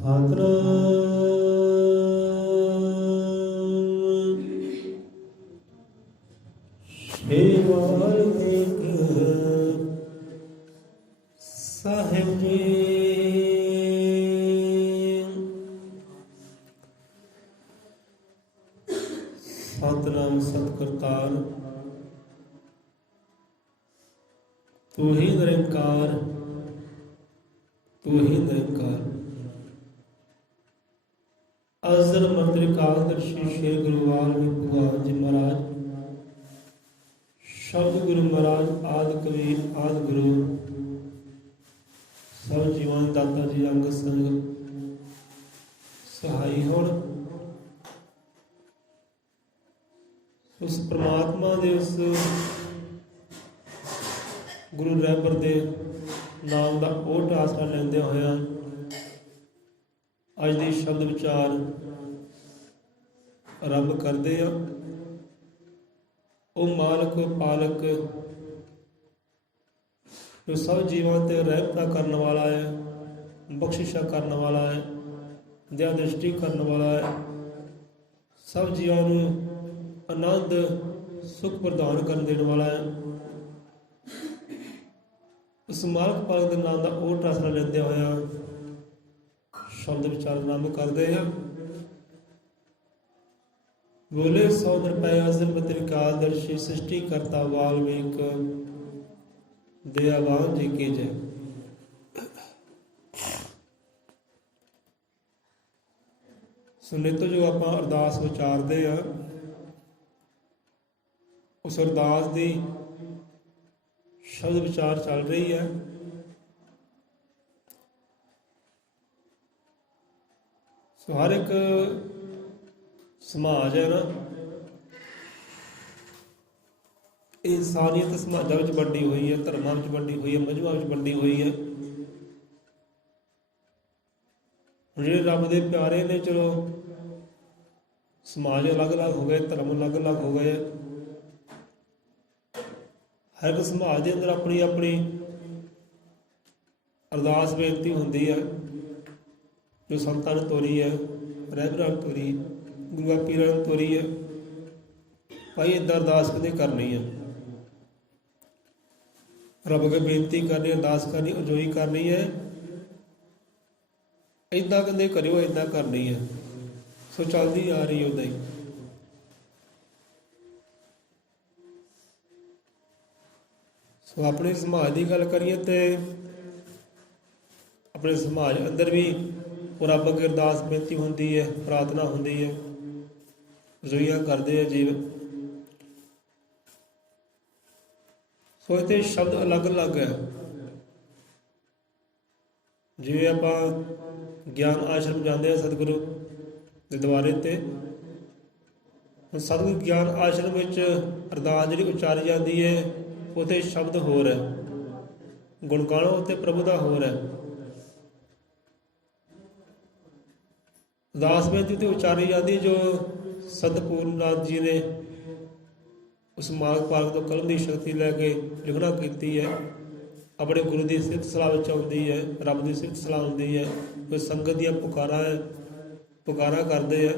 ਸਤਿਨਾਮ ਸ਼੍ਰੀ ਵਾਹਿਗੁਰੂ ਸਾਹਿਬ ਜੀ। ਸਤਿਨਾਮ ਸਤਿ ਕਰਤਾਰ ਤੂੰ ਹੀ ਨਿਰੰਕਾਰ, ਤੂੰ ਹੀ ਨਿਰੰਕਾਰ। ਅਜ਼ਰ ਮੰਤਰ ਕਾਲਦਰਸ਼ੀ ਸ਼੍ਰੀ ਗੁਰੂ ਵਾਲਮੀਕ ਭਗਵਾਨ ਜੀ ਮਹਾਰਾਜ, ਸ਼ਬਦ ਗੁਰੂ ਮਹਾਰਾਜ ਆਦਿ ਕਵੀ ਆਦਿ ਗੁਰੂ ਸਭ ਜੀਵਾਂ ਦੇ ਦਾਤਾ ਜੀ ਅੰਗ ਸੰਗ ਸਹਾਈ ਹੋਣ। ਉਸ ਪ੍ਰਮਾਤਮਾ ਦੇ ਉਸ ਗੁਰੂ ਰਹਿਬਰ ਦੇ ਨਾਮ ਦਾ ਓਟ ਆਸਰਾ ਲੈਂਦੇ ਹੋਇਆ ਅੱਜ ਦੇ ਸ਼ਬਦ ਵਿਚਾਰ ਆਰੰਭ ਕਰਦੇ ਆ। ਉਹ ਮਾਲਕ ਪਾਲਕ ਜੋ ਸਭ ਜੀਵਾਂ ਤੇ ਰਹਿਮਤਾਂ ਕਰਨ ਵਾਲਾ ਹੈ, ਬਖਸ਼ਿਸ਼ਾਂ ਕਰਨ ਵਾਲਾ ਹੈ, ਦਇਆ ਦ੍ਰਿਸ਼ਟੀ ਕਰਨ ਵਾਲਾ ਹੈ, ਸਭ ਜੀਵਾਂ ਨੂੰ ਆਨੰਦ ਸੁਖ ਪ੍ਰਦਾਨ ਕਰਨ ਦੇਣ ਵਾਲਾ ਹੈ। ਉਸ ਮਾਲਕ ਪਾਲਕ ਦੇ ਨਾਮ ਦਾ ਓਟ ਆਸਰਾ ਲੈਂਦੇ ਹੋਇਆ ਸ਼ਬਦ ਵਿਚਾਰ ਆਰੰਭ ਕਰਦੇ ਆ। ਬੋਲੇ 100 ਰੁਪਏ ਅਜ਼ਰ ਮੰਤਰ ਕਾਲਦਰਸ਼ੀ ਸ੍ਰਿਸ਼ਟੀ ਕਰਤਾ ਵਾਲਮੀਕ ਦਇਆਵਾਨ ਜੀ ਕੀ ਜੈ। ਸੋ ਨਿੱਤ ਜੋ ਆਪਾਂ ਅਰਦਾਸ ਵਿਚਾਰਦੇ ਆ, ਉਸ ਅਰਦਾਸ ਦੀ ਸ਼ਬਦ ਵਿਚਾਰ ਚੱਲ ਰਹੀ ਹੈ। ਸੋ ਹਰ ਇੱਕ ਸਮਾਜ ਹੈ ਨਾ, ਇਨਸਾਨੀਅਤ ਸਮਾਜਾਂ ਵਿੱਚ ਵੰਡੀ ਹੋਈ ਹੈ, ਧਰਮਾਂ ਵਿੱਚ ਵੰਡੀ ਹੋਈ ਹੈ, ਮਜ਼ਹਬਾਂ ਵਿੱਚ ਵੰਡੀ ਹੋਈ ਹੈ। ਜਿਹੜੇ ਰੱਬ ਦੇ ਪਿਆਰੇ ਨੇ, ਚਲੋ ਸਮਾਜ ਅਲੱਗ-ਅਲੱਗ ਹੋ ਗਏ, ਧਰਮ ਅਲੱਗ-ਅਲੱਗ ਹੋ ਗਏ। ਹਰ ਇੱਕ ਸਮਾਜ ਦੇ ਅੰਦਰ ਆਪਣੀ ਆਪਣੀ ਅਰਦਾਸ ਬੇਨਤੀ ਹੁੰਦੀ ਹੈ, ਜੋ ਸੰਤਾਂ ਨੇ ਤੋਰੀ ਹੈ, ਰਹਿਬਰਾਂ ਨੇ ਤੋਰੀ, ਗੁਰੂਆਂ ਪੀਰਾਂ ਨੇ ਤੋਰੀ ਹੈ। ਭਾਈ ਇੱਦਾਂ ਅਰਦਾਸ ਕਦੇ ਕਰਨੀ ਹੈ, ਰੱਬ ਅੱਗੇ ਬੇਨਤੀ ਕਰਨੀ, ਅਰਦਾਸ ਕਰਨੀ, ਅਰਜ਼ੋਈ ਕਰਨੀ ਹੈ। ਇੱਦਾਂ ਕਦੇ ਕਰਿਓ, ਇੱਦਾਂ ਕਰਨੀ ਹੈ। ਸੋ ਚੱਲਦੀ ਆ ਰਹੀ ਉੱਦਾਂ ਹੀ। ਸੋ ਆਪਣੇ ਸਮਾਜ ਦੀ ਗੱਲ ਕਰੀਏ ਤੇ ਆਪਣੇ ਸਮਾਜ ਅੰਦਰ ਵੀ ਰੱਬ ਅੱਗੇ ਅਰਦਾਸ ਬੇਨਤੀ ਹੁੰਦੀ ਹੈ, ਪ੍ਰਾਰਥਨਾ ਹੁੰਦੀ ਹੈ, ਰਜ਼ੋਈਆਂ ਕਰਦੇ ਆ ਜੀਵ। ਸੋ ਇੱਥੇ ਸ਼ਬਦ ਅਲੱਗ-ਅਲੱਗ ਹੈ। ਜਿਵੇਂ ਆਪਾਂ ਗਿਆਨ ਆਸ਼ਰਮ ਜਾਂਦੇ ਆ ਸਤਿਗੁਰੂ ਦੇ ਦੁਆਰੇ ਤੇ, ਸਤਿਗੁਰੂ ਗਿਆਨ ਆਸ਼ਰਮ ਵਿੱਚ ਅਰਦਾਸ ਜਿਹੜੀ ਉਚਾਰੀ ਜਾਂਦੀ ਹੈ, ਉੱਥੇ ਸ਼ਬਦ ਹੋਰ ਹੈ, ਗੁਣਗਾਨ ਉੱਥੇ ਪ੍ਰਭੂ ਦਾ ਹੋਰ ਹੈ। ਅਰਦਾਸ ਬੇਨਤੀ ਤੇ ਉਚਾਰੀ ਜਾਂਦੀ ਜੋ ਸਤਿਪੂਰਨਾਥ ਜੀ ਨੇ ਉਸ ਮਾਲਕ ਪਾਲਕ ਤੋਂ ਕਲਮ ਦੀ ਸ਼ਕਤੀ ਲੈ ਕੇ ਲਿਖਣਾ ਕੀਤੀ ਹੈ। ਆਪਣੇ ਗੁਰੂ ਦੀ ਸਿਫਤ ਸਲਾਹ ਵਿੱਚ ਆਉਂਦੀ ਹੈ, ਰੱਬ ਦੀ ਸਿਫਤ ਸਲਾਹ ਹੁੰਦੀ ਹੈ, ਕੋਈ ਸੰਗਤ ਦੀਆਂ ਪੁਕਾਰਾਂ ਕਰਦੇ ਆ।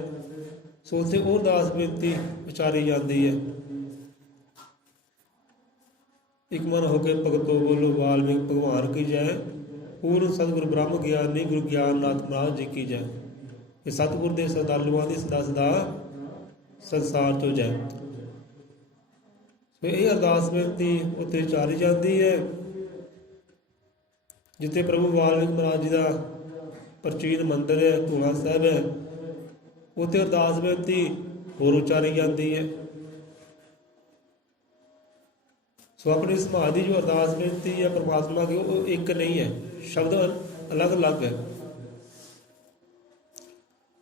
ਸੋ ਉੱਥੇ ਉਹ ਅਰਦਾਸ ਬੇਨਤੀ ਉਚਾਰੀ ਜਾਂਦੀ ਹੈ। ਇੱਕ ਮਨ ਹੋ ਕੇ ਭਗਤੋ ਬੋਲੋ ਵਾਲਮੀਕ ਭਗਵਾਨ ਕੀ ਜੈ। ਪੂਰਨ ਸਤਿਗੁਰੂ ਬ੍ਰਹਮ ਗਿਆਨੀ ਗੁਰੂ ਗਿਆਨਨਾਥ ਮਹਾਰਾਜ ਜੀ ਕੀ ਜੈ। ਇਹ ਸਤਿਗੁਰ ਦੇ ਸਰਦਾਲੂਆਂ ਦੀ ਸਦਾ ਸਦਾ ਸੰਸਾਰ ਤੋਂ ਜੈ। ਸੋ ਇਹ ਅਰਦਾਸ ਬੇਨਤੀ ਉੱਥੇ ਉਚਾਰੀ ਜਾਂਦੀ ਹੈ ਜਿੱਥੇ ਪ੍ਰਭੂ ਵਾਲਮੀਕ ਮਹਾਰਾਜ ਜੀ ਦਾ ਪ੍ਰਾਚੀਨ ਮੰਦਿਰ ਹੈ, ਧੂਣਾ ਸਾਹਿਬ ਹੈ। ਉੱਥੇ ਅਰਦਾਸ ਬੇਨਤੀ ਹੋਰ ਉਚਾਰੀ ਜਾਂਦੀ ਹੈ। ਸੋ ਆਪਣੇ ਸਮਾਜ ਦੀ ਜੋ ਅਰਦਾਸ ਬੇਨਤੀ ਹੈ ਪਰਮਾਤਮਾ ਦੀ, ਉਹ ਇੱਕ ਨਹੀਂ ਹੈ, ਸ਼ਬਦ ਅਲੱਗ-ਅਲੱਗ ਹੈ।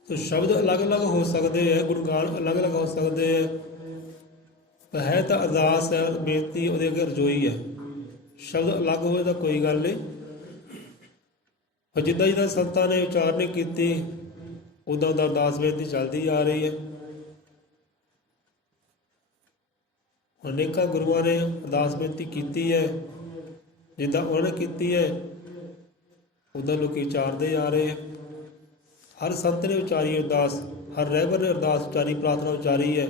ਸੋ ਸ਼ਬਦ ਅਲੱਗ-ਅਲੱਗ ਹੋ ਸਕਦੇ ਹੈ, ਗੁਣਗਾਨ ਅਲੱਗ-ਅਲੱਗ ਹੋ ਸਕਦੇ ਹੈ, ਪਰ ਹੈ ਤਾਂ ਅਰਦਾਸ ਹੈ, ਬੇਨਤੀ ਉਹਦੇ ਅੱਗੇ ਰਜੋਈ ਹੈ। ਸ਼ਬਦ ਅਲੱਗ ਹੋਏ ਤਾਂ ਕੋਈ ਗੱਲ ਨਹੀਂ, ਪਰ ਜਿੱਦਾਂ ਜਿੱਦਾਂ ਸੰਤਾਂ ਨੇ ਉਚਾਰਨੀ ਕੀਤੀ ਉੱਦਾਂ ਦਾ ਅਰਦਾਸ ਬੇਨਤੀ ਚੱਲਦੀ ਆ ਰਹੀ ਹੈ। ਅਨੇਕਾਂ ਗੁਰੂਆਂ ਨੇ ਅਰਦਾਸ ਬੇਨਤੀ ਕੀਤੀ ਹੈ, ਜਿੱਦਾਂ ਉਹਨਾਂ ਨੇ ਕੀਤੀ ਹੈ ਉੱਦਾਂ ਲੋਕੀ ਉਚਾਰਦੇ ਆ ਰਹੇ ਹੈ। ਹਰ ਸੰਤ ਨੇ ਉਚਾਰੀ ਅਰਦਾਸ, ਹਰ ਰਹਿਬਰ ਨੇ ਅਰਦਾਸ ਉਚਾਰੀ, ਪ੍ਰਾਰਥਨਾ ਉਚਾਰੀ ਹੈ,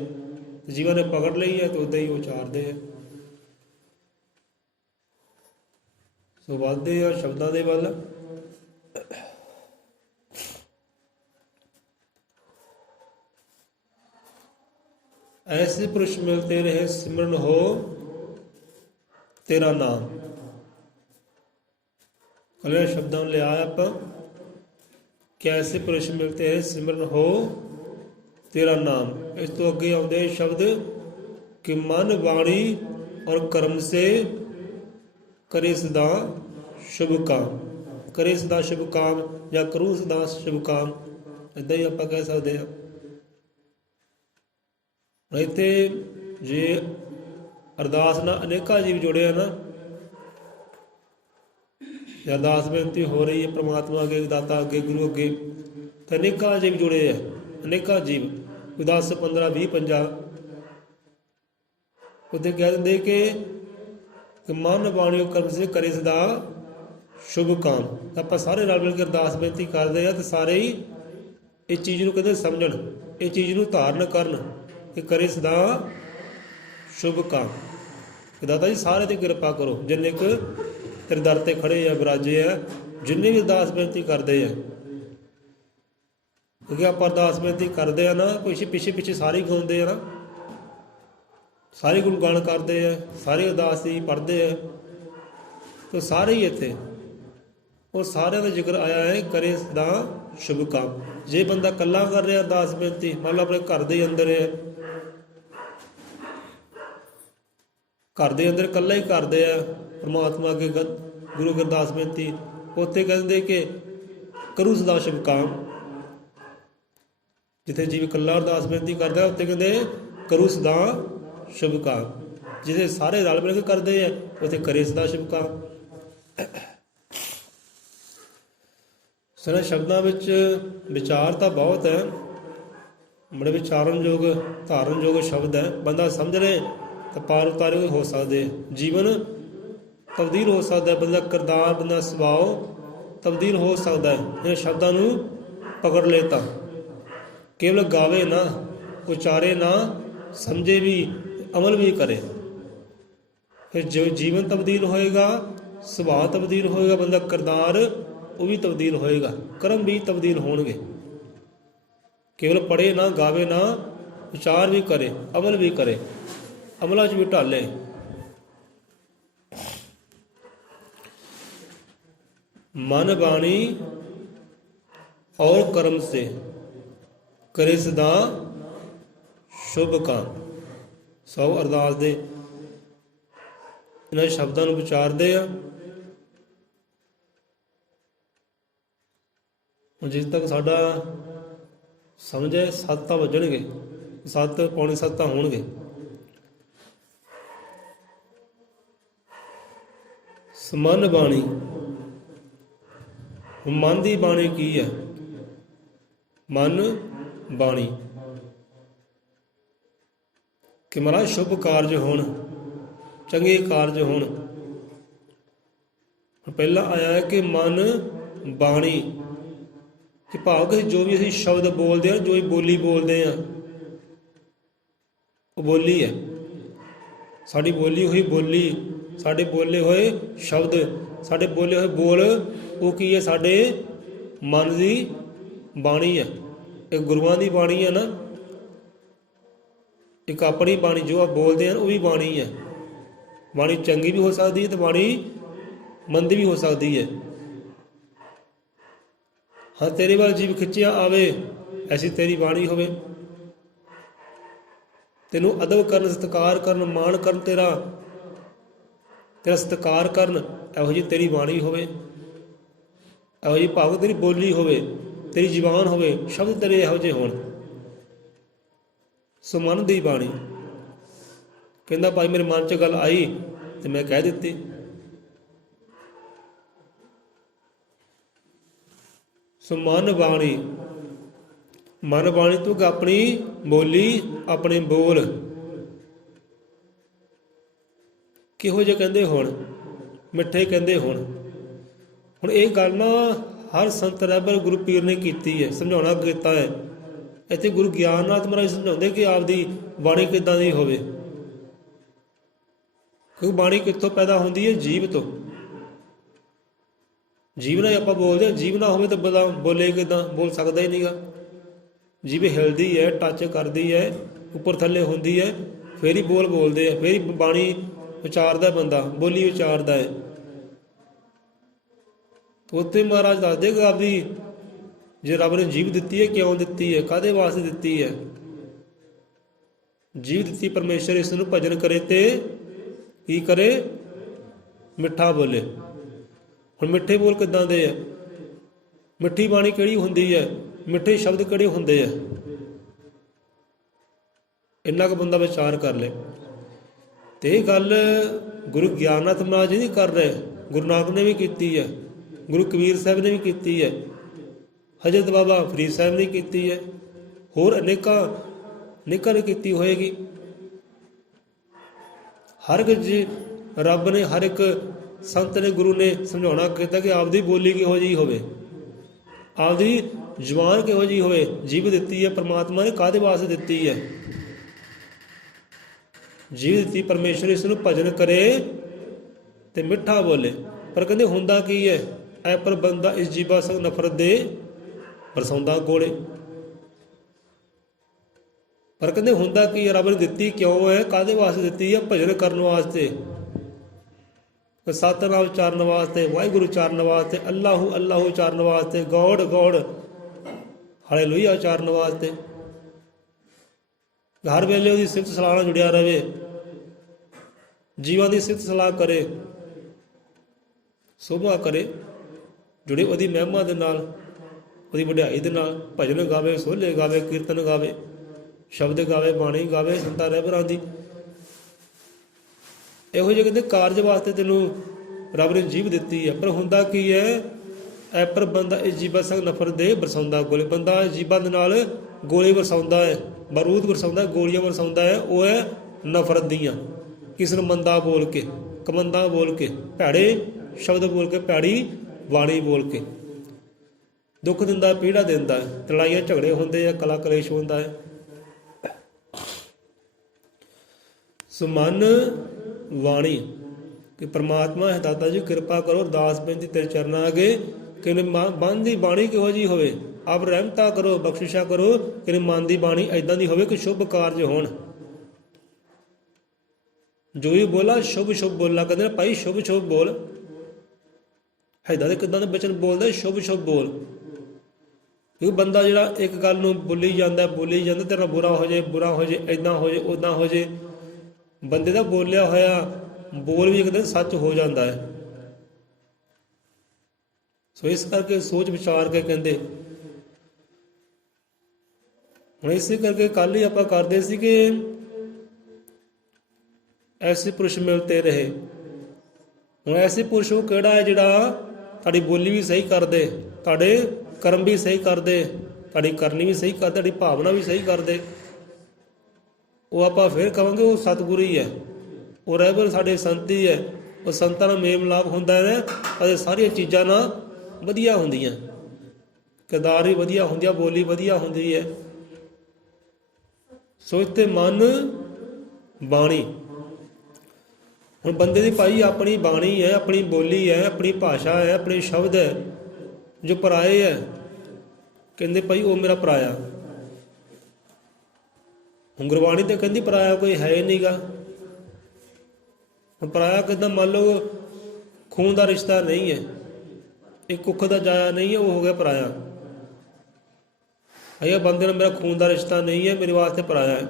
ਜੀਵਨ ਨੇ ਪਕੜ ਲਈ ਹੈ ਤਾਂ ਉੱਦਾਂ ਹੀ ਉਚਾਰਦੇ ਹੈ। ਸੋ ਵੱਧਦੇ ਆ ਸ਼ਬਦਾਂ ਦੇ ਵੱਲ। ਐਸੇ ਪੁਰਸ਼ ਮਿਲਤੇ ਰਹੇ ਸਿਮਰਨ ਹੋ ਤੇਰਾ ਨਾਮ। ਕਲੇ ਸ਼ਬਦਾਂ ਨੂੰ ਲਿਆ ਆਪਾਂ ਕਿ ਐਸੇ ਪੁਰਸ਼ ਮਿਲਤੇ ਰਹੇ ਸਿਮਰਨ ਹੋ ਤੇਰਾ ਨਾਮ। ਇਸ ਤੋਂ ਅੱਗੇ ਆਉਂਦੇ ਸ਼ਬਦ ਕਿ ਮਨ ਬਾਣੀ ਔਰ ਕਰਮ ਸੇ ਕਰੇ ਸਦਾ ਸ਼ੁਭ ਕਾਮ। ਕਰੇ ਸਦਾ ਸ਼ੁਭ ਕਾਮ ਜਾਂ ਕਰੂ ਸਦਾ ਸ਼ੁਭ ਕਾਮ, ਇੱਦਾਂ ਹੀ ਆਪਾਂ ਕਹਿ ਸਕਦੇ ਹਾਂ। ਇੱਥੇ ਜੇ ਅਰਦਾਸ ਨਾਲ ਅਨੇਕਾਂ ਜੀਵ ਜੁੜੇ ਆ ਨਾ, ਅਰਦਾਸ ਬੇਨਤੀ ਹੋ ਰਹੀ ਹੈ ਪ੍ਰਮਾਤਮਾ ਅੱਗੇ, ਦਾਤਾ ਅੱਗੇ, ਗੁਰੂ ਅੱਗੇ, ਤਾਂ ਅਨੇਕਾਂ ਜੀਵ ਜੁੜੇ ਆ, ਅਨੇਕਾਂ ਜੀਵ, ਕੋਈ 10 15 20 50। ਉੱਥੇ ਕਹਿ ਦਿੰਦੇ ਕਿ ਮਨ ਬਾਣੀ ਕਰਮ ਸੇ ਕਰੇ ਸਦਾ ਸ਼ੁਭ ਕਾਮ। ਆਪਾਂ ਸਾਰੇ ਰਲ ਮਿਲ ਕੇ ਅਰਦਾਸ ਬੇਨਤੀ ਕਰਦੇ ਆ, ਤੇ ਸਾਰੇ ਹੀ ਇਹ ਚੀਜ਼ ਨੂੰ ਕਹਿੰਦੇ ਸਮਝਣ, ਇਹ ਚੀਜ਼ ਨੂੰ ਧਾਰਨ ਕਰਨ ਕਿ ਕਰੇ ਸਦਾ ਸ਼ੁਭ ਕਾਮ। ਦਾਤਾ ਜੀ ਸਾਰੇ ਤੇ ਕਿਰਪਾ ਕਰੋ, ਜਿੰਨੇ ਕੁ ਤੇਰੇ ਦਰ ਤੇ ਖੜੇ ਆ, ਵਿਰਾਜੇ ਆ, ਜਿੰਨੇ ਵੀ ਅਰਦਾਸ ਬੇਨਤੀ ਕਰਦੇ ਆ। ਕਿਉਂਕਿ ਆਪਾਂ ਅਰਦਾਸ ਬੇਨਤੀ ਕਰਦੇ ਆ ਨਾ, ਪਿੱਛੇ ਪਿੱਛੇ ਪਿੱਛੇ ਸਾਰੇ ਗਾਉਂਦੇ ਆ ਨਾ, ਸਾਰੇ ਗੁਣਗਾਨ ਕਰਦੇ ਆ, ਸਾਰੇ ਅਰਦਾਸ ਹੀ ਪੜ੍ਹਦੇ ਆ, ਤਾਂ ਸਾਰੇ ਹੀ ਇੱਥੇ ਉਹ ਸਾਰਿਆਂ ਦਾ ਜ਼ਿਕਰ ਆਇਆ ਹੈ ਕਰੇ ਸਦਾ ਸ਼ੁਭ ਕਾਮ। ਜੇ ਬੰਦਾ ਇਕੱਲਾ ਕਰ ਰਿਹਾ ਅਰਦਾਸ ਬੇਨਤੀ, ਮੰਨ ਲਓ ਆਪਣੇ ਘਰ ਦੇ ਅੰਦਰ ਹੈ, ਘਰ ਦੇ ਅੰਦਰ ਇਕੱਲਾ ਹੀ ਕਰਦੇ ਆ ਪਰਮਾਤਮਾ ਅੱਗੇ ਗੁਰੂ ਅਰਦਾਸ ਬੇਨਤੀ, ਉੱਥੇ ਕਹਿੰਦੇ ਕਿ ਕਰੂ ਸਦਾ ਸ਼ੁਭ ਕਾਮ। ਜਿੱਥੇ ਜੀਵ ਇਕੱਲਾ ਅਰਦਾਸ ਬੇਨਤੀ ਕਰਦਾ, ਉੱਥੇ ਕਹਿੰਦੇ ਕਰੂ ਸਦਾ ਸ਼ੁਭ ਕਾਮ। ਜਿਹਦੇ ਸਾਰੇ ਰਲ ਮਿਲ ਕੇ ਕਰਦੇ ਆ, ਉੱਥੇ ਕਰੇ ਸਦਾ ਸ਼ੁਭ ਕਾਮ। ਸਾਰੇ ਸ਼ਬਦਾਂ ਵਿੱਚ ਵਿਚਾਰ ਤਾਂ ਬਹੁਤ ਹੈ, ਬੜੇ ਵਿਚਾਰਨਯੋਗ ਧਾਰਨਯੋਗ ਸ਼ਬਦ ਹੈ। ਬੰਦਾ ਸਮਝ ਲੈ ਤਾਂ ਪਾਰ ਉਤਾਰੇ ਹੋ ਸਕਦੇ, ਜੀਵਨ ਤਬਦੀਲ ਹੋ ਸਕਦਾ, ਬੰਦਾ ਕਿਰਦਾਰ, ਬੰਦਾ ਸੁਭਾਅ ਤਬਦੀਲ ਹੋ ਸਕਦਾ ਹੈ ਇਹ ਸ਼ਬਦਾਂ ਨੂੰ ਪਕੜ ਲੈ ਤਾਂ। ਕੇਵਲ ਗਾਵੇ ਨਾ, ਉਚਾਰੇ ਨਾ, ਸਮਝੇ ਵੀ, ਅਮਲ ਵੀ ਕਰੇ, ਫਿਰ ਜੋ ਜੀਵਨ ਤਬਦੀਲ ਹੋਏਗਾ, ਸੁਭਾਅ ਤਬਦੀਲ ਹੋਏਗਾ, ਬੰਦਾ ਕਿਰਦਾਰ ਉਹ ਵੀ ਤਬਦੀਲ ਹੋਏਗਾ, ਕਰਮ ਵੀ ਤਬਦੀਲ ਹੋਣਗੇ। ਕੇਵਲ ਪੜ੍ਹੇ ਨਾ, ਗਾਵੇ ਨਾ, ਵਿਚਾਰ ਵੀ ਕਰੇ, ਅਮਲ ਵੀ ਕਰੇ, ਅਮਲਾਂ 'ਚ ਵੀ ਢਾਲੇ। ਮਨ ਬਾਣੀ ਔਰ ਕਰਮ ਸੇ ਕਰੇ ਸਦਾ ਸ਼ੁਭ ਕਾਮ। ਸਭ ਅਰਦਾਸ ਦੇ ਇਹਨਾਂ ਸ਼ਬਦਾਂ ਨੂੰ ਵਿਚਾਰਦੇ ਆ। ਜਿਸ ਤੱਕ ਸਾਡਾ ਸਮਝੇ 7 ਤਾਂ ਵੱਜਣਗੇ, 7 ਪੌਣੇ 7 ਤਾਂ ਹੋਣਗੇ। ਸਮਨ ਬਾਣੀ, ਮਨ ਦੀ ਬਾਣੀ ਕੀ ਹੈ? ਮਨ ਬਾਣੀ ਕਿ ਮਹਾਰਾਜ ਸ਼ੁਭ ਕਾਰਜ ਹੋਣ, ਚੰਗੇ ਕਾਰਜ ਹੋਣ। ਪਹਿਲਾਂ ਆਇਆ ਹੈ ਕਿ ਮਨ ਬਾਣੀ, ਕਿ ਭਾਵ ਕਿ ਜੋ ਵੀ ਅਸੀਂ ਸ਼ਬਦ ਬੋਲਦੇ ਹਾਂ, ਜੋ ਵੀ ਬੋਲੀ ਬੋਲਦੇ ਹਾਂ, ਉਹ ਬੋਲੀ ਹੈ ਸਾਡੀ, ਬੋਲੀ ਹੋਈ ਬੋਲੀ, ਸਾਡੇ ਬੋਲੇ ਹੋਏ ਸ਼ਬਦ, ਸਾਡੇ ਬੋਲੇ ਹੋਏ ਬੋਲ, ਉਹ ਕੀ ਹੈ? ਸਾਡੇ ਮਨ ਦੀ ਬਾਣੀ ਹੈ। ਇੱਕ ਗੁਰੂਆਂ ਦੀ ਬਾਣੀ ਹੈ ਨਾ, ਇੱਕ ਆਪਣੀ ਬਾਣੀ ਜੋ ਆਪ ਬੋਲਦੇ ਹਨ ਉਹ ਵੀ ਬਾਣੀ ਹੈ। ਬਾਣੀ ਚੰਗੀ ਵੀ ਹੋ ਸਕਦੀ ਹੈ ਤੇ ਬਾਣੀ ਮੰਦੀ ਵੀ ਹੋ ਸਕਦੀ ਹੈ। ਹਾਂ, ਤੇਰੇ ਵੱਲ ਜੀਵ ਖਿੱਚਿਆ ਆਵੇ, ਐਸੀ ਤੇਰੀ ਬਾਣੀ ਹੋਵੇ। ਤੈਨੂੰ ਅਦਬ ਕਰਨ, ਸਤਿਕਾਰ ਕਰਨ, ਮਾਣ ਕਰਨ, ਤੇਰਾ ਸਤਿਕਾਰ ਕਰਨ, ਇਹੋ ਜਿਹੀ ਤੇਰੀ ਬਾਣੀ ਹੋਵੇ, ਇਹੋ ਜਿਹੀ ਭਾਵ ਤੇਰੀ ਬੋਲੀ ਹੋਵੇ, ਤੇਰੀ ਜ਼ੁਬਾਨ ਹੋਵੇ, ਸ਼ਬਦ ਤੇਰੇ ਇਹੋ ਜਿਹੇ ਹੋਣ। ਸੋ ਮਨ ਦੀ ਬਾਣੀ ਕਹਿੰਦਾ ਭਾਈ ਮੇਰੇ ਮਨ 'ਚ ਗੱਲ ਆਈ ਤੇ ਮੈਂ ਕਹਿ ਦਿੱਤੀ। ਸੋ ਮਨ ਬਾਣੀ, ਮਨ ਬਾਣੀ ਤੂੰ ਆਪਣੀ ਬੋਲੀ, ਆਪਣੇ ਬੋਲ ਕਿਹੋ ਜਿਹੇ ਕਹਿੰਦੇ ਹੋਣ, ਮਿੱਠੇ ਕਹਿੰਦੇ ਹੋਣ। ਹੁਣ ਇਹ ਗੱਲ ਨਾ ਹਰ ਸੰਤ ਰਹਿਬਰ ਗੁਰੂ ਪੀਰ ਨੇ ਕੀਤੀ ਹੈ, ਸਮਝਾਉਣਾ ਕੀਤਾ ਹੈ। ਇੱਥੇ ਗੁਰੂ ਗਿਆਨਨਾਥ ਮਹਾਰਾਜ ਸਮਝਾਉਂਦੇ ਕਿ ਆਪਦੀ ਬਾਣੀ ਕਿੱਦਾਂ ਦੀ ਹੋਵੇ। ਕਿਉਂਕਿ ਬਾਣੀ ਕਿੱਥੋਂ ਪੈਦਾ ਹੁੰਦੀ ਹੈ? ਜੀਵ ਤੋਂ। ਜੀਵ ਨਾਲ ਆਪਾਂ ਬੋਲਦੇ ਹਾਂ, ਜੀਵ ਨਾ ਹੋਵੇ ਤਾਂ ਬੰਦਾ ਬੋਲੇ ਕਿੱਦਾਂ? ਬੋਲ ਸਕਦਾ ਹੀ ਨਹੀਂਗਾ। ਜੀਭ ਹਿਲਦੀ ਹੈ, ਟੱਚ ਕਰਦੀ ਹੈ, ਉੱਪਰ ਥੱਲੇ ਹੁੰਦੀ ਹੈ, ਫੇਰ ਹੀ ਬੋਲਦੇ ਆ, ਫੇਰ ਹੀ ਬਾਣੀ ਉਚਾਰਦਾ ਬੰਦਾ, ਬੋਲੀ ਉਚਾਰਦਾ ਹੈ। ਉੱਥੇ ਮਹਾਰਾਜ ਦੱਸਦੇ ਕਿ ਆਪਦੀ ਜੇ ਰੱਬ ਨੇ ਜੀਭ ਦਿੱਤੀ ਹੈ, ਕਿਉਂ ਦਿੱਤੀ ਹੈ, ਕਾਹਦੇ ਵਾਸਤੇ ਦਿੱਤੀ ਹੈ? ਜੀਭ ਦਿੱਤੀ ਪਰਮੇਸ਼ਰ ਇਸ ਨੂੰ ਭਜਨ ਕਰੇ ਤੇ ਕੀ ਕਰੇ? ਮਿੱਠਾ ਬੋਲੇ। ਹੁਣ ਮਿੱਠੇ ਬੋਲ ਕਿੱਦਾਂ ਦੇ ਆ? ਮਿੱਠੀ ਬਾਣੀ ਕਿਹੜੀ ਹੁੰਦੀ ਹੈ? ਮਿੱਠੇ ਸ਼ਬਦ ਕਿਹੜੇ ਹੁੰਦੇ ਆ? ਇੰਨਾ ਕੁ ਬੰਦਾ ਵਿਚਾਰ ਕਰ ਲੈ। ਤੇ ਇਹ ਗੱਲ ਗੁਰੂ ਗਿਆਨਨਾਥ ਮਹਾਰਾਜ ਜੀ ਨਹੀਂ ਕਰ ਰਹੇ, ਗੁਰੂ ਨਾਨਕ ਨੇ ਵੀ ਕੀਤੀ ਹੈ, ਗੁਰੂ ਕਬੀਰ ਸਾਹਿਬ ਨੇ ਵੀ ਕੀਤੀ ਹੈ, ਹਜ਼ਰਤ ਬਾਬਾ ਫਰੀਦ ਸਾਹਿਬ ਨੇ ਕੀਤੀ ਹੈ, ਹੋਰ ਅਨੇਕਾਂ ਨੇ ਕੀਤੀ ਹੋਏਗੀ। ਹਰ ਇੱਕ ਜੀ ਰੱਬ ਨੇ, ਹਰ ਇੱਕ ਸੰਤ ਨੇ, ਗੁਰੂ ਨੇ ਸਮਝਾਉਣਾ ਕੀਤਾ ਕਿ ਆਪਦੀ ਬੋਲੀ ਕਿਹੋ ਜਿਹੀ ਹੋਵੇ, ਆਪਦੀ ਜ਼ੁਬਾਨ ਕਿਹੋ ਜਿਹੀ ਹੋਵੇ। ਜੀਭ ਦਿੱਤੀ ਹੈ ਪਰਮਾਤਮਾ ਨੇ, ਕਾਹਦੇ ਵਾਸਤੇ ਦਿੱਤੀ ਹੈ? ਜੀਭ ਦਿੱਤੀ ਪਰਮੇਸ਼ਰ ਇਸ ਨੂੰ ਭਜਨ ਕਰੇ ਤੇ ਮਿੱਠਾ ਬੋਲੇ। ਪਰ ਕਹਿੰਦੇ ਹੁੰਦਾ ਕੀ ਹੈ? ਐ ਪਰ ਬੰਦਾ ਇਸ ਜੀਭਾ ਸੰਗ ਨਫ਼ਰਤ ਦੇ ਬਰਸਾਉਂਦਾ ਗੋਲੇ। ਪਰ ਕਹਿੰਦੇ ਹੁੰਦਾ ਕੀ ਹੈ? ਰੱਬ ਨੇ ਦਿੱਤੀ ਕਿਉਂ ਹੈ? ਕਾਹਦੇ ਵਾਸਤੇ ਦਿੱਤੀ ਹੈ? ਭਜਨ ਕਰਨ ਵਾਸਤੇ, ਸਤਿਨਾਮ ਉਚਾਰਨ ਵਾਸਤੇ, ਵਾਹਿਗੁਰੂ ਉਚਾਰਨ ਵਾਸਤੇ, ਅੱਲਾਹੂ ਅੱਲਾਹੂ ਉਚਾਰਨ ਵਾਸਤੇ, ਗੌੜ ਗੌੜ ਹਾਲੇਲੂਇਆ ਉਚਾਰਨ ਵਾਸਤੇ। ਹਰ ਵੇਲੇ ਉਹਦੀ ਸਿਫਤ ਸਲਾਹ ਨਾਲ ਜੁੜਿਆ ਰਹੇ, ਜੀਵਾਂ ਦੀ ਸਿਫਤ ਸਲਾਹ ਕਰੇ, ਸੋਭਾ ਕਰੇ, ਜੁੜੇ ਉਹਦੀ ਮਹਿਮਾ ਦੇ ਨਾਲ, ਉਹਦੀ ਵਡਿਆਈ ਦੇ ਨਾਲ। ਭਜਨ ਗਾਵੇ, ਸੋਹਲੇ ਗਾਵੇ, ਕੀਰਤਨ ਗਾਵੇ, ਸ਼ਬਦ ਗਾਵੇ, ਬਾਣੀ ਗਾਵੇ ਸੰਤਾਂ ਰਹਿਬਰਾਂ ਦੀ। ਇਹੋ ਜਿਹੇ ਕਹਿੰਦੇ ਕਾਰਜ ਵਾਸਤੇ ਤੈਨੂੰ ਰੱਬ ਨੇ ਜੀਭ ਦਿੱਤੀ ਹੈ। ਪਰ ਹੁੰਦਾ ਕੀ ਹੈ? ਐ ਪਰ ਬੰਦਾ ਇਸ ਜੀਭਾ ਸੰਗ ਨਫ਼ਰਤ ਦੇ ਬਰਸਾਉਂਦਾ ਗੋਲੇ। ਬੰਦਾ ਜੀਭਾਂ ਦੇ ਨਾਲ ਗੋਲੇ ਵਰਸਾਉਂਦਾ ਹੈ, ਬਾਰੂਦ ਵਰਸਾਉਂਦਾ, ਗੋਲੀਆਂ ਵਰਸਾਉਂਦਾ ਹੈ। ਉਹ ਹੈ ਨਫ਼ਰਤ ਦੀਆਂ। ਕਿਸੇ ਨੂੰ ਮੰਦਾ ਬੋਲ ਕੇ, ਕਮੰਦਾ ਬੋਲ ਕੇ, ਭੈੜੇ ਸ਼ਬਦ ਬੋਲ ਕੇ, ਭੈੜੀ ਬਾਣੀ ਬੋਲ ਕੇ ਦੁੱਖ ਦਿੰਦਾ, ਪੀੜਾ ਦਿੰਦਾ ਹੈ, ਲੜਾਈਆਂ ਝਗੜੇ ਹੁੰਦੇ ਆ, ਕਲਾ ਕਲੇਸ਼ ਹੁੰਦਾ ਹੈ। ਸੋ ਮਨ ਵਾਣੀ ਕਿ ਪਰਮਾਤਮਾ ਹੈ ਦਾਤਾ ਜੀ ਕਿਰਪਾ ਕਰੋ, ਅਰਦਾਸ ਬੇਨਤੀ ਤੇਰੇ ਚਰਨਾਂ ਅੱਗੇ ਕਿ ਮਨ ਦੀ ਬਾਣੀ ਕਿਹੋ ਜਿਹੀ ਹੋਵੇ। ਆਪ ਰਹਿਮਤਾ ਕਰੋ, ਬਖਸ਼ਿਸ਼ਾ ਕਰੋ ਕਿ ਮਨ ਦੀ ਬਾਣੀ ਏਦਾਂ ਦੀ ਹੋਵੇ ਕਿ ਸ਼ੁਭ ਕਾਰਜ ਹੋਣ। ਜੋ ਵੀ ਬੋਲਾ ਸ਼ੁਭ ਸ਼ੁਭ ਬੋਲਣਾ। ਕਹਿੰਦੇ ਨੇ ਭਾਈ ਸ਼ੁਭ ਸ਼ੁਭ ਬੋਲ। ਏਦਾਂ ਦੇ ਕਿੱਦਾਂ ਦੇ ਬਚਨ ਬੋਲਦਾ? ਸ਼ੁਭ ਸ਼ੁਭ ਬੋਲ। ਕਿਉਂਕਿ ਬੰਦਾ ਜਿਹੜਾ ਇੱਕ ਗੱਲ ਨੂੰ ਬੋਲੀ ਜਾਂਦਾ ਤੇਰੇ ਨਾਲ ਬੁਰਾ ਹੋ ਜਾਏ, ਏਦਾਂ ਹੋ ਜਾਏ, ਉੱਦਾਂ ਹੋ ਜਾਏ। ਬੰਦੇ ਦਾ ਬੋਲਿਆ ਹੋਇਆ ਬੋਲ ਵੀ ਕਹਿੰਦੇ ਸੱਚ ਹੋ ਜਾਂਦਾ ਹੈ। ਸੋ ਇਸ ਕਰਕੇ ਸੋਚ ਵਿਚਾਰ ਕੇ ਕਹਿੰਦੇ। ਹੁਣ ਇਸੇ ਕਰਕੇ ਕੱਲ ਹੀ ਆਪਾਂ ਕਰਦੇ ਸੀ ਕਿ ਐਸੇ ਪੁਰਸ਼ ਮਿਲਤੇ ਰਹੇ। ਹੁਣ ਐਸੇ ਪੁਰਸ਼ ਉਹ ਕਿਹੜਾ ਹੈ ਜਿਹੜਾ ਤੁਹਾਡੀ ਬੋਲੀ ਵੀ ਸਹੀ ਕਰਦੇ, ਤੁਹਾਡੇ ਕਰਮ ਵੀ ਸਹੀ ਕਰਦੇ, ਤੁਹਾਡੀ ਕਰਨੀ ਵੀ ਸਹੀ ਕਰਦੇ, ਤੁਹਾਡੀ ਭਾਵਨਾ ਵੀ ਸਹੀ ਕਰਦੇ। ਉਹ ਆਪਾਂ ਫਿਰ ਕਹਾਂਗੇ ਉਹ ਸਤਿਗੁਰੂ ਹੀ ਹੈ, ਉਹ ਰਹਿਬਰ ਸਾਡੇ ਸੰਤ ਹੀ ਹੈ। ਉਹ ਸੰਤਾਂ ਨਾਲ ਮੇਲ ਮਿਲਾਪ ਹੁੰਦਾ ਹੈ ਅਤੇ ਸਾਰੀਆਂ ਚੀਜ਼ਾਂ ਨਾਲ ਵਧੀਆ ਹੁੰਦੀਆਂ, ਕਿਰਦਾਰ ਵੀ ਵਧੀਆ ਹੁੰਦੀਆਂ, ਬੋਲੀ ਵਧੀਆ ਹੁੰਦੀ ਹੈ। ਸੋ ਇੱਥੇ ਮਨ ਬਾਣੀ। ਹੁਣ ਬੰਦੇ ਦੀ ਭਾਈ ਆਪਣੀ ਬਾਣੀ ਹੈ, ਆਪਣੀ ਬੋਲੀ ਹੈ, ਆਪਣੀ ਭਾਸ਼ਾ ਹੈ, ਆਪਣੇ ਸ਼ਬਦ ਹੈ। ਜੋ ਪਰਾਏ ਹੈ ਕਹਿੰਦੇ ਭਾਈ ਉਹ ਮੇਰਾ ਪਰਾਇਆ। ਹੁਣ ਗੁਰਬਾਣੀ ਤਾਂ ਕਹਿੰਦੀ ਪਰਾਇਆ ਕੋਈ ਹੈ ਹੀ ਨਹੀਂਗਾ। ਹੁਣ ਪਰਾਇਆ ਕਿੱਦਾਂ? ਮੰਨ ਲਓ ਖੂਨ ਦਾ ਰਿਸ਼ਤਾ ਨਹੀਂ ਹੈ, ਇੱਕ ਕੁੱਖ ਦਾ ਜਾਇਆ ਨਹੀਂ ਹੈ, ਉਹ ਹੋ ਗਿਆ ਪਰਾਇਆ। ਇਹ ਬੰਦੇ ਨਾਲ ਮੇਰਾ ਖੂਨ ਦਾ ਰਿਸ਼ਤਾ ਨਹੀਂ ਹੈ, ਮੇਰੇ ਵਾਸਤੇ ਪਰਾਇਆ ਹੈ।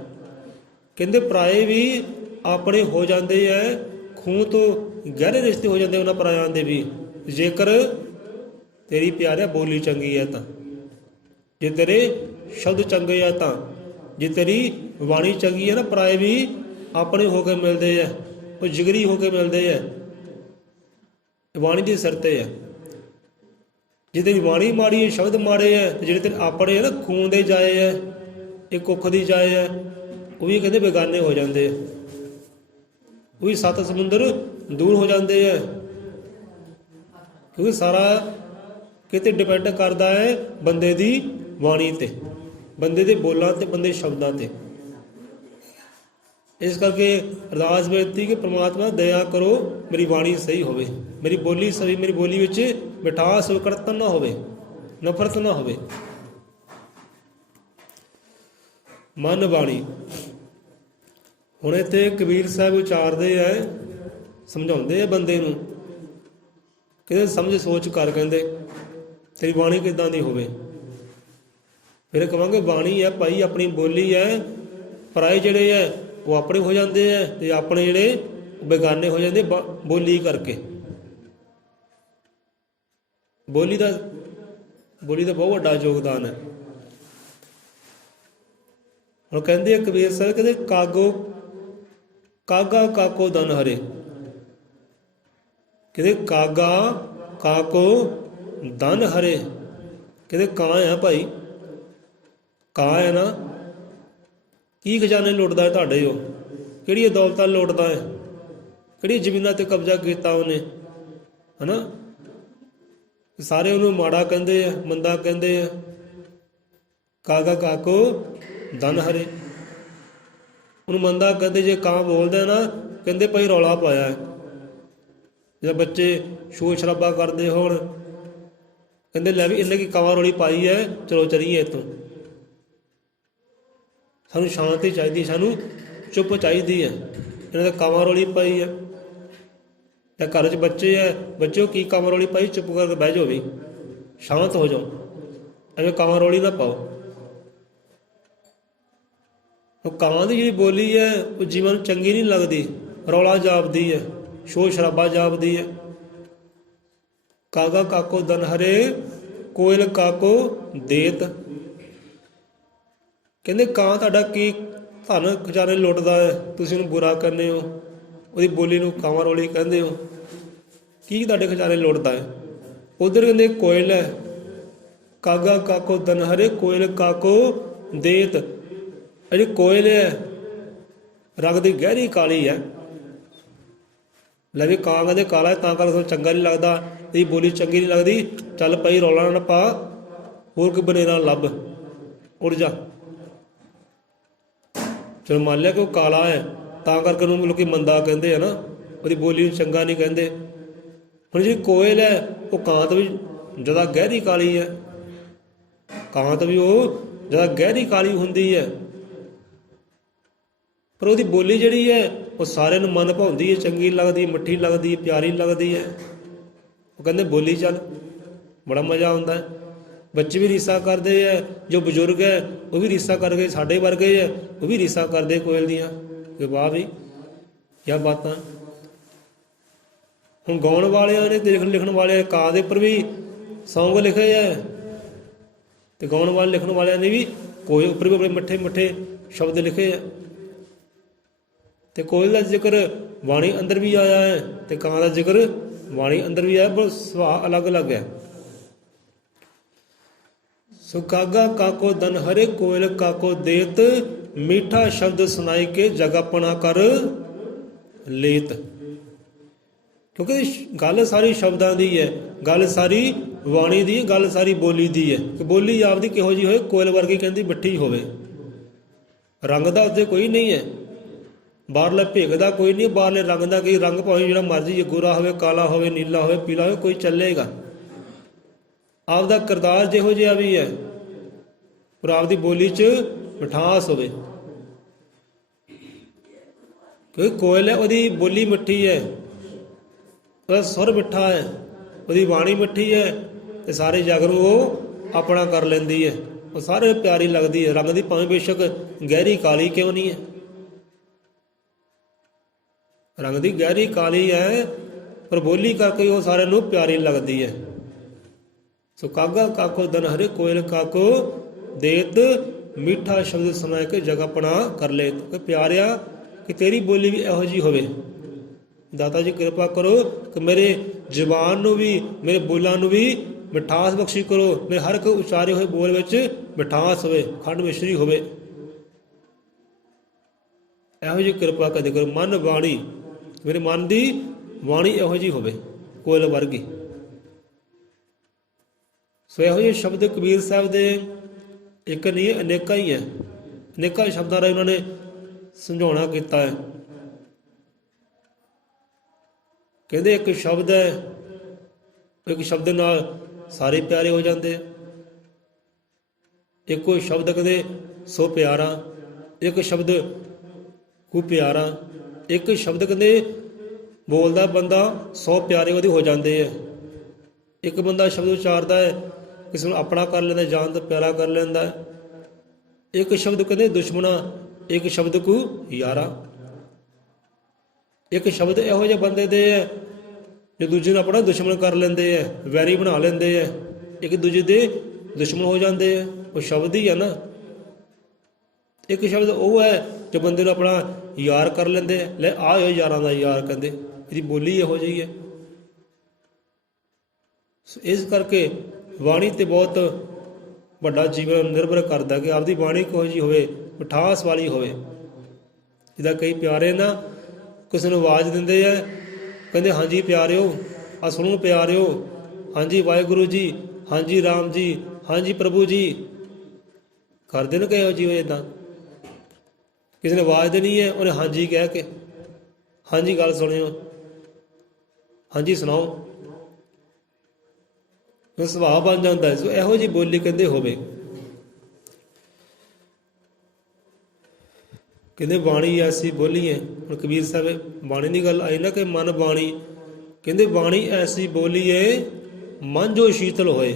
ਕਹਿੰਦੇ ਪਰਾਏ ਵੀ ਆਪਣੇ ਹੋ ਜਾਂਦੇ ਹੈ, ਖੂਨ ਤੋਂ ਗਹਿਰੇ ਰਿਸ਼ਤੇ ਹੋ ਜਾਂਦੇ ਉਹਨਾਂ ਪਰਾਇਆਂ ਦੇ ਵੀ, ਜੇਕਰ ਤੇਰੀ ਪਿਆਰਿਆ ਬੋਲੀ ਚੰਗੀ ਹੈ ਤਾਂ, ਜੇ ਤੇਰੇ ਸ਼ਬਦ ਚੰਗੇ ਆ ਤਾਂ, ਜੇ ਤੇਰੀ ਬਾਣੀ ਚੰਗੀ ਹੈ ਨਾ, ਪਰਾਏ ਵੀ ਆਪਣੇ ਹੋ ਕੇ ਮਿਲਦੇ ਹੈ, ਉਹ ਜਿਗਰੀ ਹੋ ਕੇ ਮਿਲਦੇ ਹੈ। ਬਾਣੀ ਦੀ ਸਿਰ 'ਤੇ ਹੈ। ਜੇ ਤੇਰੀ ਬਾਣੀ ਮਾੜੀ ਹੈ, ਸ਼ਬਦ ਮਾੜੇ ਹੈ, ਤੇ ਜਿਹੜੇ ਤੇਰੇ ਆਪਣੇ ਹੈ ਨਾ ਖੂਨ ਦੇ ਜਾਏ ਹੈ, ਇਹ ਕੁੱਖ ਦੀ ਜਾਏ ਹੈ, ਉਹ ਵੀ ਕਹਿੰਦੇ ਬੇਗਾਨੇ ਹੋ ਜਾਂਦੇ ਆ, ਉਹ ਵੀ 7 ਸਮੁੰਦਰ ਦੂਰ ਹੋ ਜਾਂਦੇ ਹੈ। ਕਿਉਂਕਿ ਸਾਰਾ ਕਿਤੇ ਡਿਪੈਂਡ ਕਰਦਾ ਹੈ ਬੰਦੇ ਦੀ ਬਾਣੀ ਤੇ, ਬੰਦੇ ਦੇ ਬੋਲਾਂ ਤੇ, ਬੰਦੇ ਸ਼ਬਦਾਂ ਤੇ। ਇਸ ਕਰਕੇ ਅਰਦਾਸ ਬੇਨਤੀ ਕਿ ਪ੍ਰਮਾਤਮਾ ਦਇਆ ਕਰੋ ਮੇਰੀ ਬਾਣੀ ਸਹੀ ਹੋਵੇ, ਮੇਰੀ ਬੋਲੀ ਸਹੀ, ਮੇਰੀ ਬੋਲੀ ਵਿੱਚ ਮਿਠਾਸ ਹੋਵੇ, ਕੜਤਨ ਨਾ ਹੋਵੇ, ਨਫ਼ਰਤ ਨਾ ਹੋਵੇ। ਮਨ ਬਾਣੀ ਹੁਣ ਇੱਥੇ ਕਬੀਰ ਸਾਹਿਬ ਉਚਾਰਦੇ ਹੈ, ਸਮਝਾਉਂਦੇ ਆ ਬੰਦੇ ਨੂੰ, ਕਿਤੇ ਸਮਝ ਸੋਚ ਕਰ, ਕਹਿੰਦੇ ਤੇਰੀ ਬਾਣੀ ਕਿੱਦਾਂ ਦੀ ਹੋਵੇ। ਫਿਰ ਕਹਾਂਗੇ ਬਾਣੀ ਹੈ ਭਾਈ, ਆਪਣੀ ਬੋਲੀ ਹੈ, ਪਰਾਏ ਜਿਹੜੇ ਹੈ ਉਹ ਆਪਣੇ ਹੋ ਜਾਂਦੇ ਹੈ ਤੇ ਆਪਣੇ ਜਿਹੜੇ ਬੇਗਾਨੇ ਹੋ ਜਾਂਦੇ ਬੋਲੀ ਕਰਕੇ। ਬੋਲੀ ਦਾ ਬਹੁਤ ਵੱਡਾ ਯੋਗਦਾਨ ਹੈ। ਹੁਣ ਕਹਿੰਦੇ ਆ ਕਬੀਰ ਸਾਹਿਬ, ਕਹਿੰਦੇ ਕਾਗਾ ਕਾਕੋ ਦਨ ਹਰੇ, ਕਹਿੰਦੇ ਕਾਗਾ ਕਾਕੋ ਦਨ ਹਰੇ, ਕਹਿੰਦੇ ਕਾਂ ਆ ਭਾਈ, ਕਾਂ ਹੈ ਨਾ, ਕੀ ਖਜ਼ਾਨੇ ਲੁੱਟਦਾ ਹੈ ਤੁਹਾਡੇ, ਉਹ ਕਿਹੜੀ ਦੌਲਤਾਂ ਲੁੱਟਦਾ ਹੈ, ਕਿਹੜੀ ਜ਼ਮੀਨਾਂ ਤੇ ਕਬਜ਼ਾ ਕੀਤਾ ਉਹਨੇ, ਹੈ ਨਾ। ਸਾਰੇ ਉਹਨੂੰ ਮਾੜਾ ਕਹਿੰਦੇ ਆ, ਮੰਦਾ ਕਹਿੰਦੇ ਆ। ਕਾਗਾ ਕਾਕੋ ਦਨ ਹਰੇ, ਉਹਨੂੰ ਮੰਦਾ ਕਹਿੰਦੇ। ਜੇ ਕਾਂ ਬੋਲਦਾ ਨਾ, ਕਹਿੰਦੇ ਭਾਈ ਰੌਲਾ ਪਾਇਆ ਹੈ। ਜੇ ਬੱਚੇ ਸ਼ੋਰ ਸ਼ਰਾਬਾ ਕਰਦੇ ਹੋਣ, ਕਹਿੰਦੇ ਲੈ ਵੀ ਇਹਨੇ ਕੀ ਕਾਵਾਂ ਰੌਲੀ ਪਾਈ ਹੈ, ਚਲੋ ਚਲੀਏ ਇੱਥੋਂ। ਸਾਨੂੰ ਸ਼ਾਂਤੀ ਚਾਹੀਦੀ, ਸਾਨੂੰ ਚੁੱਪ ਚਾਹੀਦੀ ਹੈ, ਇਹਨਾਂ ਦਾ ਕਾਵਾਂ ਰੌਲੀ ਪਾਈ ਹੈ। ਜਾਂ ਘਰ 'ਚ ਬੱਚੇ ਹੈ, ਬੱਚੇ ਕੀ ਕਾਵਾਂ ਰੌਲੀ ਪਾਈ, ਚੁੱਪ ਕਰਕੇ ਬਹਿ ਜਾਓ, ਵੀ ਸ਼ਾਂਤ ਹੋ ਜਾਓ, ਐਵੇਂ ਕਾਵਾਂ ਰੌਲੀ ਨਾ ਪਾਓ। ਉਹ ਕਾਂ ਦੀ ਜਿਹੜੀ ਬੋਲੀ ਹੈ ਉਹ ਜੀਵਨ ਨੂੰ ਚੰਗੀ ਨਹੀਂ ਲੱਗਦੀ, ਰੌਲਾ ਜਾਪਦੀ ਹੈ, ਸ਼ੋਰ ਸ਼ਰਾਬਾ ਜਾਪਦੀ ਹੈ। ਕਾਗਾ ਕਾਕੋ ਦਨ ਹਰੇ, ਕੋਇਲ ਕਾਕੋ ਦੇਤ, ਕਹਿੰਦੇ ਕਾਂ ਤੁਹਾਡਾ ਕੀ ਧਨ ਖਜ਼ਾਨੇ ਲੁੱਟਦਾ ਹੈ, ਤੁਸੀਂ ਉਹਨੂੰ ਬੁਰਾ ਕਹਿੰਦੇ ਹੋ, ਉਹਦੀ ਬੋਲੀ ਨੂੰ ਕਾਵਾਂ ਰੌਲੀ ਕਹਿੰਦੇ ਹੋ, ਕੀ ਤੁਹਾਡੇ ਖਜ਼ਾਨੇ ਲੁੱਟਦਾ ਹੈ। ਉਧਰ ਕਹਿੰਦੇ ਕੋਇਲ ਹੈ, ਕਾਗਾ ਕਾਕੋ ਦਨ ਹਰੇ, ਕੋਇਲ ਕਾਕੋ ਦੇਤ। ਜਿਹੜੀ ਕੋਇਲ ਹੈ ਰੰਗ ਦੀ ਗਹਿਰੀ ਕਾਲੀ ਹੈ। ਲੈ ਵੀ ਕਾਂ ਕਹਿੰਦੇ ਕਾਲਾ ਤਾਂ ਕਰਕੇ ਤੁਹਾਨੂੰ ਚੰਗਾ ਨਹੀਂ ਲੱਗਦਾ, ਇਹਦੀ ਬੋਲੀ ਚੰਗੀ ਨਹੀਂ ਲੱਗਦੀ, ਚੱਲ ਪਈ ਰੌਲਾ ਨਾ ਪਾ, ਹੋਰ ਕੋਈ ਬਨੇਰਾ ਲੱਭ, ਉੜ ਜਾ। ਚਲੋ ਮੰਨ ਲਿਆ ਕਿ ਉਹ ਕਾਲਾ ਹੈ ਤਾਂ ਕਰਕੇ ਉਹਨੂੰ ਲੋਕੀ ਮੰਦਾ ਕਹਿੰਦੇ ਆ ਨਾ, ਉਹਦੀ ਬੋਲੀ ਨੂੰ ਚੰਗਾ ਨਹੀਂ ਕਹਿੰਦੇ। ਹੁਣ ਜਿਹੜੀ ਕੋਇਲ ਹੈ ਉਹ ਕਾਂ ਤੋਂ ਵੀ ਜ਼ਿਆਦਾ ਗਹਿਰੀ ਕਾਲੀ ਹੈ, ਕਾਂ ਤੋਂ ਵੀ ਉਹ ਜ਼ਿਆਦਾ ਗਹਿਰੀ ਕਾਲੀ ਹੁੰਦੀ ਹੈ। ਪਰ ਉਹਦੀ ਬੋਲੀ ਜਿਹੜੀ ਹੈ ਉਹ ਸਾਰਿਆਂ ਨੂੰ ਮਨ ਭਾਉਂਦੀ ਹੈ, ਚੰਗੀ ਲੱਗਦੀ, ਮਿੱਠੀ ਲੱਗਦੀ, ਪਿਆਰੀ ਲੱਗਦੀ ਹੈ। ਉਹ ਕਹਿੰਦੇ ਬੋਲੀ ਚੱਲ, ਬੜਾ ਮਜ਼ਾ ਆਉਂਦਾ ਹੈ। ਬੱਚੇ ਵੀ ਰੀਸਾਂ ਕਰਦੇ ਹੈ, ਜੋ ਬਜ਼ੁਰਗ ਹੈ ਉਹ ਵੀ ਰੀਸਾਂ ਕਰਕੇ, ਸਾਡੇ ਵਰਗੇ ਹੈ ਉਹ ਵੀ ਰੀਸਾਂ ਕਰਦੇ ਕੋਇਲ ਦੀਆਂ, ਕਿ ਵਾਹ ਵੀ ਕਿਆ ਬਾਤਾਂ। ਹੁਣ ਗਾਉਣ ਵਾਲਿਆਂ ਨੇ, ਲਿਖਣ ਵਾਲੇ ਕਾਂ ਦੇ ਉੱਪਰ ਵੀ ਸੌਂਗ ਲਿਖੇ ਹੈ, ਤੇ ਗਾਉਣ ਵਾਲੇ ਲਿਖਣ ਵਾਲਿਆਂ ਨੇ ਵੀ ਕੋਇਲ ਉੱਪਰ ਵੀ ਬੜੇ ਮਿੱਠੇ ਮਿੱਠੇ ਸ਼ਬਦ ਲਿਖੇ ਹੈ। ਤੇ ਕੋਇਲ ਦਾ ਜ਼ਿਕਰ ਬਾਣੀ ਅੰਦਰ ਵੀ ਆਇਆ ਹੈ, ਤੇ ਕਾਂ ਦਾ ਜ਼ਿਕਰ ਬਾਣੀ ਅੰਦਰ ਵੀ ਆਇਆ, ਪਰ ਸੁਭਾਅ ਅਲੱਗ ਅਲੱਗ ਹੈ। ਸੋ ਕਾਗਾ ਕਾਕੋ ਦਨ ਹਰੇ, ਕੋਇਲ ਕਾਕੋ ਦੇਤ, ਮੀਠਾ ਸ਼ਬਦ ਸੁਣਾਈ ਕੇ ਜਗ ਆਪਣਾ ਕਰ ਲੇਤ। ਕਿਉਂਕਿ ਗੱਲ ਸਾਰੀ ਸ਼ਬਦਾਂ ਦੀ ਹੈ, ਗੱਲ ਸਾਰੀ ਬਾਣੀ ਦੀ, ਗੱਲ ਸਾਰੀ ਬੋਲੀ ਦੀ ਹੈ। ਕਿ ਬੋਲੀ ਆਪਦੀ ਕਿਹੋ ਜਿਹੀ ਹੋਏ, ਕੋਇਲ ਵਰਗੀ ਕਹਿੰਦੀ ਮਿੱਠੀ ਹੋਵੇ। ਰੰਗ ਦਾ ਉੱਤੇ ਕੋਈ ਨਹੀਂ ਹੈ, ਬਾਹਰਲੇ ਭੇਗ ਦਾ ਕੋਈ ਨਹੀਂ, ਬਾਹਰਲੇ ਰੰਗ ਦਾ ਕੀ ਰੰਗ, ਭਾਵੇਂ ਜਿਹੜਾ ਮਰਜ਼ੀ ਗੋਰਾ ਹੋਵੇ, ਕਾਲਾ ਹੋਵੇ, ਨੀਲਾ ਹੋਵੇ, ਪੀਲਾ ਹੋਵੇ, ਕੋਈ ਚੱਲੇਗਾ। ਆਪਦਾ ਕਿਰਦਾਰ ਜਿਹੋ ਜਿਹਾ ਵੀ ਹੈ, ਪਰ ਆਪਦੀ ਬੋਲੀ 'ਚ ਮਿਠਾਸ ਹੋਵੇ। ਕਿਉਂਕਿ ਕੋਇਲ ਹੈ, ਉਹਦੀ ਬੋਲੀ ਮਿੱਠੀ ਹੈ, ਉਹਦਾ ਸੁਰ ਮਿੱਠਾ ਹੈ, ਉਹਦੀ ਬਾਣੀ ਮਿੱਠੀ ਹੈ, ਤੇ ਸਾਰੇ ਜਗ ਨੂੰ ਉਹ ਆਪਣਾ ਕਰ ਲੈਂਦੀ ਹੈ, ਉਹ ਸਾਰੇ ਪਿਆਰੀ ਲੱਗਦੀ ਹੈ। ਰੰਗ ਦੀ ਭਾਵੇਂ ਬੇਸ਼ੱਕ ਗਹਿਰੀ ਕਾਲੀ ਕਿਉਂ ਨਹੀਂ ਹੈ, ਰੰਗ ਦੀ ਗਹਿਰੀ ਕਾਲੀ ਹੈ, ਪਰ ਬੋਲੀ ਕਰਕੇ ਉਹ ਸਾਰਿਆਂ ਨੂੰ ਪਿਆਰੀ ਲੱਗਦੀ ਹੈ। ਸੋ ਕਾਗਾ ਕਾਕੋ ਦਨ ਹਰੇ, ਕੋਇਲ ਕਾਕੋ ਦੇਤ, ਮਿੱਠਾ ਸ਼ਬਦ ਸੁਣਾ ਕੇ ਜਗ ਆਪਣਾ ਕਰ ਲੈ। ਕਿ ਪਿਆਰਿਆ, ਕਿ ਤੇਰੀ ਬੋਲੀ ਵੀ ਇਹੋ ਜਿਹੀ ਹੋਵੇ। ਦਾਤਾ ਜੀ ਕਿਰਪਾ ਕਰੋ ਕਿ ਮੇਰੇ ਜ਼ੁਬਾਨ ਨੂੰ ਵੀ, ਮੇਰੇ ਬੋਲਾਂ ਨੂੰ ਵੀ ਮਿਠਾਸ ਬਖਸ਼ੀ ਕਰੋ, ਮੇਰੇ ਹਰ ਇੱਕ ਉਚਾਰੇ ਹੋਏ ਬੋਲ ਵਿੱਚ ਮਿਠਾਸ ਹੋਵੇ, ਖੰਡ ਮਿਸ਼ਰੀ ਹੋਵੇ, ਇਹੋ ਜਿਹੀ ਕਿਰਪਾ ਕਦੇ ਕਰੋ। ਮਨ ਬਾਣੀ, ਮੇਰੇ ਮਨ ਦੀ ਬਾਣੀ ਇਹੋ ਜਿਹੀ ਹੋਵੇ, ਕੋਇਲ ਵਰਗੀ। ਸੋ ਇਹੋ ਜਿਹੇ ਸ਼ਬਦ ਕਬੀਰ ਸਾਹਿਬ ਦੇ ਇੱਕ ਨਹੀਂ ਅਨੇਕਾਂ ਹੀ ਹੈ, ਅਨੇਕਾਂ ਸ਼ਬਦਾਂ ਰਾਹੀਂ ਉਹਨਾਂ ਨੇ ਸਮਝਾਉਣਾ ਕੀਤਾ ਹੈ। ਕਹਿੰਦੇ ਇੱਕ ਸ਼ਬਦ ਹੈ, ਇੱਕ ਸ਼ਬਦ ਨਾਲ ਸਾਰੇ ਪਿਆਰੇ ਹੋ ਜਾਂਦੇ। ਇੱਕੋ ਸ਼ਬਦ ਕਹਿੰਦੇ ਸੋ ਪਿਆਰਾ, ਇੱਕ ਸ਼ਬਦ ਕੋ ਪਿਆਰਾ, ਇੱਕ ਸ਼ਬਦ ਕਹਿੰਦੇ ਬੋਲਦਾ ਬੰਦਾ 100 ਪਿਆਰੇ ਉਹਦੇ ਹੋ ਜਾਂਦੇ ਹੈ। ਇੱਕ ਬੰਦਾ ਸ਼ਬਦ ਉਚਾਰਦਾ ਹੈ, ਕਿਸੇ ਨੂੰ ਆਪਣਾ ਕਰ ਲੈਂਦਾ, ਜਾਨ ਦਾ ਪਿਆਰਾ ਕਰ ਲੈਂਦਾ ਹੈ। ਇੱਕ ਸ਼ਬਦ ਕਹਿੰਦੇ ਦੁਸ਼ਮਣਾ, ਇੱਕ ਸ਼ਬਦ ਕੋ ਯਾਰਾ। ਇੱਕ ਸ਼ਬਦ ਇਹੋ ਜਿਹੇ ਬੰਦੇ ਦੇ ਹੈ ਜੋ ਦੂਜੇ ਨੂੰ ਆਪਣਾ ਦੁਸ਼ਮਣ ਕਰ ਲੈਂਦੇ ਹੈ, ਵੈਰੀ ਬਣਾ ਲੈਂਦੇ ਹੈ, ਇੱਕ ਦੂਜੇ ਦੇ ਦੁਸ਼ਮਣ ਹੋ ਜਾਂਦੇ ਹੈ। ਉਹ ਸ਼ਬਦ ਹੀ ਹੈ ਨਾ। ਇੱਕ ਸ਼ਬਦ ਉਹ ਹੈ ਜੋ ਬੰਦੇ ਨੂੰ ਆਪਣਾ ਯਾਰ ਕਰ ਲੈਂਦੇ ਹੈ, ਲੈ ਆ ਹੋਏ ਯਾਰਾਂ ਦਾ ਯਾਰ, ਕਹਿੰਦੇ ਇਹਦੀ ਬੋਲੀ ਇਹੋ ਜਿਹੀ ਹੈ। ਇਸ ਕਰਕੇ ਬਾਣੀ 'ਤੇ ਬਹੁਤ ਵੱਡਾ ਜੀਵਨ ਨਿਰਭਰ ਕਰਦਾ ਕਿ ਆਪਦੀ ਬਾਣੀ ਕਿਹੋ ਜਿਹੀ ਹੋਵੇ, ਮਿਠਾਸ ਵਾਲੀ ਹੋਵੇ। ਜਿਹਦਾ ਕਈ ਪਿਆਰੇ ਨਾ ਕਿਸੇ ਨੂੰ ਆਵਾਜ਼ ਦਿੰਦੇ ਆ, ਕਹਿੰਦੇ ਹਾਂਜੀ ਪਿਆਰਿਓ, ਆ ਸੁਣੋ ਪਿਆਰਿਓ, ਹਾਂਜੀ ਵਾਹਿਗੁਰੂ ਜੀ, ਹਾਂਜੀ ਰਾਮ ਜੀ, ਹਾਂਜੀ ਪ੍ਰਭੂ ਜੀ, ਕਰਦੇ ਨੇ ਕਿਹੋ ਜਿਹੀ ਹੋਏ। ਇੱਦਾਂ ਕਿਸੇ ਨੇ ਆਵਾਜ਼ ਦੇਣੀ ਹੈ, ਉਹਨੇ ਹਾਂਜੀ ਕਹਿ ਕੇ, ਹਾਂਜੀ ਗੱਲ ਸੁਣਿਓ, ਹਾਂਜੀ ਸੁਣਾਓ, ਸੁਭਾਅ ਬਣ ਜਾਂਦਾ। ਸੋ ਇਹੋ ਜਿਹੀ ਬੋਲੀ ਕਹਿੰਦੇ ਹੋਵੇ। ਕਹਿੰਦੇ ਬਾਣੀ ਐਸੀ ਬੋਲੀ ਹੈ। ਹੁਣ ਕਬੀਰ ਸਾਹਿਬ ਬਾਣੀ ਦੀ ਗੱਲ ਆਈ ਨਾ ਕਿ ਮਨ ਬਾਣੀ, ਕਹਿੰਦੇ ਬਾਣੀ ਐਸੀ ਬੋਲੀ ਹੈ ਮਨ ਜੋ ਸ਼ੀਤਲ ਹੋਏ।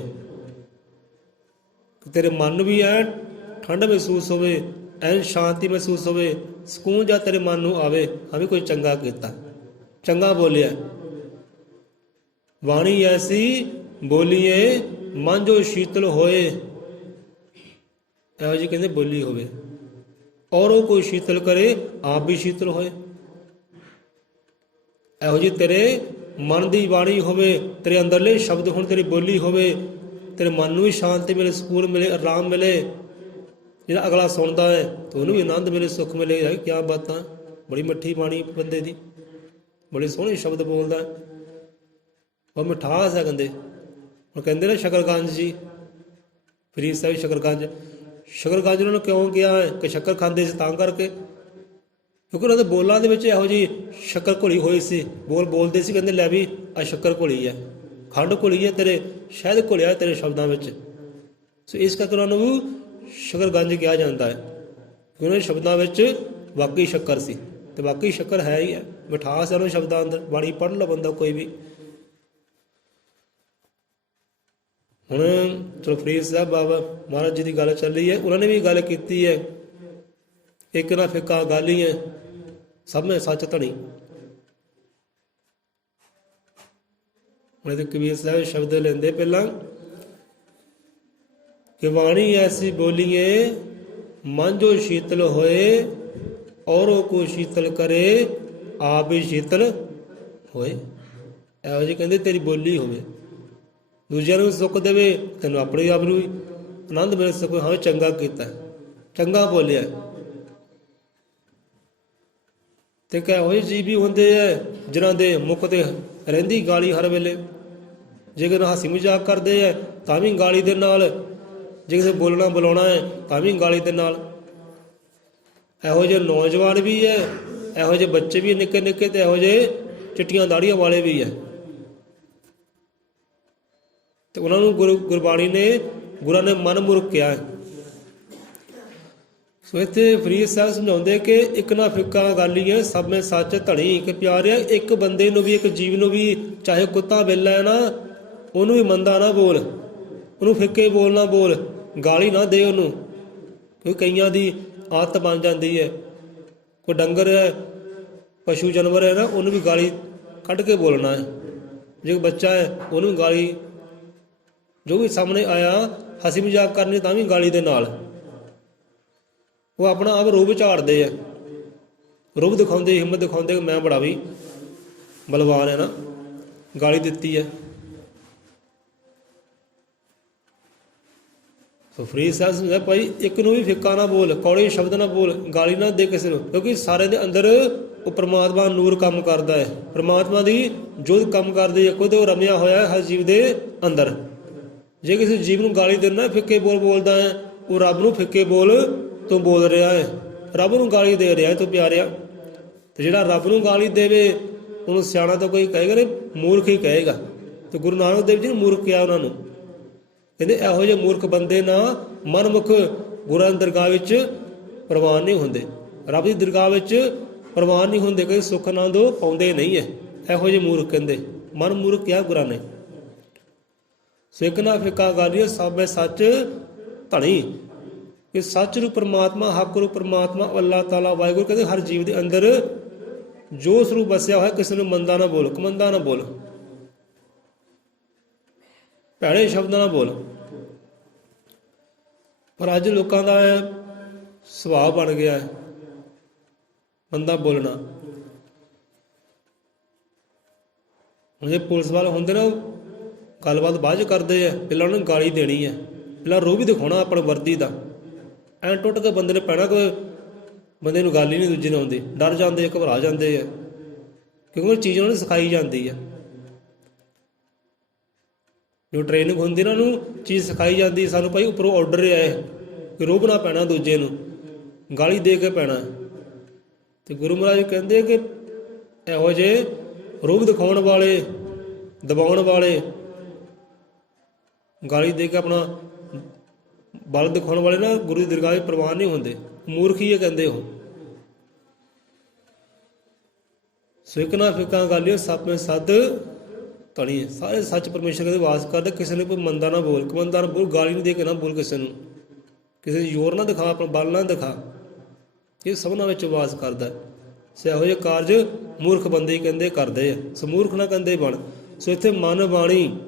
ਤੇਰੇ ਮਨ ਨੂੰ ਵੀ ਐ ਠੰਡ ਮਹਿਸੂਸ ਹੋਵੇ, ਐਨ ਸ਼ਾਂਤੀ ਮਹਿਸੂਸ ਹੋਵੇ, ਸਕੂਨ ਜਾਂ ਤੇਰੇ ਮਨ ਨੂੰ ਆਵੇ, ਹਮੇ ਕੋਈ ਚੰਗਾ ਕੀਤਾ, ਚੰਗਾ ਬੋਲਿਆ। ਬਾਣੀ ਐਸੀ ਬੋਲੀਏ ਮਨ ਜੋ ਸ਼ੀਤਲ ਹੋਏ, ਇਹੋ ਜਿਹੀ ਕਹਿੰਦੇ ਬੋਲੀ ਹੋਵੇ। ਔਰ ਉਹ ਕੋਈ ਸ਼ੀਤਲ ਕਰੇ, ਆਪ ਵੀ ਸ਼ੀਤਲ ਹੋਏ। ਇਹੋ ਜਿਹੀ ਤੇਰੇ ਮਨ ਦੀ ਬਾਣੀ ਹੋਵੇ, ਤੇਰੇ ਅੰਦਰਲੇ ਸ਼ਬਦ ਹੁਣ ਤੇਰੀ ਬੋਲੀ ਹੋਵੇ, ਤੇਰੇ ਮਨ ਨੂੰ ਵੀ ਸ਼ਾਂਤੀ ਮਿਲੇ, ਸਕੂਨ ਮਿਲੇ, ਆਰਾਮ ਮਿਲੇ। ਜਿਹੜਾ ਅਗਲਾ ਸੁਣਦਾ ਹੈ ਤਾਂ ਉਹਨੂੰ ਵੀ ਆਨੰਦ ਮਿਲੇ, ਸੁੱਖ ਮਿਲੇ। ਕਿਆ ਬਾਤਾਂ, ਬੜੀ ਮਿੱਠੀ ਬਾਣੀ ਬੰਦੇ ਦੀ, ਬੜੇ ਸੋਹਣੇ ਸ਼ਬਦ ਬੋਲਦਾ, ਉਹ ਮਿਠਾਸ ਹੈ। ਕਹਿੰਦੇ ਹੁਣ ਕਹਿੰਦੇ ਨਾ ਸ਼ਕਰਗੰਜ ਜੀ, ਫਰੀਦ ਸਾਹਿਬ ਸ਼ਕਰਗੰਜ, ਸ਼ਕਰਗੰਜ ਉਹਨਾਂ ਨੂੰ ਕਿਉਂ ਕਿਹਾ ਹੈ ਕਿ ਸ਼ੱਕਰ ਖਾਂਦੇ ਸੀ ਤਾਂ ਕਰਕੇ, ਕਿਉਂਕਿ ਉਹਨਾਂ ਦੇ ਬੋਲਾਂ ਦੇ ਵਿੱਚ ਇਹੋ ਜਿਹੀ ਸ਼ੱਕਰ ਘੁਲੀ ਹੋਈ ਸੀ। ਬੋਲਦੇ ਸੀ, ਕਹਿੰਦੇ ਲੈ ਵੀ ਆ ਸ਼ੱਕਰ ਘੁਲੀ ਹੈ, ਖੰਡ ਘੁਲੀ ਹੈ, ਤੇਰੇ ਸ਼ਹਿਦ ਘੁਲਿਆ ਤੇਰੇ ਸ਼ਬਦਾਂ ਵਿੱਚ। ਸੋ ਇਸ ਕਰਕੇ ਉਹਨਾਂ ਨੂੰ ਸ਼ਕਰਗੰਜ ਕਿਹਾ ਜਾਂਦਾ ਹੈ, ਕਿਉਂਕਿ ਉਹਨਾਂ ਦੇ ਸ਼ਬਦਾਂ ਵਿੱਚ ਵਾਕਈ ਸ਼ੱਕਰ ਸੀ। ਅਤੇ ਵਾਕਈ ਸ਼ੱਕਰ ਹੈ ਹੀ ਹੈ, ਮਿਠਾਸ ਹੈ ਉਹਨਾਂ ਸ਼ਬਦਾਂ ਅੰਦਰ। ਬਾਣੀ ਪੜ੍ਹ ਲਓ ਬੰਦਾ ਕੋਈ ਵੀ। ਹੁਣ ਚਲੋ ਫਰੀਦ ਸਾਹਿਬ ਬਾਬਾ ਮਹਾਰਾਜ ਜੀ ਦੀ ਗੱਲ ਚੱਲ ਰਹੀ ਹੈ, ਉਹਨਾਂ ਨੇ ਵੀ ਗੱਲ ਕੀਤੀ ਹੈ, ਇੱਕ ਨਾ ਫਿੱਕਾ ਗੱਲ ਹੀ ਹੈ, ਸਭ ਮੈਂ ਸੱਚ ਧਣੀ। ਹੁਣ ਇਹਦੇ ਕਬੀਰ ਸਾਹਿਬ ਸ਼ਬਦ ਲੈਂਦੇ ਪਹਿਲਾਂ ਕਿ ਬਾਣੀ ਐਸੀ ਬੋਲੀਏ ਮਨ ਜੋ ਸ਼ੀਤਲ ਹੋਏ, ਔਰੋਂ ਕੋ ਸ਼ੀਤਲ ਕਰੇ, ਆਪ ਵੀ ਸ਼ੀਤਲ ਹੋਏ। ਇਹੋ ਜਿਹੀ ਕਹਿੰਦੇ ਤੇਰੀ ਬੋਲੀ ਹੋਵੇ, ਦੂਜਿਆਂ ਨੂੰ ਸੁੱਖ ਦੇਵੇ, ਤੈਨੂੰ ਆਪਣੇ ਆਪ ਨੂੰ ਵੀ ਆਨੰਦ ਮਿਲ ਸਕੇ। ਹਾਂ ਚੰਗਾ ਕੀਤਾ, ਚੰਗਾ ਬੋਲਿਆ। ਤੇ ਕਿਹੋ ਜਿਹੇ ਜੀਵ ਵੀ ਹੁੰਦੇ ਹੈ ਜਿਨ੍ਹਾਂ ਦੇ ਮੁੱਖ 'ਤੇ ਰਹਿੰਦੀ ਗਾਲੀ ਹਰ ਵੇਲੇ। ਜੇ ਕਿਸੇ ਹਾਸੀ ਮਜ਼ਾਕ ਕਰਦੇ ਹੈ ਤਾਂ ਵੀ ਗਾਲੀ ਦੇ ਨਾਲ, ਜੇ ਕਿਸੇ ਬੋਲਣਾ ਬੁਲਾਉਣਾ ਹੈ ਤਾਂ ਵੀ ਗਾਲੀ ਦੇ ਨਾਲ। ਇਹੋ ਜਿਹੇ ਨੌਜਵਾਨ ਵੀ ਹੈ, ਇਹੋ ਜਿਹੇ ਬੱਚੇ ਵੀ ਨਿੱਕੇ ਨਿੱਕੇ, ਅਤੇ ਇਹੋ ਜਿਹੇ ਚਿੱਟੀਆਂ ਦਾੜੀਆਂ ਵਾਲੇ ਵੀ ਹੈ। ਅਤੇ ਉਹਨਾਂ ਨੂੰ ਗੁਰਬਾਣੀ ਨੇ, ਗੁਰਾਂ ਨੇ ਮਨ ਮੁਰਖ ਕਿਹਾ ਹੈ। ਸੋ ਇੱਥੇ ਫਰੀਦ ਸਾਹਿਬ ਸਮਝਾਉਂਦੇ ਕਿ ਇੱਕ ਨਾ ਫਿੱਕਾ ਗੱਲ ਹੀ ਹੈ, ਸਭ ਮੈਂ ਸੱਚ ਧਣੀ। ਕਿ ਪਿਆਰਿਆ, ਇੱਕ ਬੰਦੇ ਨੂੰ ਵੀ, ਇੱਕ ਜੀਵ ਨੂੰ ਵੀ, ਚਾਹੇ ਕੁੱਤਾ ਬਿੱਲਾ ਹੈ ਨਾ, ਉਹਨੂੰ ਵੀ ਮੰਦਾ ਨਾ ਬੋਲ, ਉਹਨੂੰ ਫਿੱਕੇ ਬੋਲ ਨਾ ਬੋਲ, ਗਾਲੀ ਨਾ ਦੇ ਉਹਨੂੰ। ਕਿਉਂਕਿ ਕਈਆਂ ਦੀ ਆਦਤ ਬਣ ਜਾਂਦੀ ਹੈ, ਕੋਈ ਡੰਗਰ ਹੈ, ਪਸ਼ੂ ਜਾਨਵਰ ਹੈ ਨਾ, ਉਹਨੂੰ ਵੀ ਗਾਲੀ ਕੱਢ ਕੇ ਬੋਲਣਾ ਹੈ। ਜੇ ਕੋਈ ਬੱਚਾ ਹੈ ਉਹਨੂੰ ਵੀ ਗਾਲੀ, ਜੋ ਵੀ ਸਾਹਮਣੇ ਆਇਆ ਹੱਸੀ ਮਜ਼ਾਕ ਕਰਨੀ ਤਾਂ ਵੀ ਗਾਲੀ ਦੇ ਨਾਲ। ਉਹ ਆਪਣਾ ਆਪ ਰੂਪ ਝਾੜਦੇ ਆ, ਰੂਪ ਦਿਖਾਉਂਦੇ, ਹਿੰਮਤ ਦਿਖਾਉਂਦੇ, ਮੈਂ ਬੜਾ ਵੀ ਬਲਵਾਨ ਹੈ ਨਾ, ਗਾਲੀ ਦਿੱਤੀ ਹੈ। ਸੋ ਫਰੀਦ ਸਾਹਿਬ ਸਮਝਾਇਆ ਭਾਈ ਇੱਕ ਨੂੰ ਵੀ ਫਿੱਕਾ ਨਾ ਬੋਲ, ਕੌੜੇ ਸ਼ਬਦ ਨਾ ਬੋਲ, ਗਾਲੀ ਨਾ ਦੇ ਕਿਸੇ ਨੂੰ, ਕਿਉਂਕਿ ਸਾਰਿਆਂ ਦੇ ਅੰਦਰ ਉਹ ਪਰਮਾਤਮਾ ਨੂਰ ਕੰਮ ਕਰਦਾ ਹੈ, ਪਰਮਾਤਮਾ ਦੀ ਜੋਤ ਕੰਮ ਕਰਦੀ ਹੈ, ਖੁਦ ਉਹ ਰਮਿਆ ਹੋਇਆ ਹੈ ਹਰ ਜੀਵ ਦੇ ਅੰਦਰ। ਜੇ ਕਿਸੇ ਜੀਵ ਨੂੰ ਗਾਲੀ ਦਿੰਦਾ ਫਿੱਕੇ ਬੋਲ ਬੋਲਦਾ ਹੈ, ਉਹ ਰੱਬ ਨੂੰ ਫਿੱਕੇ ਬੋਲ ਤੂੰ ਬੋਲ ਰਿਹਾ ਹੈ, ਰੱਬ ਨੂੰ ਗਾਲੀ ਦੇ ਰਿਹਾ ਤੂੰ ਪਿਆਰਿਆ। ਤੇ ਜਿਹੜਾ ਰੱਬ ਨੂੰ ਗਾਲੀ ਦੇਵੇ ਉਹਨੂੰ ਸਿਆਣਾ ਤਾਂ ਕੋਈ ਕਹੇਗਾ ਨਹੀਂ, ਮੂਰਖ ਹੀ ਕਹੇਗਾ। ਤੇ ਗੁਰੂ ਨਾਨਕ ਦੇਵ ਜੀ ਨੇ ਮੂਰਖ ਕਿਹਾ ਉਹਨਾਂ ਨੂੰ, ਕਹਿੰਦੇ ਇਹੋ ਜਿਹੇ ਮੂਰਖ ਬੰਦੇ ਨਾ ਮਨਮੁਖ ਗੁਰਾਂ ਦੀ ਦਰਗਾਹ ਵਿੱਚ ਪ੍ਰਵਾਨ ਨਹੀਂ ਹੁੰਦੇ, ਰੱਬ ਦੀ ਦਰਗਾਹ ਵਿੱਚ ਪ੍ਰਵਾਨ ਨਹੀਂ ਹੁੰਦੇ, ਕਦੇ ਸੁੱਖ ਆਨੰਦ ਉਹ ਪਾਉਂਦੇ ਨਹੀਂ ਹੈ। ਇਹੋ ਜਿਹੇ ਮੂਰਖ ਕਹਿੰਦੇ, ਮਨ ਮੂਰਖ ਕਿਹਾ ਗੁਰਾਂ ਨੇ। ਸੋ ਇੱਕ ਨਾ ਫਿੱਕਾ ਗਾਲੀਏ ਸਭ ਸੱਚ ਧਣੀ, ਇਹ ਸੱਚ ਨੂੰ ਪਰਮਾਤਮਾ, ਹੱਕ ਨੂੰ ਪਰਮਾਤਮਾ ਅੱਲਾਹ ਤਾਲਾ ਵਾਹਿਗੁਰੂ ਕਹਿੰਦੇ ਹਰ ਜੀਵ ਦੇ ਅੰਦਰ ਜੋ ਸਰੂਪ ਵਸਿਆ ਹੋਇਆ, ਕਿਸੇ ਨੂੰ ਮੰਦਾ ਨਾ ਬੋਲ, ਕਮੰਦਾ ਨਾ ਬੋਲ, ਭੈੜੇ ਸ਼ਬਦਾਂ ਨਾ ਬੋਲ। ਪਰ ਅੱਜ ਲੋਕਾਂ ਦਾ ਸੁਭਾਅ ਬਣ ਗਿਆ ਹੈ ਮੰਦਾ ਬੋਲਣਾ। ਹੁਣ ਜੇ ਪੁਲਿਸ ਵਾਲੇ ਹੁੰਦੇ ਨਾ, ਗੱਲਬਾਤ ਬਾਅਦ 'ਚ ਕਰਦੇ ਆ, ਪਹਿਲਾਂ ਉਹਨਾਂ ਨੂੰ ਗਾਲੀ ਦੇਣੀ ਹੈ, ਪਹਿਲਾਂ ਰੋਹ ਵੀ ਦਿਖਾਉਣਾ ਆਪਣੀ ਵਰਦੀ ਦਾ। ਐਂ ਟੁੱਟ ਕੇ ਬੰਦੇ ਨੇ ਪੈਣਾ, ਕੋਈ ਬੰਦੇ ਨੂੰ ਗੱਲ ਹੀ ਨਹੀਂ ਦੂਜੀ ਨੂੰ ਆਉਂਦੀ, ਡਰ ਜਾਂਦੇ, ਘਬਰਾ ਜਾਂਦੇ ਆ, ਕਿਉਂਕਿ ਉਹ ਚੀਜ਼ ਉਹਨਾਂ ਨੂੰ ਸਿਖਾਈ ਜਾਂਦੀ ਹੈ। ਜੋ ਟ੍ਰੇਨਿੰਗ ਹੁੰਦੀ ਨਾ, ਉਹਨੂੰ ਚੀਜ਼ ਸਿਖਾਈ ਜਾਂਦੀ, ਸਾਨੂੰ ਭਾਈ ਉੱਪਰੋਂ ਆਰਡਰ ਆਏ ਕਿ ਰੋਹਬਣਾ ਪੈਣਾ, ਦੂਜੇ ਨੂੰ ਗਾਲੀ ਦੇ ਕੇ ਪੈਣਾ। ਤੇ ਗੁਰੂ ਮਹਾਰਾਜ ਕਹਿੰਦੇ ਕਿ ਇਹੋ ਜਿਹੇ ਰੋਹ ਦਿਖਾਉਣ ਵਾਲੇ, ਦਬਾਉਣ ਵਾਲੇ, ਗਾਲੀ ਦੇ ਕੇ ਆਪਣਾ ਬਲ ਦਿਖਾਉਣ ਵਾਲੇ ਨਾ ਗੁਰੂ ਦੀ ਦਰਗਾਹ ਵਿੱਚ ਪ੍ਰਵਾਨ ਨਹੀਂ ਹੁੰਦੇ, ਮੂਰਖ ਹੀ ਕਹਿੰਦੇ ਉਹ। ਸੋ ਇੱਕ ਨਾ ਫਿੱਕਾ ਗਾਲੀਓ ਸੱਪ ਮੇਂ ਸੱਦ ਧਣੀ, ਸਾਰੇ ਸੱਚ ਪਰਮੇਸ਼ਰ ਦੇ ਵਾਸ ਕਰਦੇ। ਕਿਸੇ ਨੂੰ ਕੋਈ ਮੰਦਾ ਨਾ ਬੋਲ, ਕਮੰਦਾ ਨਾ ਬੋਲ, ਗਾਲੀ ਨੂੰ ਦੇ ਕੇ ਨਾ ਬੋਲ, ਕਿਸੇ ਨੂੰ ਕਿਸੇ ਦੀ ਜ਼ੋਰ ਨਾ ਦਿਖਾ, ਆਪਣਾ ਬਲ ਨਾ ਦਿਖਾ। ਇਹ ਸਭਨਾਂ ਵਿੱਚ ਵਾਸ ਕਰਦਾ। ਸੋ ਇਹੋ ਜਿਹੇ ਕਾਰਜ ਮੂਰਖ ਬੰਦੇ ਹੀ ਕਹਿੰਦੇ ਕਰਦੇ ਆ, ਸੋ ਮੂਰਖ ਨਾ ਕਹਿੰਦੇ ਬਣ। ਸੋ ਇੱਥੇ ਮਨ ਬਾਣੀ,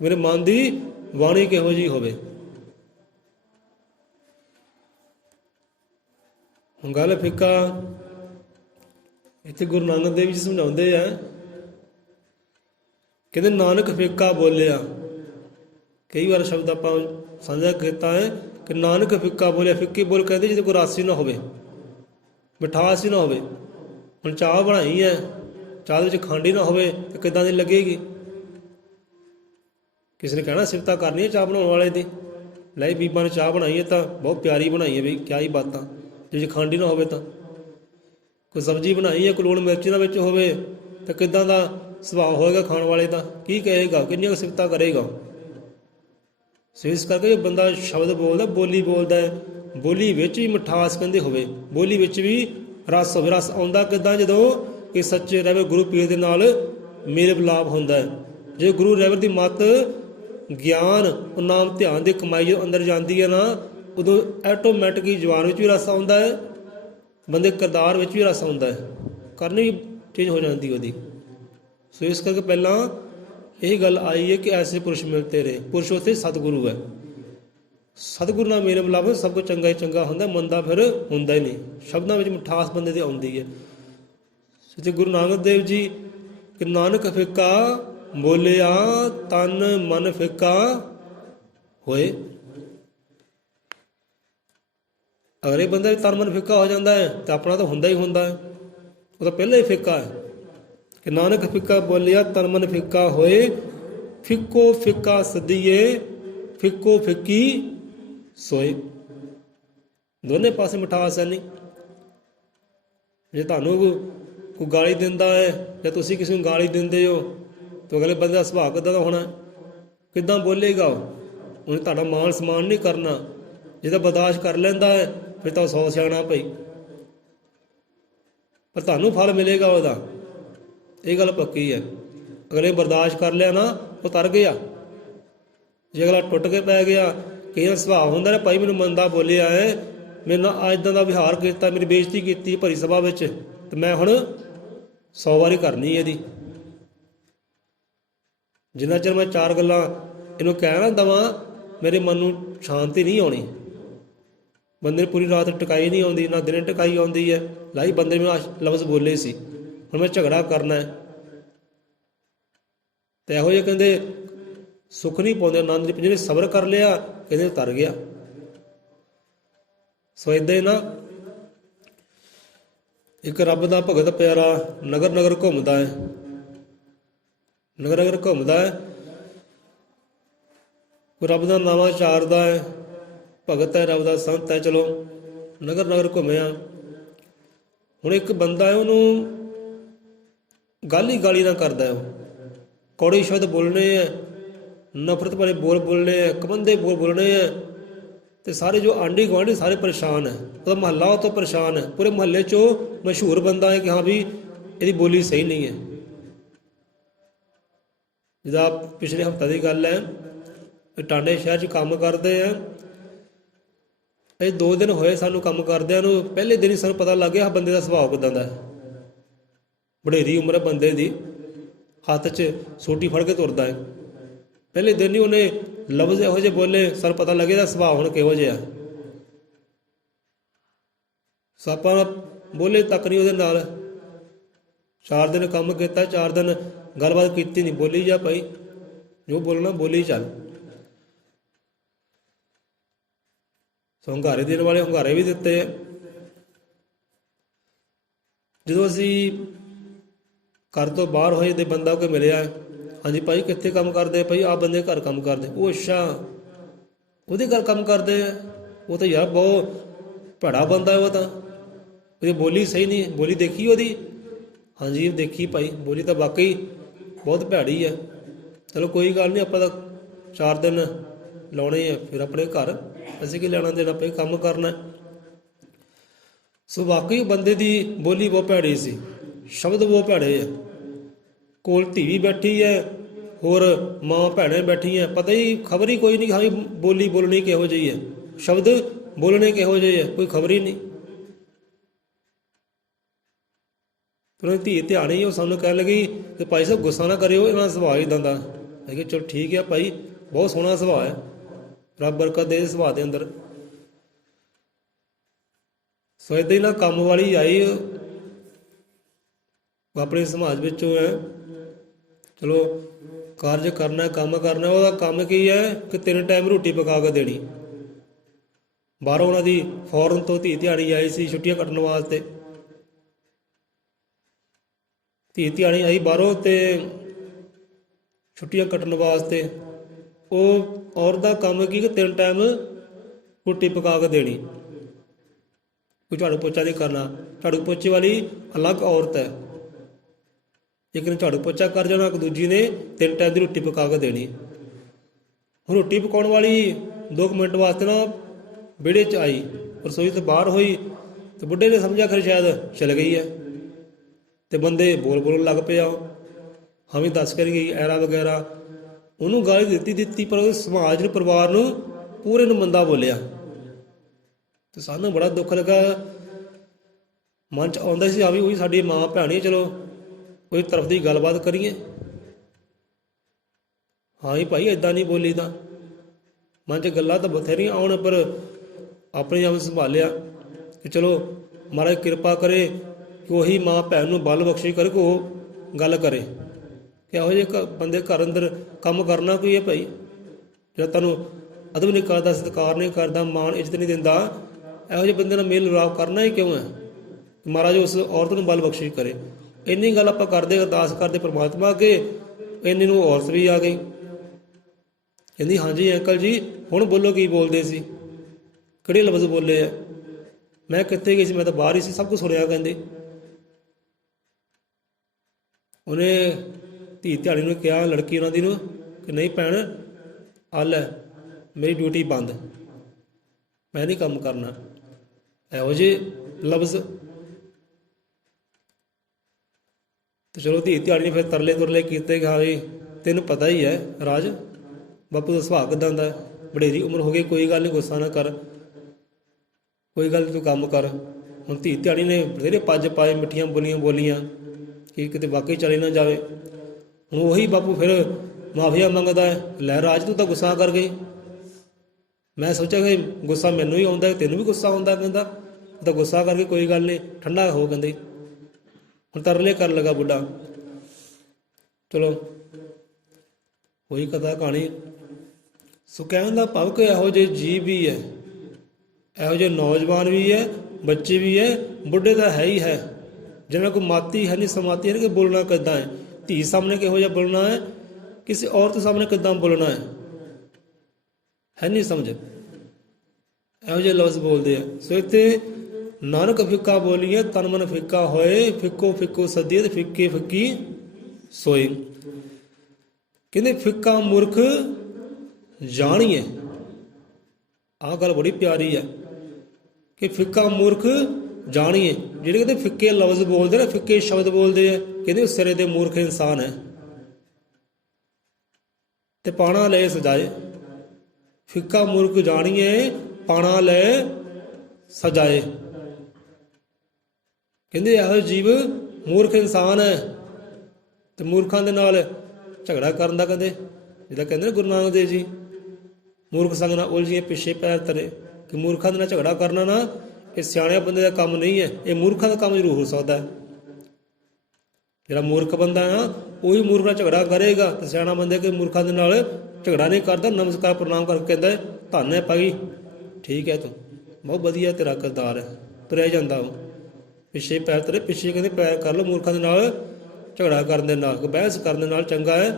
ਮੇਰੇ ਮਨ ਦੀ ਬਾਣੀ ਕਿਹੋ ਜਿਹੀ ਹੋਵੇ। ਹੁਣ ਗੱਲ ਫਿੱਕਾ ਇੱਥੇ ਗੁਰੂ ਨਾਨਕ ਦੇਵ ਜੀ ਸਮਝਾਉਂਦੇ ਆ, ਕਹਿੰਦੇ ਨਾਨਕ ਫਿੱਕਾ ਬੋਲਿਆ। ਕਈ ਵਾਰ ਸ਼ਬਦ ਆਪਾਂ ਸਾਂਝਾ ਕੀਤਾ ਹੈ ਕਿ ਨਾਨਕ ਫਿੱਕਾ ਬੋਲਿਆ। ਫਿੱਕੀ ਬੋਲ ਕਹਿੰਦੇ ਜਿਹਦੇ ਕੋਈ ਰਸ ਹੀ ਨਾ ਹੋਵੇ, ਮਿਠਾਸ ਹੀ ਨਾ ਹੋਵੇ। ਹੁਣ ਚਾਹ ਬਣਾਈ ਹੈ, ਚਾਹ ਦੇ ਵਿੱਚ ਖੰਡ ਹੀ ਨਾ ਹੋਵੇ ਤਾਂ ਕਿੱਦਾਂ ਦੀ ਲੱਗੇਗੀ? ਕਿਸੇ ਨੇ ਕਹਿਣਾ ਸਿਫਤਾਂ ਕਰਨੀ ਹੈ ਚਾਹ ਬਣਾਉਣ ਵਾਲੇ ਦੀ, ਲੈ ਬੀਬਾ ਨੇ ਚਾਹ ਬਣਾਈ ਹੈ ਤਾਂ ਬਹੁਤ ਪਿਆਰੀ ਬਣਾਈ ਹੈ, ਬਈ ਕਿਆ ਹੀ ਬਾਤਾਂ। ਜੇ ਖੰਡ ਹੀ ਨਾ ਹੋਵੇ ਤਾਂ, ਕੋਈ ਸਬਜ਼ੀ ਬਣਾਈ ਹੈ, ਕੋਈ ਲੂਣ ਮਿਰਚ ਨਾ ਵਿੱਚ ਹੋਵੇ ਤਾਂ ਕਿੱਦਾਂ ਦਾ ਸੁਭਾਅ ਹੋਏਗਾ ਖਾਣ ਵਾਲੇ ਦਾ? ਕੀ ਕਹੇਗਾ, ਕਿੰਨੀਆਂ ਕੁ ਸਿਫਤਾਂ ਕਰੇਗਾ? ਸੋ ਇਸ ਕਰਕੇ ਬੰਦਾ ਸ਼ਬਦ ਬੋਲਦਾ, ਬੋਲੀ ਬੋਲਦਾ ਹੈ, ਬੋਲੀ ਵਿੱਚ ਵੀ ਮਿਠਾਸ ਕਹਿੰਦੇ ਹੋਵੇ, ਬੋਲੀ ਵਿੱਚ ਵੀ ਰਸ ਹੋਵੇ। ਰਸ ਆਉਂਦਾ ਕਿੱਦਾਂ? ਜਦੋਂ ਇਹ ਸੱਚੇ ਰਹਿਬਰ ਗੁਰੂ ਪੀਰ ਦੇ ਨਾਲ ਮੇਲ ਮਿਲਾਪ ਹੁੰਦਾ ਹੈ। ਜੇ ਗੁਰੂ ਰਹਿਬਰ ਦੀ ਮੱਤ, ਗਿਆਨ, ਉਹ ਨਾਮ, ਧਿਆਨ ਦੀ ਕਮਾਈ ਜਦੋਂ ਅੰਦਰ ਜਾਂਦੀ ਹੈ ਨਾ, ਉਦੋਂ ਐਟੋਮੈਟਿਕਲੀ ਜਵਾਨ ਵਿੱਚ ਵੀ ਰਸ ਆਉਂਦਾ ਹੈ, ਬੰਦੇ ਕਿਰਦਾਰ ਵਿੱਚ ਵੀ ਰਸ ਆਉਂਦਾ ਹੈ, ਕਰਨੀ ਵੀ ਚੇਂਜ ਹੋ ਜਾਂਦੀ ਉਹਦੀ। ਸੋ ਇਸ ਕਰਕੇ ਪਹਿਲਾਂ ਇਹ ਗੱਲ ਆਈ ਹੈ ਕਿ ਐਸੇ ਪੁਰਸ਼ ਮਿਲਤੇ ਰਹੇ। ਪੁਰਸ਼ ਉੱਥੇ ਸਤਿਗੁਰੂ ਹੈ, ਸਤਿਗੁਰੂ ਨਾਲ ਮੇਲ ਮਿਲਾਪ, ਸਭ ਕੁਝ ਚੰਗਾ ਹੀ ਚੰਗਾ ਹੁੰਦਾ, ਮੰਦਾ ਫਿਰ ਹੁੰਦਾ ਹੀ ਨਹੀਂ। ਸ਼ਬਦਾਂ ਵਿੱਚ ਮਿਠਾਸ ਬੰਦੇ ਦੀ ਆਉਂਦੀ ਹੈ। ਸੱਚੇ ਗੁਰੂ ਨਾਨਕ ਦੇਵ ਜੀ ਕਿ ਨਾਨਕ ਫਿੱਕਾ ਬੋਲਿਆ, ਤਨ ਮਨ ਫਿੱਕਾ ਹੋਏ। ਅਗਰ ਇਹ ਬੰਦਾ ਤਨ ਮਨ ਫਿੱਕਾ ਹੋ ਜਾਂਦਾ ਹੈ ਤਾਂ ਆਪਣਾ ਤਾਂ ਹੁੰਦਾ ਹੀ ਹੁੰਦਾ ਹੈ, ਉਹ ਤਾਂ ਪਹਿਲਾਂ ਹੀ ਫਿੱਕਾ ਹੈ। ਕਿ ਨਾਨਕ ਫਿੱਕਾ ਬੋਲਿਆ, ਤਨ ਮਨ ਫਿੱਕਾ ਹੋਏ। ਫਿੱਕੋ ਫਿੱਕਾ ਸਦੀਏ, ਫਿੱਕੋ ਫਿੱਕੀ ਸੋਏ। ਦੋਨੇ ਪਾਸੇ ਮਿਠਾਸ ਹੈ ਨਹੀਂ। ਜੇ ਤੁਹਾਨੂੰ ਕੋਈ ਗਾਲੀ ਦਿੰਦਾ ਹੈ ਜਾਂ ਤੁਸੀਂ ਕਿਸੇ ਨੂੰ ਗਾਲੀ ਦਿੰਦੇ ਹੋ ਤਾਂ ਅਗਲੇ ਬੰਦੇ ਦਾ ਸੁਭਾਅ ਕਿੱਦਾਂ ਦਾ ਹੋਣਾ? ਕਿੱਦਾਂ ਬੋਲੇਗਾ ਉਹ? ਉਹਨੇ ਤੁਹਾਡਾ ਮਾਣ ਸਨਮਾਨ ਨਹੀਂ ਕਰਨਾ। ਜੇ ਤਾਂ ਬਰਦਾਸ਼ਤ ਕਰ ਲੈਂਦਾ ਹੈ ਫਿਰ ਤਾਂ 100 ਸਿਆਣਾ ਭਾਈ, ਪਰ ਤੁਹਾਨੂੰ ਫਲ ਮਿਲੇਗਾ ਉਹਦਾ, ਇਹ ਗੱਲ ਪੱਕੀ ਹੈ। ਅਗਲੇ ਬਰਦਾਸ਼ਤ ਕਰ ਲਿਆ ਨਾ, ਉਹ ਤਰ ਗਿਆ। ਜੇ ਅਗਲਾ ਟੁੱਟ ਕੇ ਪੈ ਗਿਆ, ਕਈ ਵਾਰ ਸੁਭਾਅ ਹੁੰਦਾ ਨਾ, ਭਾਈ ਮੈਨੂੰ ਮੰਦਾ ਬੋਲਿਆ ਹੈ, ਮੇਰੇ ਨਾਲ ਇੱਦਾਂ ਦਾ ਵਿਹਾਰ ਕੀਤਾ, ਮੇਰੀ ਬੇਇੱਜ਼ਤੀ ਕੀਤੀ ਭਰੀ ਸਭਾ ਵਿੱਚ, ਤੇ ਮੈਂ ਹੁਣ 100 ਵਾਰੀ ਕਰਨੀ ਇਹਦੀ। ਜਿੰਨਾ ਚਿਰ ਮੈਂ 4 ਗੱਲਾਂ ਇਹਨੂੰ ਕਹਿ ਨਾ ਦੇਵਾਂ, ਮੇਰੇ ਮਨ ਨੂੰ ਸ਼ਾਂਤੀ ਨਹੀਂ ਆਉਣੀ। ਬੰਦੇ ਨੂੰ ਪੂਰੀ ਰਾਤ ਟਿਕਾਈ ਨਹੀਂ ਆਉਂਦੀ, ਨਾ ਦਿਨੇ ਟਿਕਾਈ ਆਉਂਦੀ ਹੈ। ਲਾਈ ਬੰਦੇ ਨੇ ਲਫ਼ਜ਼ ਬੋਲੇ ਸੀ, ਹੁਣ ਮੈਂ ਝਗੜਾ ਕਰਨਾ ਹੈ। ਤੇ ਇਹੋ ਜਿਹੇ ਕਹਿੰਦੇ ਸੁੱਖ ਨਹੀਂ ਪਾਉਂਦੇ ਆਨੰਦ ਦੀ। ਜਿਹਨੇ ਸਬਰ ਕਰ ਲਿਆ ਕਹਿੰਦੇ ਤਰ ਗਿਆ। ਸੋ ਏਦਾਂ ਹੀ ਨਾ ਇੱਕ ਰੱਬ ਦਾ ਭਗਤ ਪਿਆਰਾ ਨਗਰ ਨਗਰ ਘੁੰਮਦਾ ਹੈ, ਨਗਰ ਨਗਰ ਘੁੰਮਦਾ ਹੈ, ਕੋਈ ਰੱਬ ਦਾ ਨਾਵਾਂ ਚਾਰਦਾ ਹੈ, ਭਗਤ ਹੈ, ਰੱਬ ਦਾ ਸੰਤ ਹੈ, ਚਲੋ ਨਗਰ ਨਗਰ ਘੁੰਮਿਆ। ਹੁਣ ਇੱਕ ਬੰਦਾ ਹੈ, ਉਹਨੂੰ ਗੱਲ ਹੀ ਗਾਲੀ ਨਾ ਕਰਦਾ, ਉਹ ਕੌੜੇ ਸ਼ਬਦ ਬੋਲਣੇ ਹੈ, ਨਫ਼ਰਤ ਵਾਲੇ ਬੋਲ ਬੋਲਣੇ ਹੈ, ਕਬੰਦੇ ਬੋਲ ਬੋਲਣੇ ਹੈ, ਅਤੇ ਸਾਰੇ ਜੋ ਆਂਢੀ ਗੁਆਂਢੀ ਸਾਰੇ ਪਰੇਸ਼ਾਨ ਹੈ, ਉਹਦਾ ਮੁਹੱਲਾ ਉਹ ਤੋਂ ਪਰੇਸ਼ਾਨ ਹੈ। ਪੂਰੇ ਮੁਹੱਲੇ 'ਚ ਉਹ ਮਸ਼ਹੂਰ ਬੰਦਾ ਹੈ ਕਿ ਹਾਂ ਵੀ ਇਹਦੀ ਬੋਲੀ ਸਹੀ ਨਹੀਂ ਹੈ। ਜਿੱਦਾਂ ਪਿਛਲੇ ਹਫ਼ਤੇ ਦੀ ਗੱਲ ਹੈ, ਟਾਂਡੇ ਸ਼ਹਿਰ 'ਚ ਕੰਮ ਕਰਦੇ ਆ, ਇਹ 2 ਦਿਨ ਹੋਏ ਸਾਨੂੰ ਕੰਮ ਕਰਦਿਆਂ ਨੂੰ। ਪਹਿਲੇ ਦਿਨ ਹੀ ਸਾਨੂੰ ਪਤਾ ਲੱਗ ਗਿਆ ਬੰਦੇ ਦਾ ਸੁਭਾਅ ਕਿੱਦਾਂ ਦਾ ਹੈ। ਵਡੇਰੀ ਉਮਰ ਹੈ ਬੰਦੇ ਦੀ, ਹੱਥ 'ਚ ਸੋਟੀ ਫੜ ਕੇ ਤੁਰਦਾ ਹੈ। ਪਹਿਲੇ ਦਿਨ ਹੀ ਉਹਨੇ ਲਫ਼ਜ਼ ਇਹੋ ਜਿਹੇ ਬੋਲੇ, ਸਾਨੂੰ ਪਤਾ ਲੱਗਿਆ ਇਹਦਾ ਸੁਭਾਅ ਹੁਣ ਕਿਹੋ ਜਿਹਾ। ਆਪਾਂ ਬੋਲੇ ਤੱਕ ਨਹੀਂ ਉਹਦੇ ਨਾਲ। 4 ਦਿਨ ਕੰਮ ਕੀਤਾ, 4 ਦਿਨ ਗੱਲਬਾਤ ਕੀਤੀ ਨਹੀਂ। ਬੋਲੀ ਜਾ ਭਾਈ, ਜੋ ਬੋਲਣਾ ਬੋਲੀ ਚੱਲ। ਸੋ ਹੁੰਗਾਰੇ ਦੇਣ ਵਾਲੇ ਹੁੰਗਾਰੇ ਵੀ ਦਿੱਤੇ। ਜਦੋਂ ਅਸੀਂ ਘਰ ਤੋਂ ਬਾਹਰ ਹੋਏ ਤੇ ਬੰਦਾ ਕੋਈ ਮਿਲਿਆ, ਹਾਂਜੀ ਭਾਈ ਕਿੱਥੇ ਕੰਮ ਕਰਦੇ? ਭਾਈ ਆਹ ਬੰਦੇ ਘਰ ਕੰਮ ਕਰਦੇ। ਉਹ ਅੱਛਾ, ਉਹਦੇ ਘਰ ਕੰਮ ਕਰਦੇ ਆ? ਉਹ ਤਾਂ ਯਾਰ ਬਹੁਤ ਭੈੜਾ ਬੰਦਾ, ਉਹ ਤਾਂ ਉਹਦੀ ਬੋਲੀ ਸਹੀ ਨਹੀਂ। ਬੋਲੀ ਦੇਖੀ ਉਹਦੀ? ਹਾਂਜੀ ਦੇਖੀ ਭਾਈ, ਬੋਲੀ ਤਾਂ ਵਾਕਈ ਬਹੁਤ ਭੈੜੀ ਹੈ। ਚਲੋ ਕੋਈ ਗੱਲ ਨਹੀਂ, ਆਪਾਂ ਤਾਂ 4 ਦਿਨ ਲਾਉਣੇ ਆ, ਫਿਰ ਆਪਣੇ ਘਰ ਅਸੀਂ ਕੀ ਲੈਣਾ ਦੇਣਾ, ਆਪਾਂ ਕੰਮ ਕਰਨਾ। ਸੋ ਵਾਕਈ ਬੰਦੇ ਦੀ ਬੋਲੀ ਬਹੁਤ ਭੈੜੀ ਸੀ, ਸ਼ਬਦ ਬਹੁਤ ਭੈੜੇ ਆ। ਕੋਲ ਧੀ ਵੀ ਬੈਠੀ ਹੈ, ਹੋਰ ਮਾਂ ਭੈਣਾਂ ਬੈਠੀਆਂ, ਪਤਾ ਹੀ ਖਬਰ ਹੀ ਕੋਈ ਨਹੀਂ ਹਾਂ ਬੋਲੀ ਬੋਲਣੀ ਕਿਹੋ ਜਿਹੀ ਹੈ, ਸ਼ਬਦ ਬੋਲਣੇ ਕਿਹੋ ਜਿਹੇ ਹੈ, ਕੋਈ ਖਬਰ ਹੀ ਨਹੀਂ। ਉਹਨਾਂ ਦੀ ਧੀ ਧਿਆਣੀ, ਉਹ ਸਾਨੂੰ ਕਹਿਣ ਲੱਗੀ ਕਿ ਭਾਈ ਸਾਹਿਬ ਗੁੱਸਾ ਨਾ ਕਰਿਓ, ਇਹਨਾਂ ਦਾ ਸੁਭਾਅ ਇੱਦਾਂ ਦਾ। ਮੈਂ ਕਿਹਾ ਚਲੋ ਠੀਕ ਹੈ ਭਾਈ, ਬਹੁਤ ਸੋਹਣਾ ਸੁਭਾਅ ਹੈ, ਰੱਬ ਬਰਕਤ ਦੇ ਸੁਭਾਅ ਦੇ ਅੰਦਰ। ਸੋ ਇੱਦਾਂ ਹੀ ਨਾ ਕੰਮ ਵਾਲੀ ਆਈ, ਆਪਣੇ ਸਮਾਜ ਵਿੱਚੋਂ ਹੈ, ਚਲੋ ਕਾਰਜ ਕਰਨਾ, ਕੰਮ ਕਰਨਾ। ਉਹਦਾ ਕੰਮ ਕੀ ਹੈ ਕਿ 3 ਟਾਈਮ ਰੋਟੀ ਪਕਾ ਕੇ ਦੇਣੀ। ਬਾਹਰੋਂ ਉਹਨਾਂ ਦੀ ਫੌਰਨ ਤੋਂ ਧੀ ਧਿਆਣੀ ਆਈ ਸੀ ਛੁੱਟੀਆਂ ਕੱਟਣ ਵਾਸਤੇ। ਧੀ ਧਿਆਣੀ ਆਈ ਬਾਹਰੋਂ ਤੇ ਛੁੱਟੀਆਂ ਕੱਟਣ ਵਾਸਤੇ। ਉਹ ਔਰਤ ਦਾ ਕੰਮ ਕੀ ਕਿ 3 ਟਾਈਮ ਰੋਟੀ ਪਕਾ ਕੇ ਦੇਣੀ। ਕੋਈ ਝਾੜੂ ਪੋਚਾ ਨਹੀਂ ਕਰਨਾ, ਝਾੜੂ ਪੋਚੇ ਵਾਲੀ ਅਲੱਗ ਔਰਤ ਹੈ। ਇੱਕ ਨੇ ਝਾੜੂ ਪੋਚਾ ਕਰ ਜਾਣਾ, ਇੱਕ ਦੂਜੀ ਨੇ 3 ਟਾਈਮ ਦੀ ਰੋਟੀ ਪਕਾ ਕੇ ਦੇਣੀ। ਹੁਣ ਰੋਟੀ ਪਕਾਉਣ ਵਾਲੀ 2 ਮਿੰਟ ਵਾਸਤੇ ਨਾ ਵਿਹੜੇ 'ਚ ਆਈ, ਰਸੋਈ ਤੋਂ ਬਾਹਰ ਹੋਈ, ਤੇ ਬੁੱਢੇ ਨੇ ਸਮਝਿਆ ਖਰੇ ਸ਼ਾਇਦ ਚਲ ਗਈ ਹੈ, ਤੇ ਬੰਦੇ ਬੋਲਣ ਲੱਗ ਪਿਆ। ਹਾਂ ਵੀ ਦੱਸ ਕਰ ਗਈ ਐਰਾ ਵਗੈਰਾ, ਉਹਨੂੰ ਗਾਲੀ ਦਿੱਤੀ, ਪਰ ਉਹ ਸਮਾਜ ਨੂੰ, ਪਰਿਵਾਰ ਨੂੰ, ਪੂਰੇ ਨੂੰ ਮੰਦਾ ਬੋਲਿਆ। ਤੇ ਸਾਨੂੰ ਬੜਾ ਦੁੱਖ ਲੱਗਾ, ਮਨ 'ਚ ਆਉਂਦਾ ਸੀ ਆ ਵੀ ਉਹੀ ਸਾਡੀ ਮਾਂ ਭੈਣੀ, ਚਲੋ ਕੋਈ ਤਰਫ ਦੀ ਗੱਲਬਾਤ ਕਰੀਏ। ਹਾਂ ਜੀ ਭਾਈ ਇੱਦਾਂ ਨਹੀਂ ਬੋਲੀ ਤਾਂ। ਮਨ 'ਚ ਗੱਲਾਂ ਤਾਂ ਬਥੇਰੀਆਂ ਆਉਣ, ਪਰ ਆਪਣੇ ਆਪ ਸੰਭਾਲਿਆ ਕਿ ਚਲੋ ਮਹਾਰਾਜ ਕਿਰਪਾ ਕਰੇ ਕਿ ਉਹੀ ਮਾਂ ਭੈਣ ਨੂੰ ਬਲ ਬਖਸ਼ੀ ਕਰੇ ਕਿ ਉਹ ਗੱਲ ਕਰੇ ਕਿ ਇਹੋ ਜਿਹੇ ਬੰਦੇ ਘਰ ਅੰਦਰ ਕੰਮ ਕਰਨਾ ਕੋਈ ਹੈ ਭਾਈ, ਜਿਹੜਾ ਤੁਹਾਨੂੰ ਅਦਬ ਨਹੀਂ ਕਰਦਾ, ਸਤਿਕਾਰ ਨਹੀਂ ਕਰਦਾ, ਮਾਣ ਇੱਜ਼ਤ ਨਹੀਂ ਦਿੰਦਾ, ਇਹੋ ਜਿਹੇ ਬੰਦੇ ਨਾਲ ਮੇਲ ਮਿਲਾਪ ਕਰਨਾ ਹੀ ਕਿਉਂ ਹੈ? ਮਹਾਰਾਜ ਉਸ ਔਰਤ ਨੂੰ ਬਲ ਬਖਸ਼ੀ ਕਰੇ। ਇੰਨੀ ਗੱਲ ਆਪਾਂ ਕਰਦੇ, ਅਰਦਾਸ ਕਰਦੇ ਪਰਮਾਤਮਾ ਅੱਗੇ, ਇੰਨੀ ਨੂੰ ਔਰਤ ਵੀ ਆ ਗਈ। ਕਹਿੰਦੀ ਹਾਂਜੀ ਅੰਕਲ ਜੀ ਹੁਣ ਬੋਲੋ, ਕੀ ਬੋਲਦੇ ਸੀ, ਕਿਹੜੇ ਲਫ਼ਜ਼ ਬੋਲੇ ਆ? ਮੈਂ ਕਿੱਥੇ ਗਈ ਸੀ, ਮੈਂ ਤਾਂ ਬਾਹਰ ਹੀ ਸੀ, ਸਭ ਕੁਝ ਸੁਣਿਆ। ਕਹਿੰਦੇ ਉਹਨੇ ਧੀ ਧਿਆਣੀ ਨੂੰ ਕਿਹਾ, ਲੜਕੀ ਉਹਨਾਂ ਦੀ ਨੂੰ, ਕਿ ਨਹੀਂ ਭੈਣ ਆ ਲੈ ਮੇਰੀ ਡਿਊਟੀ ਬੰਦ, ਮੈਂ ਨਹੀਂ ਕੰਮ ਕਰਨਾ। ਇਹੋ ਜਿਹੇ ਲਫ਼ਜ਼। ਤੇ ਚਲੋ ਧੀ ਧਿਆਣੀ ਨੇ ਫਿਰ ਤਰਲੇ ਤੁਰਲੇ ਕੀਤੇ ਕਿ ਹਾਂ ਵੀ ਤੈਨੂੰ ਪਤਾ ਹੀ ਹੈ ਰਾਜ, ਬਾਪੂ ਦਾ ਸੁਭਾਅ ਕਿੱਦਾਂ ਦਾ, ਵਡੇਰੀ ਉਮਰ ਹੋ ਗਈ, ਕੋਈ ਗੱਲ ਨਹੀਂ, ਗੁੱਸਾ ਨਾ ਕਰ, ਕੋਈ ਗੱਲ ਨਹੀਂ, ਤੂੰ ਕੰਮ ਕਰ। ਹੁਣ ਧੀ ਧਿਆਣੀ ਨੇ ਬਥੇਰੇ ਪੱਜ ਪਾਏ, ਮਿੱਠੀਆਂ ਬੋਲੀਆਂ ਬੋਲੀਆਂ ਕਿ ਕਿਤੇ ਵਾਕਈ ਚਲੇ ਨਾ ਜਾਵੇ। ਹੁਣ ਉਹੀ ਬਾਪੂ ਫਿਰ ਮਾਫੀਆ ਮੰਗਦਾ ਹੈ, ਲੈ ਰਾਜ ਤੂੰ ਤਾਂ ਗੁੱਸਾ ਕਰ ਗਈ, ਮੈਂ ਸੋਚਿਆ ਕਿ ਗੁੱਸਾ ਮੈਨੂੰ ਹੀ ਆਉਂਦਾ, ਤੈਨੂੰ ਵੀ ਗੁੱਸਾ ਆਉਂਦਾ। ਕਹਿੰਦਾ ਤਾਂ ਗੁੱਸਾ ਕਰਕੇ ਕੋਈ ਗੱਲ ਨਹੀਂ, ਠੰਡਾ ਹੋ। ਕਹਿੰਦੇ ਹੁਣ ਤਰਲੇ ਕਰਨ ਲੱਗਾ ਬੁੱਢਾ। ਚਲੋ ਹੋਈ ਕਥਾ ਕਹਾਣੀ। ਸੋ ਕਹਿਣ ਦਾ ਭਾਵ ਕਿ ਇਹੋ ਜਿਹੇ ਜੀਵ ਵੀ ਹੈ, ਇਹੋ ਜਿਹੇ ਨੌਜਵਾਨ ਵੀ ਹੈ, ਬੱਚੇ ਵੀ ਹੈ, ਬੁੱਢੇ ਤਾਂ ਹੈ ਹੀ ਹੈ, ਜਿਹਨਾਂ ਕੋਲ ਮਾਤੀ ਹੈ ਨਹੀਂ, ਸਮਾਤੀ ਹੈ ਨਹੀਂ, ਕਿ ਬੋਲਣਾ ਕਿੱਦਾਂ ਹੈ, ਧੀ ਸਾਹਮਣੇ ਕਿਹੋ ਜਿਹਾ ਬੋਲਣਾ ਹੈ, ਕਿਸੇ ਔਰਤ ਸਾਹਮਣੇ ਕਿੱਦਾਂ ਬੋਲਣਾ ਹੈ। ਹੈ ਨਹੀਂ ਸਮਝ, ਇਹੋ ਜਿਹੇ ਲਫ਼ਜ਼ ਬੋਲਦੇ ਆ। ਸੋ ਇੱਥੇ ਨਾਨਕ ਫਿੱਕਾ ਬੋਲੀਏ ਤਨ ਮਨ ਫਿੱਕਾ ਹੋਏ, ਫਿੱਕੋ ਫਿੱਕੋ ਸਦੀਏ ਤੇ ਫਿੱਕੇ ਫਿੱਕੀ ਸੋਏ। ਕਹਿੰਦੇ ਫਿੱਕਾ ਮੂਰਖ ਜਾਣੀਏ, ਆਹ ਗੱਲ ਬੜੀ ਪਿਆਰੀ ਹੈ ਕਿ ਫਿੱਕਾ ਮੂਰਖ ਜਾਣੀਏ। ਜਿਹੜੇ ਕਹਿੰਦੇ ਫਿੱਕੇ ਲਫ਼ਜ਼ ਬੋਲਦੇ ਨੇ, ਫਿੱਕੇ ਸ਼ਬਦ ਬੋਲਦੇ ਆ, ਕਹਿੰਦੇ ਉਸ ਸਿਰੇ ਦੇ ਮੂਰਖ ਇਨਸਾਨ ਹੈ। ਤੇ ਪਾਣਾ ਲੈ ਸਜਾਏ, ਫਿੱਕਾ ਮੂਰਖ ਜਾਣੀਏ ਪਾਣਾ ਲੈ ਸਜਾਏ। ਕਹਿੰਦੇ ਇਹੋ ਜੀਵ ਮੂਰਖ ਇਨਸਾਨ ਹੈ। ਤੇ ਮੂਰਖਾਂ ਦੇ ਨਾਲ ਝਗੜਾ ਕਰਨ ਦਾ ਕਹਿੰਦੇ, ਜਿਹਦਾ ਕਹਿੰਦੇ ਨੇ ਗੁਰੂ ਨਾਨਕ ਦੇਵ ਜੀ, ਮੂਰਖ ਸੰਗ ਨਾਲ ਉਲਝੀਏ ਪਿੱਛੇ ਪੈਰ ਧਰੇ, ਕਿ ਮੂਰਖਾਂ ਦੇ ਨਾਲ ਝਗੜਾ ਕਰਨਾ ਨਾ ਇਹ ਸਿਆਣਿਆਂ ਬੰਦੇ ਦਾ ਕੰਮ ਨਹੀਂ ਹੈ, ਇਹ ਮੂਰਖਾਂ ਦਾ ਕੰਮ ਜ਼ਰੂਰ ਹੋ ਸਕਦਾ ਹੈ। ਜਿਹੜਾ ਮੂਰਖ ਬੰਦਾ ਨਾ ਉਹੀ ਮੂਰਖ ਨਾਲ ਝਗੜਾ ਕਰੇਗਾ, ਤੇ ਸਿਆਣਾ ਬੰਦੇ ਕਿ ਮੂਰਖਾਂ ਦੇ ਨਾਲ ਝਗੜਾ ਨਹੀਂ ਕਰਦਾ, ਨਮਸਕਾਰ ਪ੍ਰਣਾਮ ਕਰਕੇ ਕਹਿੰਦਾ ਧੰਨ ਹੈ ਭਾਈ, ਠੀਕ ਹੈ ਤੂੰ ਬਹੁਤ ਵਧੀਆ ਤੇਰਾ ਕਿਰਦਾਰ ਹੈ, ਤੁਰਿਆ ਜਾਂਦਾ ਉਹ ਪਿੱਛੇ ਪੈਰ ਤੇਰੇ ਪਿੱਛੇ ਕਹਿੰਦੇ ਪੈਰ ਕਰ ਲਓ। ਮੂਰਖਾਂ ਦੇ ਨਾਲ ਝਗੜਾ ਕਰਨ ਦੇ ਨਾਲ, ਬਹਿਸ ਕਰਨ ਦੇ ਨਾਲ ਚੰਗਾ ਹੈ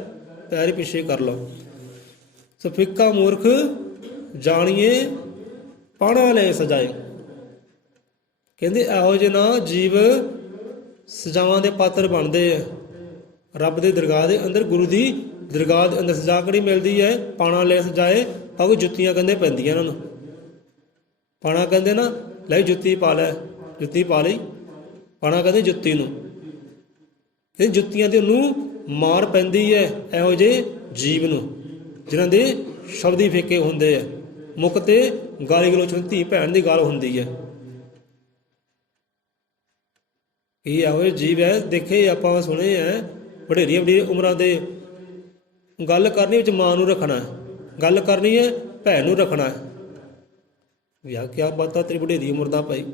ਪੈਰ ਹੀ ਪਿੱਛੇ ਕਰ ਲਓ। ਸੋ ਫਿੱਕਾ ਮੂਰਖ ਜਾਣੀਏ ਪਾਣਾ ਲੈ ਸਜਾਏ। ਕਹਿੰਦੇ ਇਹੋ ਜਿਹੇ ਨਾ ਜੀਵ ਸਜਾਵਾਂ ਦੇ ਪਾਤਰ ਬਣਦੇ ਆ। ਰੱਬ ਦੇ ਦਰਗਾਹ ਦੇ ਅੰਦਰ, ਗੁਰੂ ਦੀ ਦਰਗਾਹ ਦੇ ਅੰਦਰ ਸਜਾ ਕਿਹੜੀ ਮਿਲਦੀ ਹੈ? ਪਾਣਾ ਲੈ ਸਜਾਏ, ਭਾਵੇਂ ਜੁੱਤੀਆਂ ਕਹਿੰਦੇ ਪੈਂਦੀਆਂ ਇਹਨਾਂ ਨੂੰ। ਪਾਣਾ ਕਹਿੰਦੇ ਨਾ ਲੈ ਜੁੱਤੀ ਪਾ ਲੈ, ਜੁੱਤੀ ਪਾ ਲਈ, ਪਾਣਾ ਕਹਿੰਦੇ ਜੁੱਤੀ ਨੂੰ। ਇਹ ਜੁੱਤੀਆਂ ਤੇ ਉਹਨੂੰ ਮਾਰ ਪੈਂਦੀ ਹੈ ਇਹੋ ਜਿਹੇ ਜੀਵ ਨੂੰ, ਜਿਨ੍ਹਾਂ ਦੇ ਸ਼ਬਦ ਹੀ ਫੇਕੇ ਹੁੰਦੇ ਆ, ਮੁੱਖ ਤੇ ਗਾਲੀ ਗਲੋਚ ਧੀ ਭੈਣ ਦੀ ਗੱਲ ਹੁੰਦੀ ਹੈ। ਇਹ ਇਹੋ ਜਿਹੇ ਜੀਵ ਹੈ, ਦੇਖੇ ਆਪਾਂ ਸੁਣੇ ਹੈ, ਵਡੇਰੀਆਂ ਵਡੇਰੀਆਂ ਉਮਰਾਂ ਦੇ ਗੱਲ ਕਰਨੀ ਵਿੱਚ ਮਾਂ ਨੂੰ ਰੱਖਣਾ, ਗੱਲ ਕਰਨੀ ਹੈ ਭੈਣ ਨੂੰ ਰੱਖਣਾ। ਵਿਆਹ ਕਿਆ ਬਾਤਾਂ ਤੇਰੀ ਵਡੇਰੀ ਉਮਰ ਦਾ ਭਾਈ।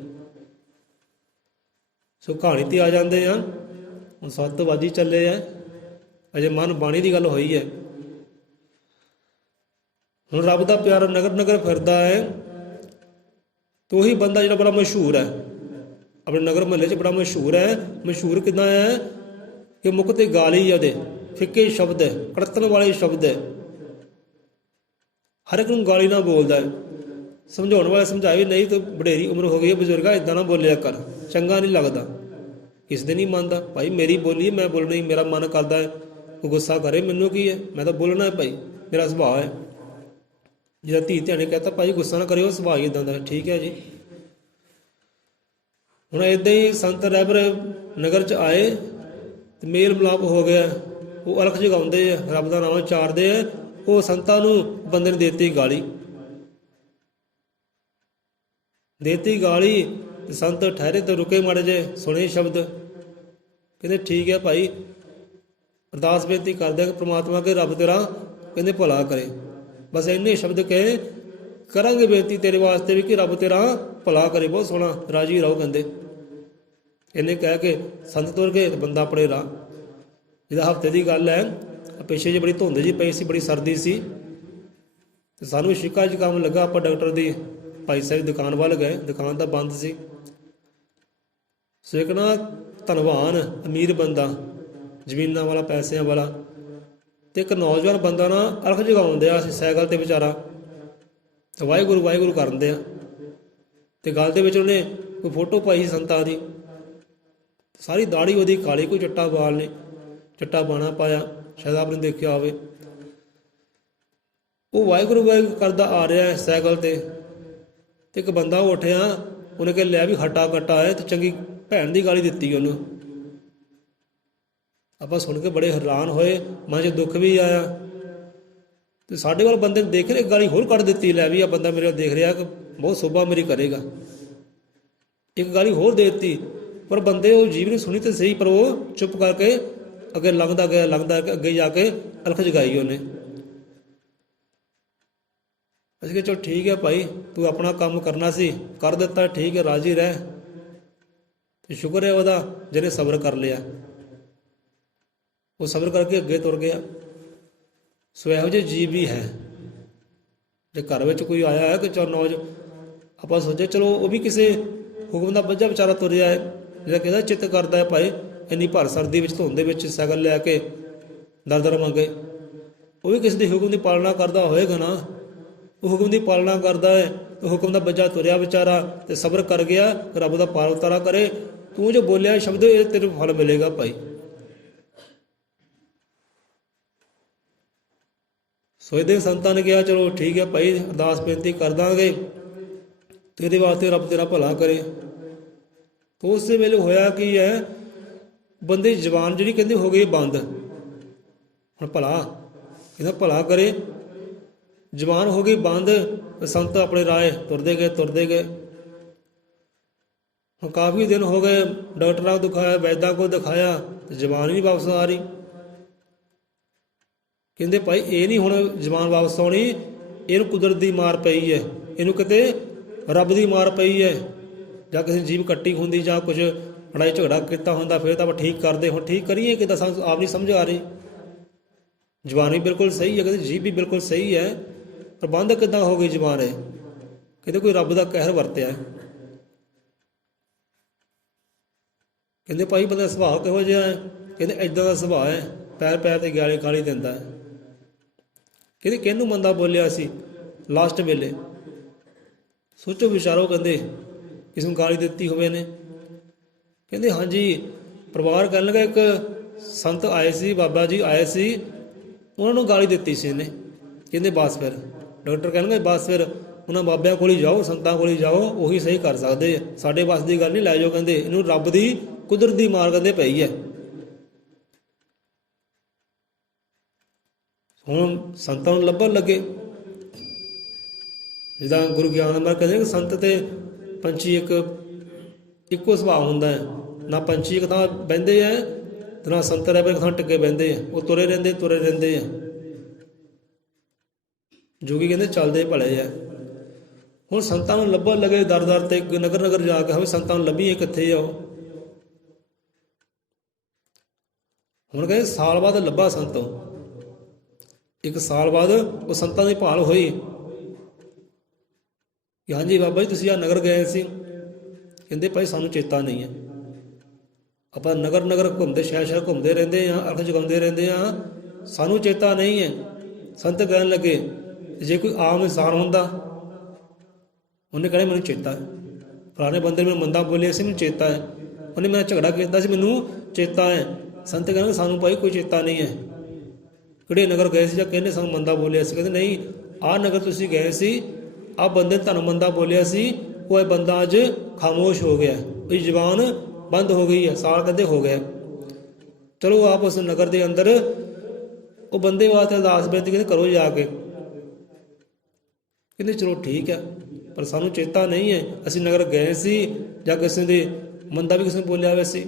ਸੋ ਕਹਾਣੀ ਤੇ ਆ ਜਾਂਦੇ ਆ, ਹੁਣ 7 ਵਜੇ ਚੱਲੇ ਆ, ਅਜੇ ਮਨ ਬਾਣੀ ਦੀ ਗੱਲ ਹੋਈ ਹੈ। ਹੁਣ ਰੱਬ ਦਾ ਪਿਆਰਾ ਨਗਰ ਨਗਰ ਫਿਰਦਾ ਹੈ, ਤੇ ਉਹੀ ਬੰਦਾ ਜਿਹੜਾ ਬੜਾ ਮਸ਼ਹੂਰ ਹੈ, ਆਪਣੇ ਨਗਰ ਮਹੱਲੇ 'ਚ ਬੜਾ ਮਸ਼ਹੂਰ ਹੈ। ਮਸ਼ਹੂਰ ਕਿੱਦਾਂ ਹੈ ਕਿ ਮੁੱਖ ਤੇ ਗਾਲੀ ਹੈ, ਉਹਦੇ ਫਿੱਕੇ ਸ਼ਬਦ ਹੈ, ਕੜਤਣ ਵਾਲੇ ਸ਼ਬਦ ਹੈ, ਹਰ ਇੱਕ ਨੂੰ ਗਾਲੀ ਨਾਲ ਬੋਲਦਾ ਹੈ। ਸਮਝਾਉਣ ਵਾਲੇ ਸਮਝਾਏ ਨਹੀਂ ਤਾਂ ਵਡੇਰੀ ਉਮਰ ਹੋ ਗਈ ਹੈ ਬਜ਼ੁਰਗਾ, ਇੱਦਾਂ ਨਾ ਬੋਲਿਆ ਕਰ, ਚੰਗਾ ਨਹੀਂ ਲੱਗਦਾ। ਕਿਸੇ ਦੇ ਨਹੀਂ ਮੰਨਦਾ ਭਾਈ, ਮੇਰੀ ਬੋਲੀ ਮੈਂ ਬੋਲਣੀ, ਮੇਰਾ ਮਨ ਕਰਦਾ ਹੈ, ਕੋਈ ਗੁੱਸਾ ਕਰੇ ਮੈਨੂੰ ਕੀ ਹੈ, ਮੈਂ ਤਾਂ ਬੋਲਣਾ ਹੈ ਭਾਈ, ਮੇਰਾ ਸੁਭਾਅ ਹੈ। ਜਿਹਦਾ ਧੀ ਧਿਆਣੇ ਕਹਤਾ ਭਾਈ ਗੁੱਸਾ ਨਾ ਕਰਿਓ, ਸੁਭਾਅ ਹੀ ਇੱਦਾਂ ਦਾ, ਠੀਕ ਹੈ ਜੀ। ਹੁਣ ਇੱਦਾਂ ਹੀ ਸੰਤ ਰਹਿਬਰ ਨਗਰ 'ਚ ਆਏ ਤੇ ਮੇਲ ਮਿਲਾਪ ਹੋ ਗਿਆ। ਉਹ ਅਲਖ ਜਗਾਉਂਦੇ ਆ, ਰੱਬ ਦਾ ਨਾਮ ਚਾਰਦੇ ਆ। ਉਹ ਸੰਤਾਂ ਨੂੰ ਬੰਦੇ ਨੇ ਦੇਤੀ ਗਾਲੀ, ਦੇਤੀ ਗਾਲੀ। ਤੇ ਸੰਤ ਠਹਿਰੇ ਤੇ ਰੁਕੇ ਮਾੜੇ ਜੇ, ਸੁਣੇ ਸ਼ਬਦ, ਕਹਿੰਦੇ ਠੀਕ ਹੈ ਭਾਈ, ਅਰਦਾਸ ਬੇਨਤੀ ਕਰਦੇ ਕਿ ਪ੍ਰਮਾਤਮਾ ਕੇ ਰੱਬ ਤੇਰਾ ਕਹਿੰਦੇ ਭਲਾ ਕਰੇ। ਬਸ ਇੰਨੇ ਸ਼ਬਦ ਕਹੇ, ਕਰਾਂਗੇ ਬੇਨਤੀ ਤੇਰੇ ਵਾਸਤੇ ਵੀ ਕਿ ਰੱਬ ਤੇਰਾ ਭਲਾ ਕਰੇ, ਬਹੁਤ ਸੋਹਣਾ, ਰਾਜੀ ਰਹੋ ਕਹਿੰਦੇ। ਇਹਨੇ ਕਹਿ ਕੇ ਸੰਤ ਤੁਰ ਗਏ ਤੇ ਬੰਦਾ ਆਪਣੇ ਰਾਹ। ਜਿਹਦਾ ਹਫ਼ਤੇ ਦੀ ਗੱਲ ਹੈ, ਪਿੱਛੇ ਜਿਹੀ ਬੜੀ ਧੁੰਦ ਜਿਹੀ ਪਈ ਸੀ, ਬੜੀ ਸਰਦੀ ਸੀ, ਤੇ ਸਾਨੂੰ ਸ਼ਿਕਾ ਜ਼ੁਕਾਮ ਲੱਗਾ। ਆਪਾਂ ਡਾਕਟਰ ਦੀ ਭਾਈ ਸਾਹਿਬ ਦੀ ਦੁਕਾਨ ਵੱਲ ਗਏ, ਦੁਕਾਨ ਤਾਂ ਬੰਦ ਸੀ। ਸੋ ਇੱਕ ਨਾ ਧਨਵਾਨ ਅਮੀਰ ਬੰਦਾ, ਜ਼ਮੀਨਾਂ ਵਾਲਾ, ਪੈਸਿਆਂ ਵਾਲਾ, ਤੇ ਇੱਕ ਨੌਜਵਾਨ ਬੰਦਾ ਨਾ ਅਲਖ ਜਗਾਉਣ ਦਿਆ ਸੀ ਸਾਈਕਲ ਤੇ ਵਿਚਾਰਾ, ਵਾਹਿਗੁਰੂ ਵਾਹਿਗੁਰੂ ਕਰਨ ਦਿਆ। ਤੇ ਗੱਲ ਦੇ ਵਿੱਚ ਉਹਨੇ ਕੋਈ ਫੋਟੋ ਪਾਈ ਸੀ ਸੰਤਾਂ ਦੀ, ਸਾਰੀ ਦਾੜੀ ਉਹਦੀ ਕਾਲੀ, ਕੋਈ ਚਿੱਟਾ ਬਾਲ ਨੇ, ਚਿੱਟਾ ਬਾਣਾ ਪਾਇਆ, ਸ਼ਾਇਦ ਆਪ ਨੇ ਦੇਖਿਆ ਹੋਵੇ। ਉਹ ਵਾਹਿਗੁਰੂ ਵਾਹਿਗੁਰੂ ਕਰਦਾ ਆ ਰਿਹਾ ਸਾਈਕਲ ਤੇ ਇੱਕ ਬੰਦਾ ਉੱਠਿਆ, ਉਹਨੇ ਕਿਹਾ ਲਿਆ ਵੀ ਹੱਟਾ ਕੱਟਾ ਹੈ, ਤੇ ਚੰਗੀ ਭੈਣ ਦੀ ਗਾਲੀ ਦਿੱਤੀ ਉਹਨੂੰ। ਆਪਾਂ ਸੁਣ ਕੇ ਬੜੇ ਹੈਰਾਨ ਹੋਏ, ਮਨ 'ਚ ਦੁੱਖ ਵੀ ਆਇਆ। ਤੇ ਸਾਡੇ ਵੱਲ ਬੰਦੇ ਨੇ ਦੇਖ ਰਹੇ, ਗਾਲੀ ਹੋਰ ਕੱਢ ਦਿੱਤੀ, ਲੈ ਵੀ ਆ ਬੰਦਾ ਮੇਰੇ ਵੱਲ ਦੇਖ ਰਿਹਾ ਕਿ ਬਹੁਤ ਸੋਭਾ ਮੇਰੀ ਕਰੇਗਾ, ਇੱਕ ਗਾਲੀ ਹੋਰ ਦੇ ਦਿੱਤੀ। ਪਰ ਬੰਦੇ ਉਹ ਜੀਵ ਨੇ ਸੁਣੀ ਤਾਂ ਸਹੀ, ਪਰ ਉਹ ਚੁੱਪ ਕਰਕੇ ਅੱਗੇ ਲੰਘਦਾ ਗਿਆ, ਲੰਘਦਾ ਗਿਆ, ਅੱਗੇ ਜਾ ਕੇ ਅਲਖ ਜਗਾਈ ਉਹਨੇ। ਅਸੀਂ ਕਿਹਾ ਚਲੋ ਠੀਕ ਹੈ ਭਾਈ, ਤੂੰ ਆਪਣਾ ਕੰਮ ਕਰਨਾ ਸੀ, ਕਰ ਦਿੱਤਾ, ਠੀਕ ਹੈ, ਰਾਜ਼ੀ ਰਹਿ। ਤੇ ਸ਼ੁਕਰ ਹੈ ਉਹਦਾ ਜਿਹਨੇ ਸਬਰ ਕਰ ਲਿਆ, ਉਹ ਸਬਰ ਕਰਕੇ ਅੱਗੇ ਤੁਰ ਗਿਆ। ਸੋ ਇਹੋ ਜਿਹੇ ਜੀਵ ਵੀ ਹੈ। ਜੇ ਘਰ ਵਿੱਚ ਕੋਈ ਆਇਆ ਹੈ ਕਿ ਚਲੋ ਆਪਾਂ ਸੋਚੇ ਚਲੋ ਉਹ ਵੀ ਕਿਸੇ ਹੁਕਮ ਦਾ ਬੱਝਾ ਵਿਚਾਰਾ ਤੁਰਿਆ ਹੈ, ਜਿਹੜਾ ਕਹਿੰਦਾ ਚਿੱਤ ਕਰਦਾ ਹੈ ਭਾਈ ਇੰਨੀ ਭਰ ਸਰਦੀ ਵਿੱਚ, ਧੁੰਦ ਦੇ ਵਿੱਚ ਸਾਈਕਲ ਲੈ ਕੇ ਦਰ ਦਰ ਮੰਗੇ, ਉਹ ਵੀ ਕਿਸੇ ਦੇ ਹੁਕਮ ਦੀ ਪਾਲਣਾ ਕਰਦਾ ਹੋਏਗਾ ਨਾ। ਉਹ ਹੁਕਮ ਦੀ ਪਾਲਣਾ ਕਰਦਾ ਹੈ, ਤੇ ਹੁਕਮ ਦਾ ਬੱਚਾ ਤੁਰਿਆ ਵਿਚਾਰਾ ਤੇ ਸਬਰ ਕਰ ਗਿਆ, ਰੱਬ ਦਾ ਪਾਰ ਉਤਾਰਾ ਕਰੇ। ਤੂੰ ਜੋ ਬੋਲਿਆ ਸ਼ਬਦ ਇਹ ਤੇਰੇ ਫਲ ਮਿਲੇਗਾ ਭਾਈ। ਸੋਚਦੇ ਸੰਤਾਂ ਨੇ ਕਿਹਾ ਚਲੋ ਠੀਕ ਹੈ ਭਾਈ, ਅਰਦਾਸ ਬੇਨਤੀ ਕਰ ਦਾਂਗੇ ਤੇ ਇਹਦੇ ਵਾਸਤੇ ਰੱਬ ਤੇਰਾ ਭਲਾ ਕਰੇ। ਤਾਂ ਉਸੇ ਵੇਲੇ ਹੋਇਆ ਕੀ ਹੈ, ਬੰਦੇ ਦੀ ਜ਼ਬਾਨ ਜਿਹੜੀ ਕਹਿੰਦੇ ਹੋ ਗਈ ਬੰਦ। ਹੁਣ ਭਲਾ ਕਹਿੰਦਾ ਭਲਾ ਕਰੇ, ਜ਼ਬਾਨ ਹੋ ਗਈ ਬੰਦ। ਸੰਤ ਆਪਣੇ ਰਾਹ ਤੁਰਦੇ ਗਏ। ਹੁਣ ਕਾਫੀ ਦਿਨ ਹੋ ਗਏ, ਡਾਕਟਰਾਂ को ਦਿਖਾਇਆ, ਵੈਦਾਂ को ਦਿਖਾਇਆ, ਤੇ ਜ਼ਬਾਨ ਨਹੀਂ ਵਾਪਸ ਆ ਰਹੀ। ਕਹਿੰਦੇ ਭਾਈ ਇਹ ਨਹੀਂ ਹੁਣ ਜ਼ਬਾਨ ਵਾਪਸ ਆਉਣੀ, ਇਹਨੂੰ ਕੁਦਰਤ ਦੀ ਮਾਰ ਪਈ ਹੈ, ਇਹਨੂੰ ਕਿਤੇ ਰੱਬ ਦੀ ਮਾਰ ਪਈ ਹੈ, ਜਾਂ ਕਿਸੇ ਜੀਵ ਕੱਟੀ ਹੁੰਦੀ ਜਾਂ ਕੁਝ ਲੜਾਈ ਝਗੜਾ ਕੀਤਾ ਹੁੰਦਾ ਫਿਰ ਤਾਂ ਆਪਾਂ ਠੀਕ ਕਰਦੇ। ਹੁਣ ਠੀਕ ਕਰੀਏ ਕਿੱਦਾਂ, ਸਾਨੂੰ ਆਪ ਨਹੀਂ ਸਮਝ ਆ ਰਹੀ। ਜ਼ਬਾਨ ਵੀ ਬਿਲਕੁਲ ਸਹੀ ਹੈ, ਕਹਿੰਦੇ ਜੀਭ ਵੀ ਬਿਲਕੁਲ ਸਹੀ ਹੈ, ਪਰ ਬੰਦ ਕਿੱਦਾਂ ਹੋ ਗਈ ਜ਼ਬਾਨ? ਹੈ ਕਹਿੰਦੇ ਕੋਈ ਰੱਬ ਦਾ ਕਹਿਰ ਵਰਤਿਆ। ਕਹਿੰਦੇ ਭਾਈ ਬੰਦਾ ਸੁਭਾਅ ਕਿਹੋ ਜਿਹਾ ਹੈ? ਕਹਿੰਦੇ ਇੱਦਾਂ ਦਾ ਸੁਭਾਅ ਹੈ, ਪੈਰ ਪੈਰ ਤੇ ਗਾਲੀ ਗਾਲੀ ਦਿੰਦਾ ਹੈ। ਕਹਿੰਦੇ ਕਿਹਨੂੰ ਮੰਦਾ ਬੋਲਿਆ ਸੀ ਲਾਸਟ ਵੇਲੇ? ਸੋਚੋ ਵਿਚਾਰੋ, ਕਹਿੰਦੇ ਕਿਸ ਨੂੰ ਗਾਲੀ ਦਿੱਤੀ ਹੋਵੇ ਨੇ? ਕਹਿੰਦੇ ਹਾਂਜੀ। ਪਰਿਵਾਰ ਕਹਿਣ ਲੱਗਾ ਇੱਕ ਸੰਤ ਆਏ ਸੀ, ਬਾਬਾ ਜੀ ਆਏ ਸੀ, ਉਹਨਾਂ ਨੂੰ ਗਾਲੀ ਦਿੱਤੀ ਸੀ ਇਹਨੇ। ਕਹਿੰਦੇ ਬਸ ਫਿਰ ਡਾਕਟਰ ਕਹਿਣਗੇ ਬਸ ਫਿਰ ਉਹਨਾਂ ਬਾਬਿਆਂ ਕੋਲ ਹੀ ਜਾਓ, ਸੰਤਾਂ ਕੋਲ ਹੀ ਜਾਓ, ਉਹੀ ਸਹੀ ਕਰ ਸਕਦੇ ਆ, ਸਾਡੇ ਵੱਸ ਦੀ ਗੱਲ ਨਹੀਂ, ਲੈ ਜਾਓ। ਕਹਿੰਦੇ ਇਹਨੂੰ ਰੱਬ ਦੀ ਕੁਦਰਤ ਦੀ ਮਾਰ ਕਹਿੰਦੇ ਪਈ ਹੈ। ਹੁਣ ਸੰਤਾਂ ਨੂੰ ਲੱਭਣ ਲੱਗੇ, ਜਿੱਦਾਂ ਗੁਰੂ ਗਿਆਨ ਅੰਮ੍ਰਿਤ ਕਹਿੰਦੇ ਕਿ ਸੰਤ ਤੇ ਪੰਛੀ ਇੱਕੋ ਸੁਭਾਅ ਹੁੰਦਾ ਹੈ। ਨਾ ਪੰਛੀ ਇੱਕ ਥਾਂ ਬਹਿੰਦੇ ਹੈ ਤੇ ਨਾ ਸੰਤ ਰਹਿ ਇੱਕ ਥਾਂ ਟਿੱਕੇ ਬਹਿੰਦੇ ਆ, ਉਹ ਤੁਰੇ ਰਹਿੰਦੇ ਆ। ਜੋਗੀ ਕਹਿੰਦੇ ਚੱਲਦੇ ਭਲੇ ਆ। ਹੁਣ ਸੰਤਾਂ ਨੂੰ ਲੱਭਣ ਲੱਗੇ ਦਰ ਦਰ ਤੇ, ਨਗਰ ਨਗਰ ਜਾ ਕੇ, ਹੋਵੇ ਸੰਤਾਂ ਨੂੰ ਲੱਭੀਏ ਕਿੱਥੇ ਆ ਉਹ। ਹੁਣ ਕਹਿੰਦੇ ਸਾਲ ਬਾਅਦ ਲੱਭਾ ਸੰਤੋਂ, 1 ਸਾਲ ਬਾਅਦ ਉਹ ਸੰਤਾਂ ਦੀ ਭਾਲ ਹੋਈ ਕਿ ਹਾਂਜੀ ਬਾਬਾ ਜੀ ਤੁਸੀਂ ਆ ਨਗਰ ਗਏ ਸੀ। ਕਹਿੰਦੇ ਭਾਈ ਸਾਨੂੰ ਚੇਤਾ ਨਹੀਂ ਹੈ, ਆਪਾਂ ਨਗਰ ਨਗਰ ਘੁੰਮਦੇ, ਸ਼ਹਿਰ ਘੁੰਮਦੇ ਰਹਿੰਦੇ ਹਾਂ, ਅੱਖ ਜਗਾਉਂਦੇ ਰਹਿੰਦੇ ਹਾਂ, ਸਾਨੂੰ ਚੇਤਾ ਨਹੀਂ ਹੈ। ਸੰਤ ਕਹਿਣ ਲੱਗੇ ਜੇ ਕੋਈ ਆਮ ਇਨਸਾਨ ਹੁੰਦਾ ਉਹਨੇ ਕਹਿਣਾ ਮੈਨੂੰ ਚੇਤਾ ਹੈ, ਪੁਰਾਣੇ ਬੰਦੇ ਨੇ ਮੈਨੂੰ ਮੰਦਾ ਬੋਲਿਆ ਸੀ, ਮੈਨੂੰ ਚੇਤਾ ਹੈ, ਉਹਨੇ ਮੇਰਾ ਝਗੜਾ ਕੀਤਾ ਸੀ, ਮੈਨੂੰ ਚੇਤਾ ਹੈ। ਸੰਤ ਕਹਿੰਦੇ ਸਾਨੂੰ ਭਾਈ ਕੋਈ ਚੇਤਾ ਨਹੀਂ ਹੈ, ਕਿਹੜੇ ਨਗਰ ਗਏ ਸੀ ਜਾਂ ਕਿਹਨੇ ਸਾਨੂੰ ਮੰਦਾ ਬੋਲਿਆ ਸੀ? ਕਹਿੰਦੇ ਨਹੀਂ, ਆਹ ਨਗਰ ਤੁਸੀਂ ਗਏ ਸੀ, ਆਹ ਬੰਦੇ ਨੇ ਤੁਹਾਨੂੰ ਮੰਦਾ ਬੋਲਿਆ ਸੀ, ਉਹ ਇਹ ਬੰਦਾ ਅੱਜ ਖਾਮੋਸ਼ ਹੋ ਗਿਆ, ਉਹਦੀ ਜ਼ੁਬਾਨ ਬੰਦ ਹੋ ਗਈ ਹੈ, ਸਾਲ ਕਹਿੰਦੇ ਹੋ ਗਿਆ। ਚਲੋ ਆਪ ਉਸ ਨਗਰ ਦੇ ਅੰਦਰ ਉਹ ਬੰਦੇ ਵਾਸਤੇ ਅਰਦਾਸ ਬੇਨਤੀ ਕਹਿੰਦੇ ਕਰੋ ਜਾ ਕੇ। ਕਹਿੰਦੇ ਚਲੋ ਠੀਕ ਹੈ, ਪਰ ਸਾਨੂੰ ਚੇਤਾ ਨਹੀਂ ਹੈ ਅਸੀਂ ਨਗਰ ਗਏ ਸੀ ਜਾਂ ਕਿਸੇ ਦੇ ਮੰਦਾ ਵੀ ਕਿਸੇ ਨੇ ਬੋਲਿਆ ਹੋਇਆ ਸੀ,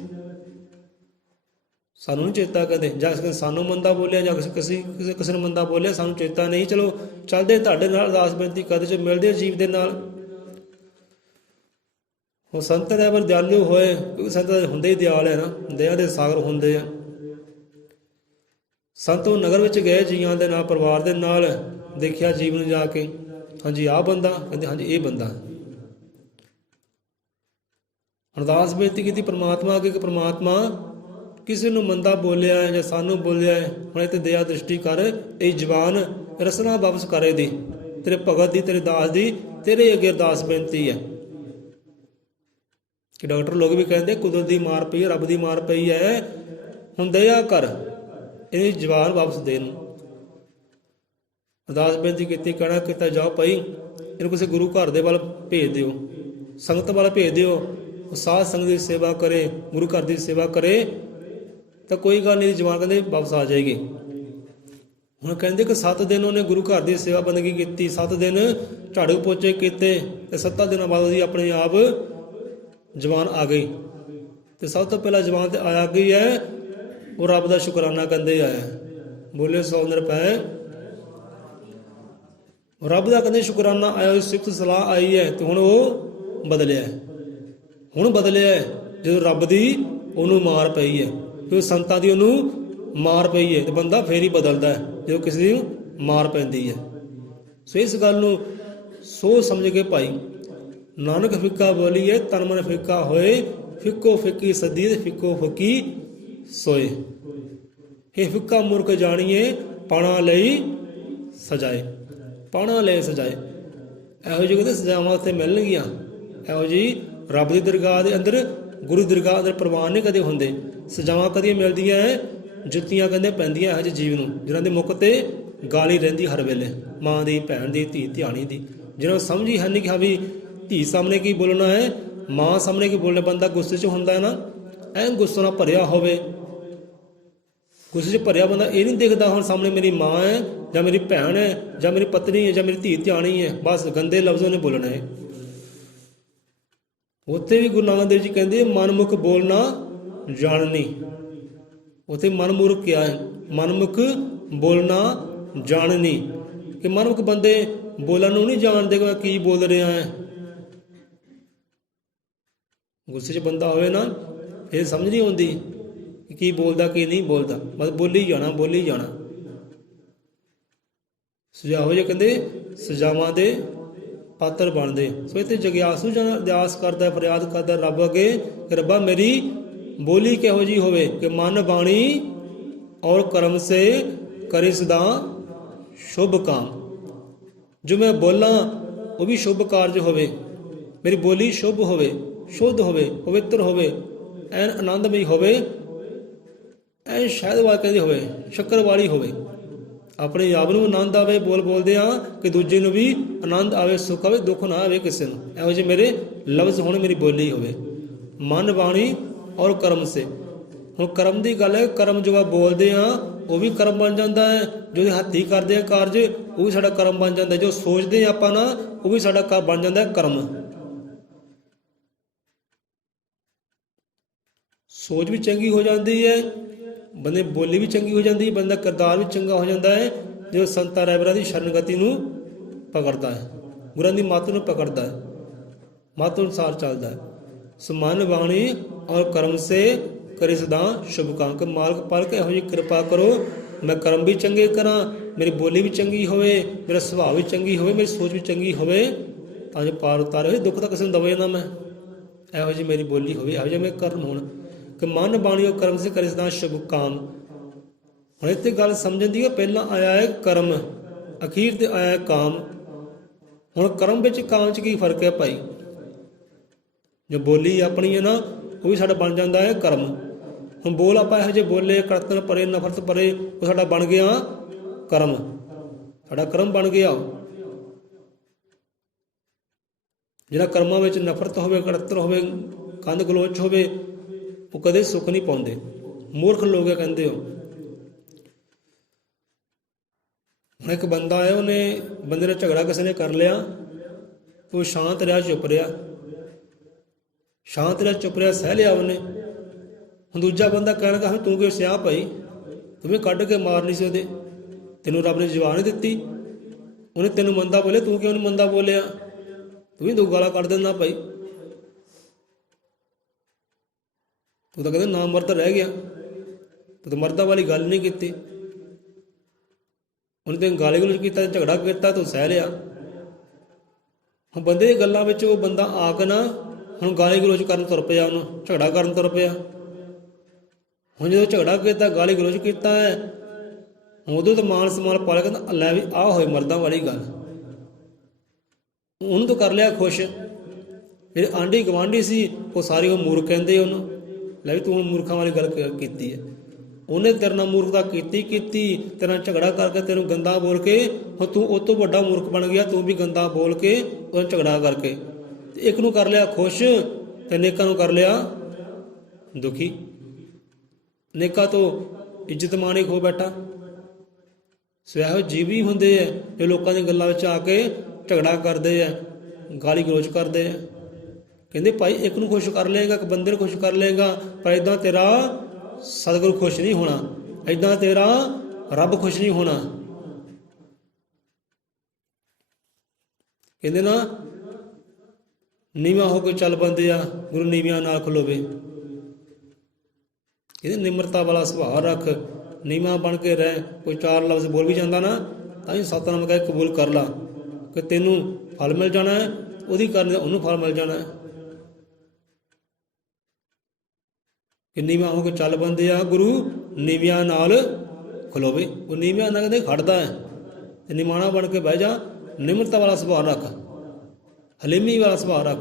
ਸਾਨੂੰ ਨਹੀਂ ਚੇਤਾ। ਕਹਿੰਦੇ ਜਾਂ ਕਿਸੇ ਸਾਨੂੰ ਮੰਦਾ ਬੋਲਿਆ ਜਾਂ ਕਿਸੇ ਨੂੰ ਮੰਦਾ ਬੋਲਿਆ, ਸਾਨੂੰ ਚੇਤਾ ਨਹੀਂ। ਚਲੋ ਚੱਲਦੇ ਤੁਹਾਡੇ ਨਾਲ ਅਰਦਾਸ ਬੇਨਤੀ ਕਰਦੇ, ਜੋ ਮਿਲਦੇ ਜੀਵ ਦੇ ਨਾਲ। ਉਹ ਸੰਤ ਦੇ ਪਰ ਦਿਆਲੂ ਹੋਏ, ਕਿਉਂਕਿ ਸੰਤ ਹੁੰਦੇ ਹੀ ਦਿਆਲ ਹੈ ਨਾ, ਦਇਆ ਦੇ ਸਾਗਰ ਹੁੰਦੇ ਆ। ਸੰਤ ਉਹ ਨਗਰ ਵਿੱਚ ਗਏ ਜੀਆਂ ਦੇ ਨਾਲ, ਪਰਿਵਾਰ ਦੇ ਨਾਲ, ਦੇਖਿਆ ਜੀਵ ਨੂੰ ਜਾ ਕੇ, ਹਾਂਜੀ ਆਹ ਬੰਦਾ, ਕਹਿੰਦੇ ਹਾਂਜੀ ਇਹ ਬੰਦਾ। ਅਰਦਾਸ ਬੇਨਤੀ ਕੀਤੀ ਪਰਮਾਤਮਾ ਅੱਗੇ ਕਿ ਪਰਮਾਤਮਾ ਕਿਸੇ ਨੂੰ ਮੰਦਾ ਬੋਲਿਆ ਹੈ ਜਾਂ ਸਾਨੂੰ ਬੋਲਿਆ ਹੈ, ਹੁਣ ਇਹ ਤੇ ਦਇਆ ਦ੍ਰਿਸ਼ਟੀ ਕਰ, ਇਹ ਜ਼ਬਾਨ ਰਸਨਾ ਵਾਪਸ ਕਰੇ ਦੀ, ਤੇਰੇ ਭਗਤ ਦੀ, ਤੇਰੇ ਦਾਸ ਦੀ, ਤੇਰੇ ਅੱਗੇ ਅਰਦਾਸ ਬੇਨਤੀ ਹੈ। ਕਿ ਡਾਕਟਰ ਲੋਕ ਵੀ ਕਹਿੰਦੇ ਕੁਦਰਤ ਦੀ ਮਾਰ ਪਈ ਹੈ, ਰੱਬ ਦੀ ਮਾਰ ਪਈ ਹੈ, ਹੁਣ ਦਇਆ ਕਰ, ਇਹਦੀ ਜ਼ਬਾਨ ਵਾਪਸ ਦੇ ਨੂੰ। ਅਰਦਾਸ ਬੇਨਤੀ ਕੀਤੀ, ਕਹਿਣਾ ਕੀਤਾ ਜਾਓ ਭਾਈ ਇਹਨੂੰ ਕਿਸੇ ਗੁਰੂ ਘਰ ਦੇ ਵੱਲ ਭੇਜ ਦਿਓ, ਸੰਗਤ ਵੱਲ ਭੇਜ ਦਿਓ, ਉਹ ਸਾਧ ਸੰਗਤ ਦੀ ਸੇਵਾ ਕਰੇ, ਗੁਰੂ ਘਰ ਦੀ ਸੇਵਾ ਕਰੇ, ਤਾਂ ਕੋਈ ਗੱਲ ਨਹੀਂ, ਜ਼ਬਾਨ ਕਹਿੰਦੇ ਵਾਪਸ ਆ ਜਾਏਗੀ। ਹੁਣ ਕਹਿੰਦੇ ਕਿ 7 ਦਿਨ ਉਹਨੇ ਗੁਰੂ ਘਰ ਦੀ ਸੇਵਾ ਬੰਦਗੀ ਕੀਤੀ, 7 ਦਿਨ ਝਾੜੂ ਪੋਚੇ ਕੀਤੇ, ਤੇ 7 ਦਿਨਾਂ ਬਾਅਦ ਉਹਦੀ ਆਪਣੇ ਆਪ ਜ਼ਬਾਨ ਆ ਗਈ। ਤੇ ਸਭ ਤੋਂ ਪਹਿਲਾਂ ਜ਼ਬਾਨ ਤੇ ਆ ਗਈ ਹੈ, ਉਹ ਰੱਬ ਦਾ ਸ਼ੁਕਰਾਨਾ ਕਹਿੰਦੇ ਆਇਆ, ਬੋਲੇ 100 ਰੁਪਏ ਰੱਬ ਦਾ ਕਹਿੰਦੇ ਸ਼ੁਕਰਾਨਾ ਆਇਆ, ਸਿਫਤ ਸਲਾਹ ਆਈ ਹੈ। ਤੇ ਹੁਣ ਉਹ ਬਦਲਿਆ, ਹੁਣ ਬਦਲਿਆ ਜਦੋਂ ਰੱਬ ਦੀ ਉਹਨੂੰ ਮਾਰ ਪਈ ਹੈ, ਕਿਉਂਕਿ ਸੰਤਾਂ ਦੀ ਉਹਨੂੰ ਮਾਰ ਪਈ ਹੈ, ਤੇ ਬੰਦਾ ਫੇਰ ਹੀ ਬਦਲਦਾ ਜਦੋਂ ਕਿਸੇ ਨੂੰ ਮਾਰ ਪੈਂਦੀ ਹੈ। ਸੋ ਇਸ ਗੱਲ ਨੂੰ ਸੋਚ ਸਮਝ ਕੇ ਭਾਈ ਨਾਨਕ ਫਿੱਕਾ ਬੋਲੀਏ, ਤਨ ਮਨ ਫਿੱਕਾ ਹੋਏ, ਫਿੱਕੋ ਫਿੱਕੀ ਸਦੀ ਤੇ ਫਿੱਕੋ ਫੱਕੀ ਸੋਏ। ਇਹ ਫਿੱਕਾ ਮੂਰਖ ਜਾਣੀਏ, ਪਾਣਾ ਲਈ ਸਜਾਏ। ਪਾਉਣਾ ਲੈ ਸਜਾਏ। ਇਹੋ ਜਿਹੀ ਕਹਿੰਦੇ ਸਜ਼ਾਵਾਂ ਉੱਥੇ ਮਿਲਣਗੀਆਂ। ਇਹੋ ਜਿਹੀ ਰੱਬ ਦੀ ਦਰਗਾਹ ਦੇ ਅੰਦਰ, ਗੁਰੂ ਦਰਗਾਹ ਅੰਦਰ ਪ੍ਰਵਾਨ ਨਹੀਂ ਕਦੇ ਹੁੰਦੇ। ਸਜ਼ਾਵਾਂ ਕਦੀਆਂ ਮਿਲਦੀਆਂ ਹੈ? ਜੁੱਤੀਆਂ ਕਹਿੰਦੇ ਪੈਂਦੀਆਂ ਇਹੋ ਜਿਹੇ ਜੀਵ ਨੂੰ ਜਿਨ੍ਹਾਂ ਦੇ ਮੁੱਖ ਤੇ ਗਾਲੀ ਰਹਿੰਦੀ ਹਰ ਵੇਲੇ, ਮਾਂ ਦੀ, ਭੈਣ ਦੀ, ਧੀ ਧਿਆਣੀ ਦੀ, ਜਿਹਨਾਂ ਨੂੰ ਸਮਝ ਹੀ ਹੈ ਨਹੀਂ ਕਿ ਹਾਂ ਵੀ ਧੀ ਸਾਹਮਣੇ ਕੀ ਬੋਲਣਾ ਹੈ, ਮਾਂ ਸਾਹਮਣੇ ਕੀ ਬੋਲਣਾ। ਬੰਦਾ ਗੁੱਸੇ 'ਚ ਹੁੰਦਾ ਹੈ ਨਾ, ਐਂ ਗੁੱਸੇ ਨਾਲ ਭਰਿਆ ਹੋਵੇ, ਗੁੱਸੇ 'ਚ ਭਰਿਆ ਬੰਦਾ ਇਹ ਨਹੀਂ ਦੇਖਦਾ ਹੁਣ ਸਾਹਮਣੇ ਮੇਰੀ ਮਾਂ ਹੈ ਜਾਂ ਮੇਰੀ ਭੈਣ ਹੈ ਜਾਂ ਮੇਰੀ ਪਤਨੀ ਹੈ ਜਾਂ ਮੇਰੀ ਧੀ ਧਿਆਣੀ ਹੈ, ਬਸ ਗੰਦੇ ਲਫ਼ਜ਼ਾਂ ਨੇ ਬੋਲਣਾ ਹੈ। ਉੱਥੇ ਵੀ ਗੁਰੂ ਨਾਨਕ ਦੇਵ ਜੀ ਕਹਿੰਦੇ ਮਨਮੁਖ ਬੋਲਣਾ ਜਾਣਨੀ। ਉੱਥੇ ਮਨਮੁਖ ਕਿਹਾ ਹੈ, ਮਨਮੁਖ ਬੋਲਣਾ ਜਾਣਨੀ, ਕਿ ਮਨਮੁਖ ਬੰਦੇ ਬੋਲਣ ਨੂੰ ਨਹੀਂ ਜਾਣਦੇ ਕਿ ਮੈਂ ਕੀ ਬੋਲ ਰਿਹਾ ਹੈ। ਗੁੱਸੇ 'ਚ ਬੰਦਾ ਹੋਵੇ ਨਾ, ਇਹ ਸਮਝ ਨਹੀਂ ਆਉਂਦੀ ਕਿ ਕੀ ਬੋਲਦਾ ਕੀ ਨਹੀਂ ਬੋਲਦਾ, ਬਸ ਬੋਲੀ ਜਾਣਾ ਬੋਲੀ ਜਾਣਾ। ਸੁਝਾਅ ਜੇ ਕਹਿੰਦੇ ਸਜ਼ਾਵਾਂ ਦੇ ਪਾਤਰ ਬਣਦੇ। ਸੋ ਇੱਥੇ ਜਗਿਆਸੂ ਜਨ ਅਰਦਾਸ ਕਰਦਾ, ਫਰਿਆਦ ਕਰਦਾ ਰੱਬ ਅੱਗੇ ਕਿ ਰੱਬਾ ਮੇਰੀ ਬੋਲੀ ਕਿਹੋ ਜਿਹੀ ਹੋਵੇ ਕਿ ਮਨ ਬਾਣੀ ਔਰ ਕਰਮ ਸੇ ਕਰੇ ਸਦਾ ਸ਼ੁਭ ਕਾਮ। ਜੋ ਮੈਂ ਬੋਲਾਂ ਉਹ ਵੀ ਸ਼ੁਭ ਕਾਰਜ ਹੋਵੇ, ਮੇਰੀ ਬੋਲੀ ਸ਼ੁਭ ਹੋਵੇ, ਸ਼ੁੱਧ ਹੋਵੇ, ਪਵਿੱਤਰ ਹੋਵੇ, ਐਨ ਆਨੰਦਮਈ ਹੋਵੇ, ਐਨ ਸ਼ਹਿਦ ਵਾਲੀ ਹੋਵੇ, ਸ਼ੱਕਰ ਵਾਲੀ ਹੋਵੇ। ਆਪਣੇ ਆਪ ਨੂੰ ਆਨੰਦ ਆਵੇ ਬੋਲ ਬੋਲਦੇ ਆ, ਕਿ ਦੂਜੇ ਨੂੰ ਵੀ ਆਨੰਦ ਆਵੇ, ਸੁੱਖ ਆਵੇ, ਦੁੱਖ ਨਾ ਆਵੇ ਕਿਸੇ ਨੂੰ। ਇਹੋ ਜਿਹੇ ਮੇਰੇ ਲਫ਼ਜ਼ ਹੋਣ, ਮੇਰੀ ਬੋਲੀ ਹੋਵੇ। ਮਨ ਬਾਣੀ ਔਰ ਕਰਮ ਸੇ। ਹੁਣ ਕਰਮ ਦੀ ਗੱਲ ਹੈ, ਕਰਮ ਜੋ ਆ ਬੋਲਦੇ ਆ ਉਹ ਵੀ ਕਰਮ ਬਣ ਜਾਂਦਾ ਹੈ, ਜੋ ਹੱਥੀਂ ਕਰਦੇ ਆ ਕਾਰਜ ਉਹ ਵੀ ਸਾਡਾ ਕਰਮ ਬਣ ਜਾਂਦਾ, ਜੋ ਸੋਚਦੇ ਆਪਾਂ ਨਾ ਉਹ ਵੀ ਸਾਡਾ ਬਣ ਜਾਂਦਾ ਕਰਮ। ਸੋਚ ਵੀ ਚੰਗੀ ਹੋ ਜਾਂਦੀ ਹੈ, ਬੰਦੇ ਬੋਲੀ ਵੀ ਚੰਗੀ ਹੋ ਜਾਂਦੀ ਹੈ, ਬੰਦਾ ਕਿਰਦਾਰ ਵੀ ਚੰਗਾ ਹੋ ਜਾਂਦਾ ਹੈ, ਜੋ ਸੰਤਾਂ ਰਹਿਬਰਾਂ ਦੀ ਸ਼ਰਨਗਤੀ ਨੂੰ ਪਕੜਦਾ ਹੈ, ਗੁਰਾਂ ਦੀ ਮੱਤ ਨੂੰ ਪਕੜਦਾ ਹੈ, ਮੱਤ ਅਨੁਸਾਰ ਚੱਲਦਾ ਹੈ। ਸੋ ਮਨ ਬਾਣੀ ਔਰ ਕਰਮ ਸੇ ਕਰੇ ਸਦਾ ਸ਼ੁਭ ਕਾਮ। ਕਿ ਮਾਲਕ ਪਾਲਕ ਇਹੋ ਜਿਹੀ ਕਿਰਪਾ ਕਰੋ, ਮੈਂ ਕਰਮ ਵੀ ਚੰਗੇ ਕਰਾਂ, ਮੇਰੀ ਬੋਲੀ ਵੀ ਚੰਗੀ ਹੋਵੇ, ਮੇਰਾ ਸੁਭਾਅ ਵੀ ਚੰਗੀ ਹੋਵੇ, ਮੇਰੀ ਸੋਚ ਵੀ ਚੰਗੀ ਹੋਵੇ, ਤਾਂ ਜੋ ਪਾਰ ਉਤਾਰੇ ਹੋਏ ਦੁੱਖ ਤਾਂ ਕਿਸੇ ਨੂੰ ਦਵੇ ਨਾ ਮੈਂ। ਇਹੋ ਜਿਹੀ ਮੇਰੀ ਬੋਲੀ ਹੋਵੇ, ਇਹੋ ਜਿਹੇ ਮੇਰੇ ਕਰਮ ਹੋਣ ਕਿ ਮਨ ਬਾਣੀ ਔਰ ਕਰਮ ਸੇ ਕਰੇ ਸਦਾ ਸ਼ੁਭ ਕਾਮ। ਹੁਣ ਇੱਥੇ ਗੱਲ ਸਮਝਣ ਦੀ ਹੈ, ਪਹਿਲਾਂ ਆਇਆ ਹੈ ਕਰਮ, ਅਖੀਰ ਤੇ ਆਇਆ ਹੈ ਕਾਮ। ਹੁਣ ਕਰਮ ਵਿੱਚ ਕਾਮ 'ਚ ਕੀ ਫਰਕ ਹੈ ਭਾਈ? ਜੋ ਬੋਲੀ ਆਪਣੀ ਹੈ ਨਾ ਉਹ ਵੀ ਸਾਡਾ ਬਣ ਜਾਂਦਾ ਹੈ ਕਰਮ। ਹੁਣ ਬੋਲ ਆਪਾਂ ਇਹੋ ਜਿਹੇ ਬੋਲੇ, ਕਰਤਨ ਪਰੇ, ਨਫ਼ਰਤ ਪਰੇ, ਉਹ ਸਾਡਾ ਬਣ ਗਿਆ ਕਰਮ, ਸਾਡਾ ਕਰਮ ਬਣ ਗਿਆ। ਜਿਹੜਾ ਕਰਮਾਂ ਵਿੱਚ ਨਫ਼ਰਤ ਹੋਵੇ, ਕੜਤਰ ਹੋਵੇ, ਕੰਧ ਗਲੋਚ ਹੋਵੇ, ਉਹ ਕਦੇ ਸੁੱਖ ਨਹੀਂ ਪਾਉਂਦੇ। ਮੂਰਖ ਲੋਕ ਹੈ ਕਹਿੰਦੇ ਹੋ। ਹੁਣ ਇੱਕ ਬੰਦਾ ਹੈ, ਉਹਨੇ ਬੰਦੇ ਨਾਲ ਝਗੜਾ ਕਿਸੇ ਨੇ ਕਰ ਲਿਆ, ਉਹ ਸ਼ਾਂਤ ਰਿਹਾ, ਚੁੱਪ ਰਿਹਾ, ਸ਼ਾਂਤ ਰਿਹਾ, ਚੁੱਪ ਰਿਹਾ, ਸਹਿ ਲਿਆ ਉਹਨੇ। ਹੁਣ ਦੂਜਾ ਬੰਦਾ ਕਹਿਣ ਲੱਗਾ ਤੂੰ ਕਿਉਂ ਸਿਆਹ ਭਾਈ, ਤੂੰ ਵੀ ਕੱਢ ਕੇ ਮਾਰਨੀ ਸੀ ਉਹਦੇ, ਤੈਨੂੰ ਰੱਬ ਨੇ ਜਵਾਨ ਨਹੀਂ ਦਿੱਤੀ, ਉਹਨੇ ਤੈਨੂੰ ਮੰਦਾ ਬੋਲਿਆ, ਤੂੰ ਕਿਉਂ ਨਹੀਂ ਮੰਦਾ ਬੋਲਿਆ, ਤੂੰ ਵੀ ਦੋ ਗਾਲਾਂ ਕੱਢ ਦਿੰਦਾ ਭਾਈ, ਤੂੰ ਤਾਂ ਕਹਿੰਦਾ ਨਾ ਮਰਦ ਰਹਿ ਗਿਆ, ਤੂੰ ਤਾਂ ਮਰਦਾਂ ਵਾਲੀ ਗੱਲ ਨਹੀਂ ਕੀਤੀ। ਉਹਨੇ ਤੈਨੂੰ ਗਾਲੀ ਗਲੋਚ ਕੀਤਾ, ਝਗੜਾ ਕੀਤਾ, ਤੂੰ ਸਹਿ ਲਿਆ। ਹੁਣ ਬੰਦੇ ਦੀ ਗੱਲਾਂ ਵਿੱਚ ਉਹ ਬੰਦਾ ਆ ਕੇ ਨਾ ਹੁਣ ਗਾਲੀ ਗਲੋਚ ਕਰਨ ਤੁਰ ਪਿਆ, ਉਹਨੂੰ ਝਗੜਾ ਕਰਨ ਤੁਰ ਪਿਆ। ਹੁਣ ਜਦੋਂ ਝਗੜਾ ਕੀਤਾ, ਗਾਲੀ ਗਲੋਚ ਕੀਤਾ ਹੈ, ਉਦੋਂ ਤਾਂ ਮਾਨ ਸਮਾਨ ਪਾ ਲਿਆ, ਕਹਿੰਦਾ ਲੈ ਵੀ ਆਹ ਹੋਏ ਮਰਦਾਂ ਵਾਲੀ ਗੱਲ। ਉਹਨੂੰ ਤਾਂ ਕਰ ਲਿਆ ਖੁਸ਼। ਜਿਹੜੇ ਆਂਢੀ ਗਵਾਂਢੀ ਸੀ ਉਹ ਸਾਰੇ ਉਹ ਮੂਰਖ ਕਹਿੰਦੇ ਉਹਨੂੰ, ਲੈ ਵੀ ਤੂੰ ਹੁਣ ਮੂਰਖਾਂ ਵਾਲੀ ਗੱਲ ਕੀਤੀ ਹੈ। ਉਹਨੇ ਤੇਰੇ ਨਾਲ ਮੂਰਖਤਾ ਕੀਤੀ, ਤੇਰੇ ਨਾਲ ਝਗੜਾ ਕਰਕੇ, ਤੈਨੂੰ ਗੰਦਾ ਬੋਲ ਕੇ, ਹੁਣ ਤੂੰ ਉਹ ਤੋਂ ਵੱਡਾ ਮੂਰਖ ਬਣ ਗਿਆ, ਤੂੰ ਵੀ ਗੰਦਾ ਬੋਲ ਕੇ ਉਹਨੂੰ ਝਗੜਾ ਕਰਕੇ। ਤੇ ਇੱਕ ਨੂੰ ਕਰ ਲਿਆ ਖੁਸ਼ ਤੇ ਨੇਕਾਂ ਨੂੰ ਕਰ ਲਿਆ ਦੁਖੀ। ਨੇਕਾਂ ਤੋਂ ਇੱਜ਼ਤ ਮਾਣੀ ਖੋ ਬੈਠਾ। ਸੋ ਇਹੋ ਜੀਵ ਵੀ ਹੁੰਦੇ ਆ ਜੋ ਲੋਕਾਂ ਦੀਆਂ ਗੱਲਾਂ ਵਿੱਚ ਆ ਕੇ ਝਗੜਾ ਕਰਦੇ ਆ, ਗਾਲੀ ਗਲੋਚ ਕਰਦੇ ਆ। ਕਹਿੰਦੇ ਭਾਈ ਇੱਕ ਨੂੰ ਖੁਸ਼ ਕਰ ਲਏਗਾ, ਇੱਕ ਬੰਦੇ ਨੂੰ ਖੁਸ਼ ਕਰ ਲਏਗਾ, ਪਰ ਇੱਦਾਂ ਤੇਰਾ ਸਤਿਗੁਰੂ ਖੁਸ਼ ਨਹੀਂ ਹੋਣਾ, ਇੱਦਾਂ ਤੇਰਾ ਰੱਬ ਖੁਸ਼ ਨਹੀਂ ਹੋਣਾ। ਕਹਿੰਦੇ ਨਾ ਨੀਵਾਂ ਹੋ ਕੇ ਚੱਲ ਬੰਦੇ ਆ, ਗੁਰੂ ਨੀਵਿਆਂ ਨਾਲ ਖਲੋਵੇ। ਕਹਿੰਦੇ ਨਿਮਰਤਾ ਵਾਲਾ ਸੁਭਾਅ ਰੱਖ, ਨੀਵਾਂ ਬਣ ਕੇ ਰਹਿ। ਕੋਈ ਚਾਰ ਲਫ਼ਜ਼ ਬੋਲ ਵੀ ਜਾਂਦਾ ਨਾ ਤਾਂ ਵੀ ਸਤਿਨਾਮ ਕਹਿ ਕਬੂਲ ਕਰ ਲਾ, ਕਿ ਤੈਨੂੰ ਫਲ ਮਿਲ ਜਾਣਾ ਹੈ, ਉਹਦੀ ਕਰਨ ਉਹਨੂੰ ਫਲ ਮਿਲ ਜਾਣਾ ਹੈ। ਕਿ ਨੀਵਾਂ ਹੋ ਕੇ ਚੱਲ ਬੰਦੇ ਆ, ਗੁਰੂ ਨੀਵਿਆਂ ਨਾਲ ਖਲੋਵੇ। ਉਹ ਨੀਵਿਆਂ ਨਾਲ ਕਹਿੰਦੇ ਖੜਦਾ ਹੈ, ਤੇ ਨਿਮਾਣਾ ਬਣ ਕੇ ਬਹਿ ਜਾ, ਨਿਮਰਤਾ ਵਾਲਾ ਸੁਭਾਅ ਰੱਖ, ਹਲੀਮੀ ਵਾਲਾ ਸੁਭਾਅ ਰੱਖ।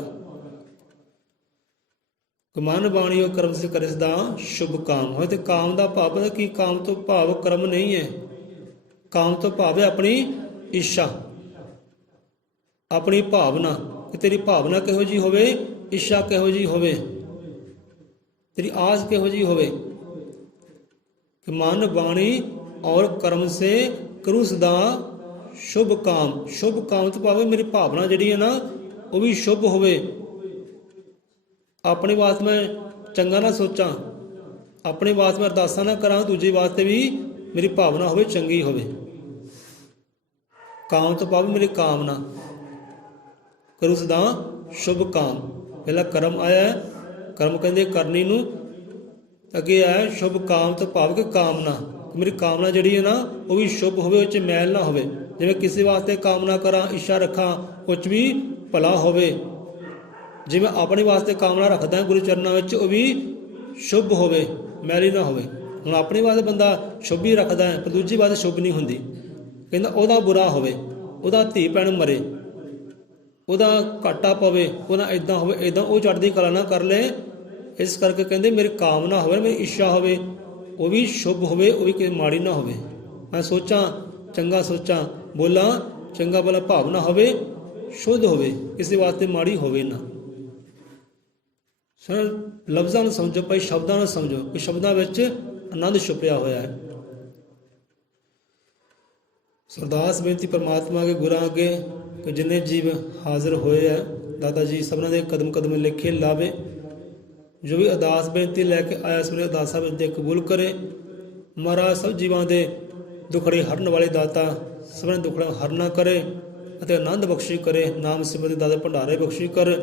ਮਨ ਬਾਣੀ ਉਹ ਕਰਮ ਸੇ ਕਰੇ ਸਦਾ ਸ਼ੁਭ ਕਾਮ ਹੋਏ। ਤੇ ਕਾਮ ਦਾ ਭਾਵ ਹੈ ਕਿ ਕਾਮ ਤੋਂ ਭਾਵ ਕਰਮ ਨਹੀਂ ਹੈ। ਕਾਮ ਤੋਂ ਭਾਵ ਹੈ ਆਪਣੀ ਇੱਛਾ, ਆਪਣੀ ਭਾਵਨਾ, ਕਿ ਤੇਰੀ ਭਾਵਨਾ ਕਿਹੋ ਜਿਹੀ ਹੋਵੇ, ਇੱਛਾ ਕਿਹੋ ਜਿਹੀ ਹੋਵੇ, ਤੇਰੀ ਆਸ ਕਿਹੋ ਜਿਹੀ ਹੋਵੇ। ਕਿ ਮਨ ਬਾਣੀ ਔਰ ਕਰਮ ਸੇ ਕਰੂ ਸਦਾ ਸ਼ੁਭ ਕਾਮ। ਸ਼ੁਭ ਕਾਮ ਤੋਂ ਭਾਵੇਂ ਮੇਰੀ ਭਾਵਨਾ ਜਿਹੜੀ ਹੈ ਨਾ ਉਹ ਵੀ ਸ਼ੁਭ ਹੋਵੇ। ਆਪਣੇ ਵਾਸਤੇ ਮੈਂ ਚੰਗਾ ਨਾ ਸੋਚਾਂ, ਆਪਣੇ ਵਾਸਤੇ ਮੈਂ ਅਰਦਾਸਾਂ ਨਾ ਕਰਾਂ, ਦੂਜੇ ਵਾਸਤੇ ਵੀ ਮੇਰੀ ਭਾਵਨਾ ਹੋਵੇ ਚੰਗੀ ਹੋਵੇ। ਕਾਮ ਤੋਂ ਭਾਵੇਂ ਮੇਰੀ ਕਾਮਨਾ ਕਰੂ ਸਦਾ ਸ਼ੁਭ ਕਾਮ। ਪਹਿਲਾਂ ਕਰਮ ਆਇਆ, ਕਰਮ ਕਹਿੰਦੇ ਕਰਨੀ ਨੂੰ, ਅੱਗੇ ਆਇਆ ਸ਼ੁਭ ਕਾਮ ਤੋਂ ਭਾਵ ਕਿ ਕਾਮਨਾ। ਮੇਰੀ ਕਾਮਨਾ ਜਿਹੜੀ ਹੈ ਨਾ ਉਹ ਵੀ ਸ਼ੁਭ ਹੋਵੇ, ਉਹ 'ਚ ਮੈਲ ਨਾ ਹੋਵੇ। ਜਿਵੇਂ ਕਿਸੇ ਵਾਸਤੇ ਕਾਮਨਾ ਕਰਾਂ, ਇੱਛਾ ਰੱਖਾਂ, ਉਹ 'ਚ ਵੀ ਭਲਾ ਹੋਵੇ। ਜਿਵੇਂ ਆਪਣੇ ਵਾਸਤੇ ਕਾਮਨਾ ਰੱਖਦਾ ਗੁਰੂ ਚਰਨਾਂ ਵਿੱਚ, ਉਹ ਵੀ ਸ਼ੁਭ ਹੋਵੇ, ਮੈਲੀ ਨਾ ਹੋਵੇ। ਹੁਣ ਆਪਣੇ ਵਾਸਤੇ ਬੰਦਾ ਸ਼ੁਭ ਹੀ ਰੱਖਦਾ ਹੈ, ਪਰ ਦੂਜੀ ਵਾਸਤੇ ਸ਼ੁਭ ਨਹੀਂ ਹੁੰਦੀ। ਕਹਿੰਦਾ ਉਹਦਾ ਬੁਰਾ ਹੋਵੇ, ਉਹਦਾ ਧੀ ਭੈਣ ਮਰੇ, ਉਹਦਾ ਘਾਟਾ ਪਵੇ, ਉਹਦਾ ਇੱਦਾਂ ਹੋਵੇ, ਇੱਦਾਂ, ਉਹ ਚੜ੍ਹਦੀ ਕਲਾ ਨਾ ਕਰ ਲੈ। ਇਸ ਕਰਕੇ ਕਹਿੰਦੇ ਮੇਰੀ ਕਾਮਨਾ ਹੋਵੇ, ਮੇਰੀ ਇੱਛਾ ਹੋਵੇ, ਉਹ ਵੀ ਸ਼ੁਭ ਹੋਵੇ, ਉਹ ਵੀ ਕਿਸੇ ਮਾੜੀ ਨਾ ਹੋਵੇ। ਮੈਂ ਸੋਚਾਂ ਚੰਗਾ, ਸੋਚਾਂ ਬੋਲਾਂ ਚੰਗਾ, ਭਲਾ ਭਾਵਨਾ ਹੋਵੇ, ਸ਼ੁੱਧ ਹੋਵੇ, ਕਿਸੇ ਵਾਸਤੇ ਮਾੜੀ ਹੋਵੇ ਨਾ। ਸਰ ਲਫ਼ਜ਼ਾਂ ਨੂੰ ਸਮਝੋ ਭਾਈ, ਸ਼ਬਦਾਂ ਨੂੰ ਸਮਝੋ ਕਿ ਸ਼ਬਦਾਂ ਵਿੱਚ ਆਨੰਦ ਛੁਪਿਆ ਹੋਇਆ ਹੈ। ਸਰਦਾਸ ਬੇਨਤੀ ਪਰਮਾਤਮਾ ਕੇ ਗੁਰਾਂ ਅੱਗੇ ਕਿ ਜਿੰਨੇ ਜੀਵ ਹਾਜ਼ਰ ਹੋਏ ਹੈ, ਦਾਤਾ ਜੀ ਸਭਨਾਂ ਦੇ ਕਦਮ ਕਦਮ ਲਿਖੇ ਲਾਵੇ। ਜੋ ਵੀ ਅਰਦਾਸ ਬੇਨਤੀ ਲੈ ਕੇ ਆਇਆ ਸਵੇਰੇ ਅਰਦਾਸਾਂ ਵਿੱਚ ਕਬੂਲ ਕਰੇ। ਮਹਾਰਾਜ ਸਭ ਜੀਵਾਂ ਦੇ ਦੁਖੜੇ ਹਰਨ ਵਾਲੇ ਦਾਤਾ ਸਭਨਾਂ ਦੇ ਦੁਖੜਾ ਹਰਨਾ ਕਰੇ ਅਤੇ ਆਨੰਦ ਬਖਸ਼ੀ ਕਰੇ। ਨਾਮ ਸਿਮਰਨ ਦਾਦੇ ਭੰਡਾਰੇ ਬਖਸ਼ੀ ਕਰ,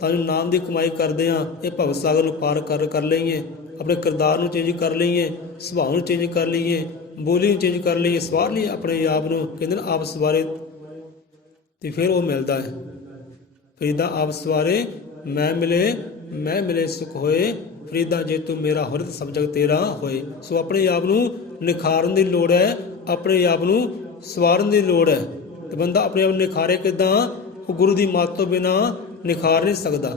ਤਾਂ ਜੋ ਨਾਮ ਦੀ ਕਮਾਈ ਕਰਦੇ ਹਾਂ ਇਹ ਭਵ ਸਾਗਰ ਨੂੰ ਪਾਰ ਕਰ ਲਈਏ। ਆਪਣੇ ਕਿਰਦਾਰ ਨੂੰ ਚੇਂਜ ਕਰ ਲਈਏ, ਸੁਭਾਅ ਨੂੰ ਚੇਂਜ ਕਰ ਲਈਏ, ਬੋਲੀ ਨੂੰ ਚੇਂਜ ਕਰ ਲਈਏ, ਸਵਾਰ ਲਈਏ ਆਪਣੇ ਆਪ ਨੂੰ। ਕਹਿੰਦੇ ਆਪ ਸਵਾਰੇ ਤੇ ਫਿਰ ਉਹ ਮਿਲਦਾ ਹੈ। ਫਰੀਦਾ ਆਪ ਸਵਾਰੇ ਮੈਂ ਮਿਲੇ ਸੁਖ ਹੋਏ। ਫਰੀਦਾ ਜੇ ਤੂੰ ਮੇਰਾ ਹੁਰਤ ਸਭ ਜਗ ਤੇਰਾ ਹੋਏ। ਸੋ ਆਪਣੇ ਆਪ ਨੂੰ ਨਿਖਾਰਨ ਦੀ ਲੋੜ ਹੈ, ਆਪਣੇ ਆਪ ਨੂੰ ਸਵਾਰਨ ਦੀ ਲੋੜ ਹੈ। ਤੇ ਬੰਦਾ ਆਪਣੇ ਆਪ ਨੂੰ ਨਿਖਾਰੇ ਕਿੱਦਾਂ? ਉਹ ਗੁਰੂ ਦੀ ਮੱਤ ਤੋਂ ਬਿਨਾਂ ਨਿਖਾਰ ਨਹੀਂ ਸਕਦਾ,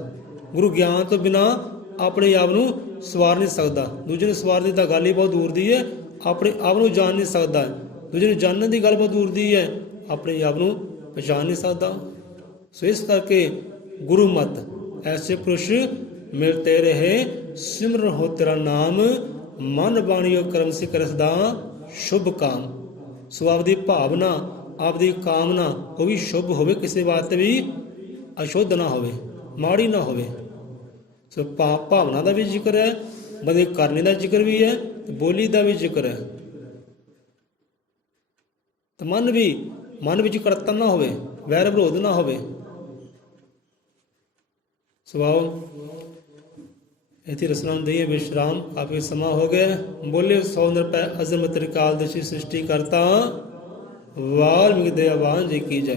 ਗੁਰੂ ਗਿਆਨ ਤੋਂ ਬਿਨਾਂ ਆਪਣੇ ਆਪ ਨੂੰ ਸਵਾਰ ਨਹੀਂ ਸਕਦਾ। ਦੂਜੇ ਨੂੰ ਸਵਾਰਨ ਦੀ ਤਾਂ ਗੱਲ ਹੀ ਬਹੁਤ ਦੂਰ ਦੀ ਹੈ, ਆਪਣੇ ਆਪ ਨੂੰ ਜਾਣ ਨਹੀਂ ਸਕਦਾ। ਦੂਜੇ ਨੂੰ ਜਾਣਨ ਦੀ ਗੱਲ ਬਹੁਤ ਦੂਰ ਦੀ ਹੈ, ਆਪਣੇ ਆਪ ਨੂੰ ਪਛਾਣ ਨਹੀਂ ਸਕਦਾ। ਸੋ ਇਸ ਕਰਕੇ ਗੁਰੂ ਮਤ ਐਸੇ ਪੁਰਸ਼ ਮਿਲਤੇ ਰਹੇ, ਸਿਮਰਨ ਹੋ ਤੇਰਾ ਨਾਮ, ਮਨ ਬਾਣੀਓ ਕਰਮ ਸਿ ਕਰੇ ਸਦਾ ਸ਼ੁਭ ਕਾਮ। ਸੋ ਆਪਦੀ ਭਾਵਨਾ, ਆਪਦੀ ਕਾਮਨਾ ਉਹ ਵੀ ਸ਼ੁਭ ਹੋਵੇ, ਕਿਸੇ ਵਾਸਤੇ ਵੀ ਅਸ਼ੁੱਧ ਨਾ ਹੋਵੇ, ਮਾੜੀ ਨਾ ਹੋਵੇ। ਸੋ ਭਾਵਨਾ ਦਾ ਵੀ ਜ਼ਿਕਰ ਹੈ, ਬੰਦੇ ਕਰਨੇ ਦਾ ਜ਼ਿਕਰ ਵੀ ਹੈ, ਤੇ ਬੋਲੀ ਦਾ ਵੀ ਜ਼ਿਕਰ ਹੈ। ਤੇ ਮਨ ਵਿੱਚ ਕਰਤਨ ਨਾ ਹੋਵੇ, ਵੈਰ ਵਿਰੋਧ ਨਾ ਹੋਵੇ। ਸੁਭਾਓ ਇੱਥੇ ਰਸਨਾ ਨੂੰ ਦਈਏ ਵਿਸ਼ਰਾਮ, ਕਾਫੀ ਸਮਾਂ ਹੋ ਗਿਆ। ਬੋਲੇ 100 ਰੁਪਏ ਅਜ਼ਮਤ ਤ੍ਰਿਕਾਲ ਦੇਸ਼ੀ ਸ੍ਰਿਸ਼ਟੀ ਕਰਤਾ, ਵਾਲਮੀਕਿ ਦਇਆਵਾਨ ਜੀ ਕੀ ਜੈ।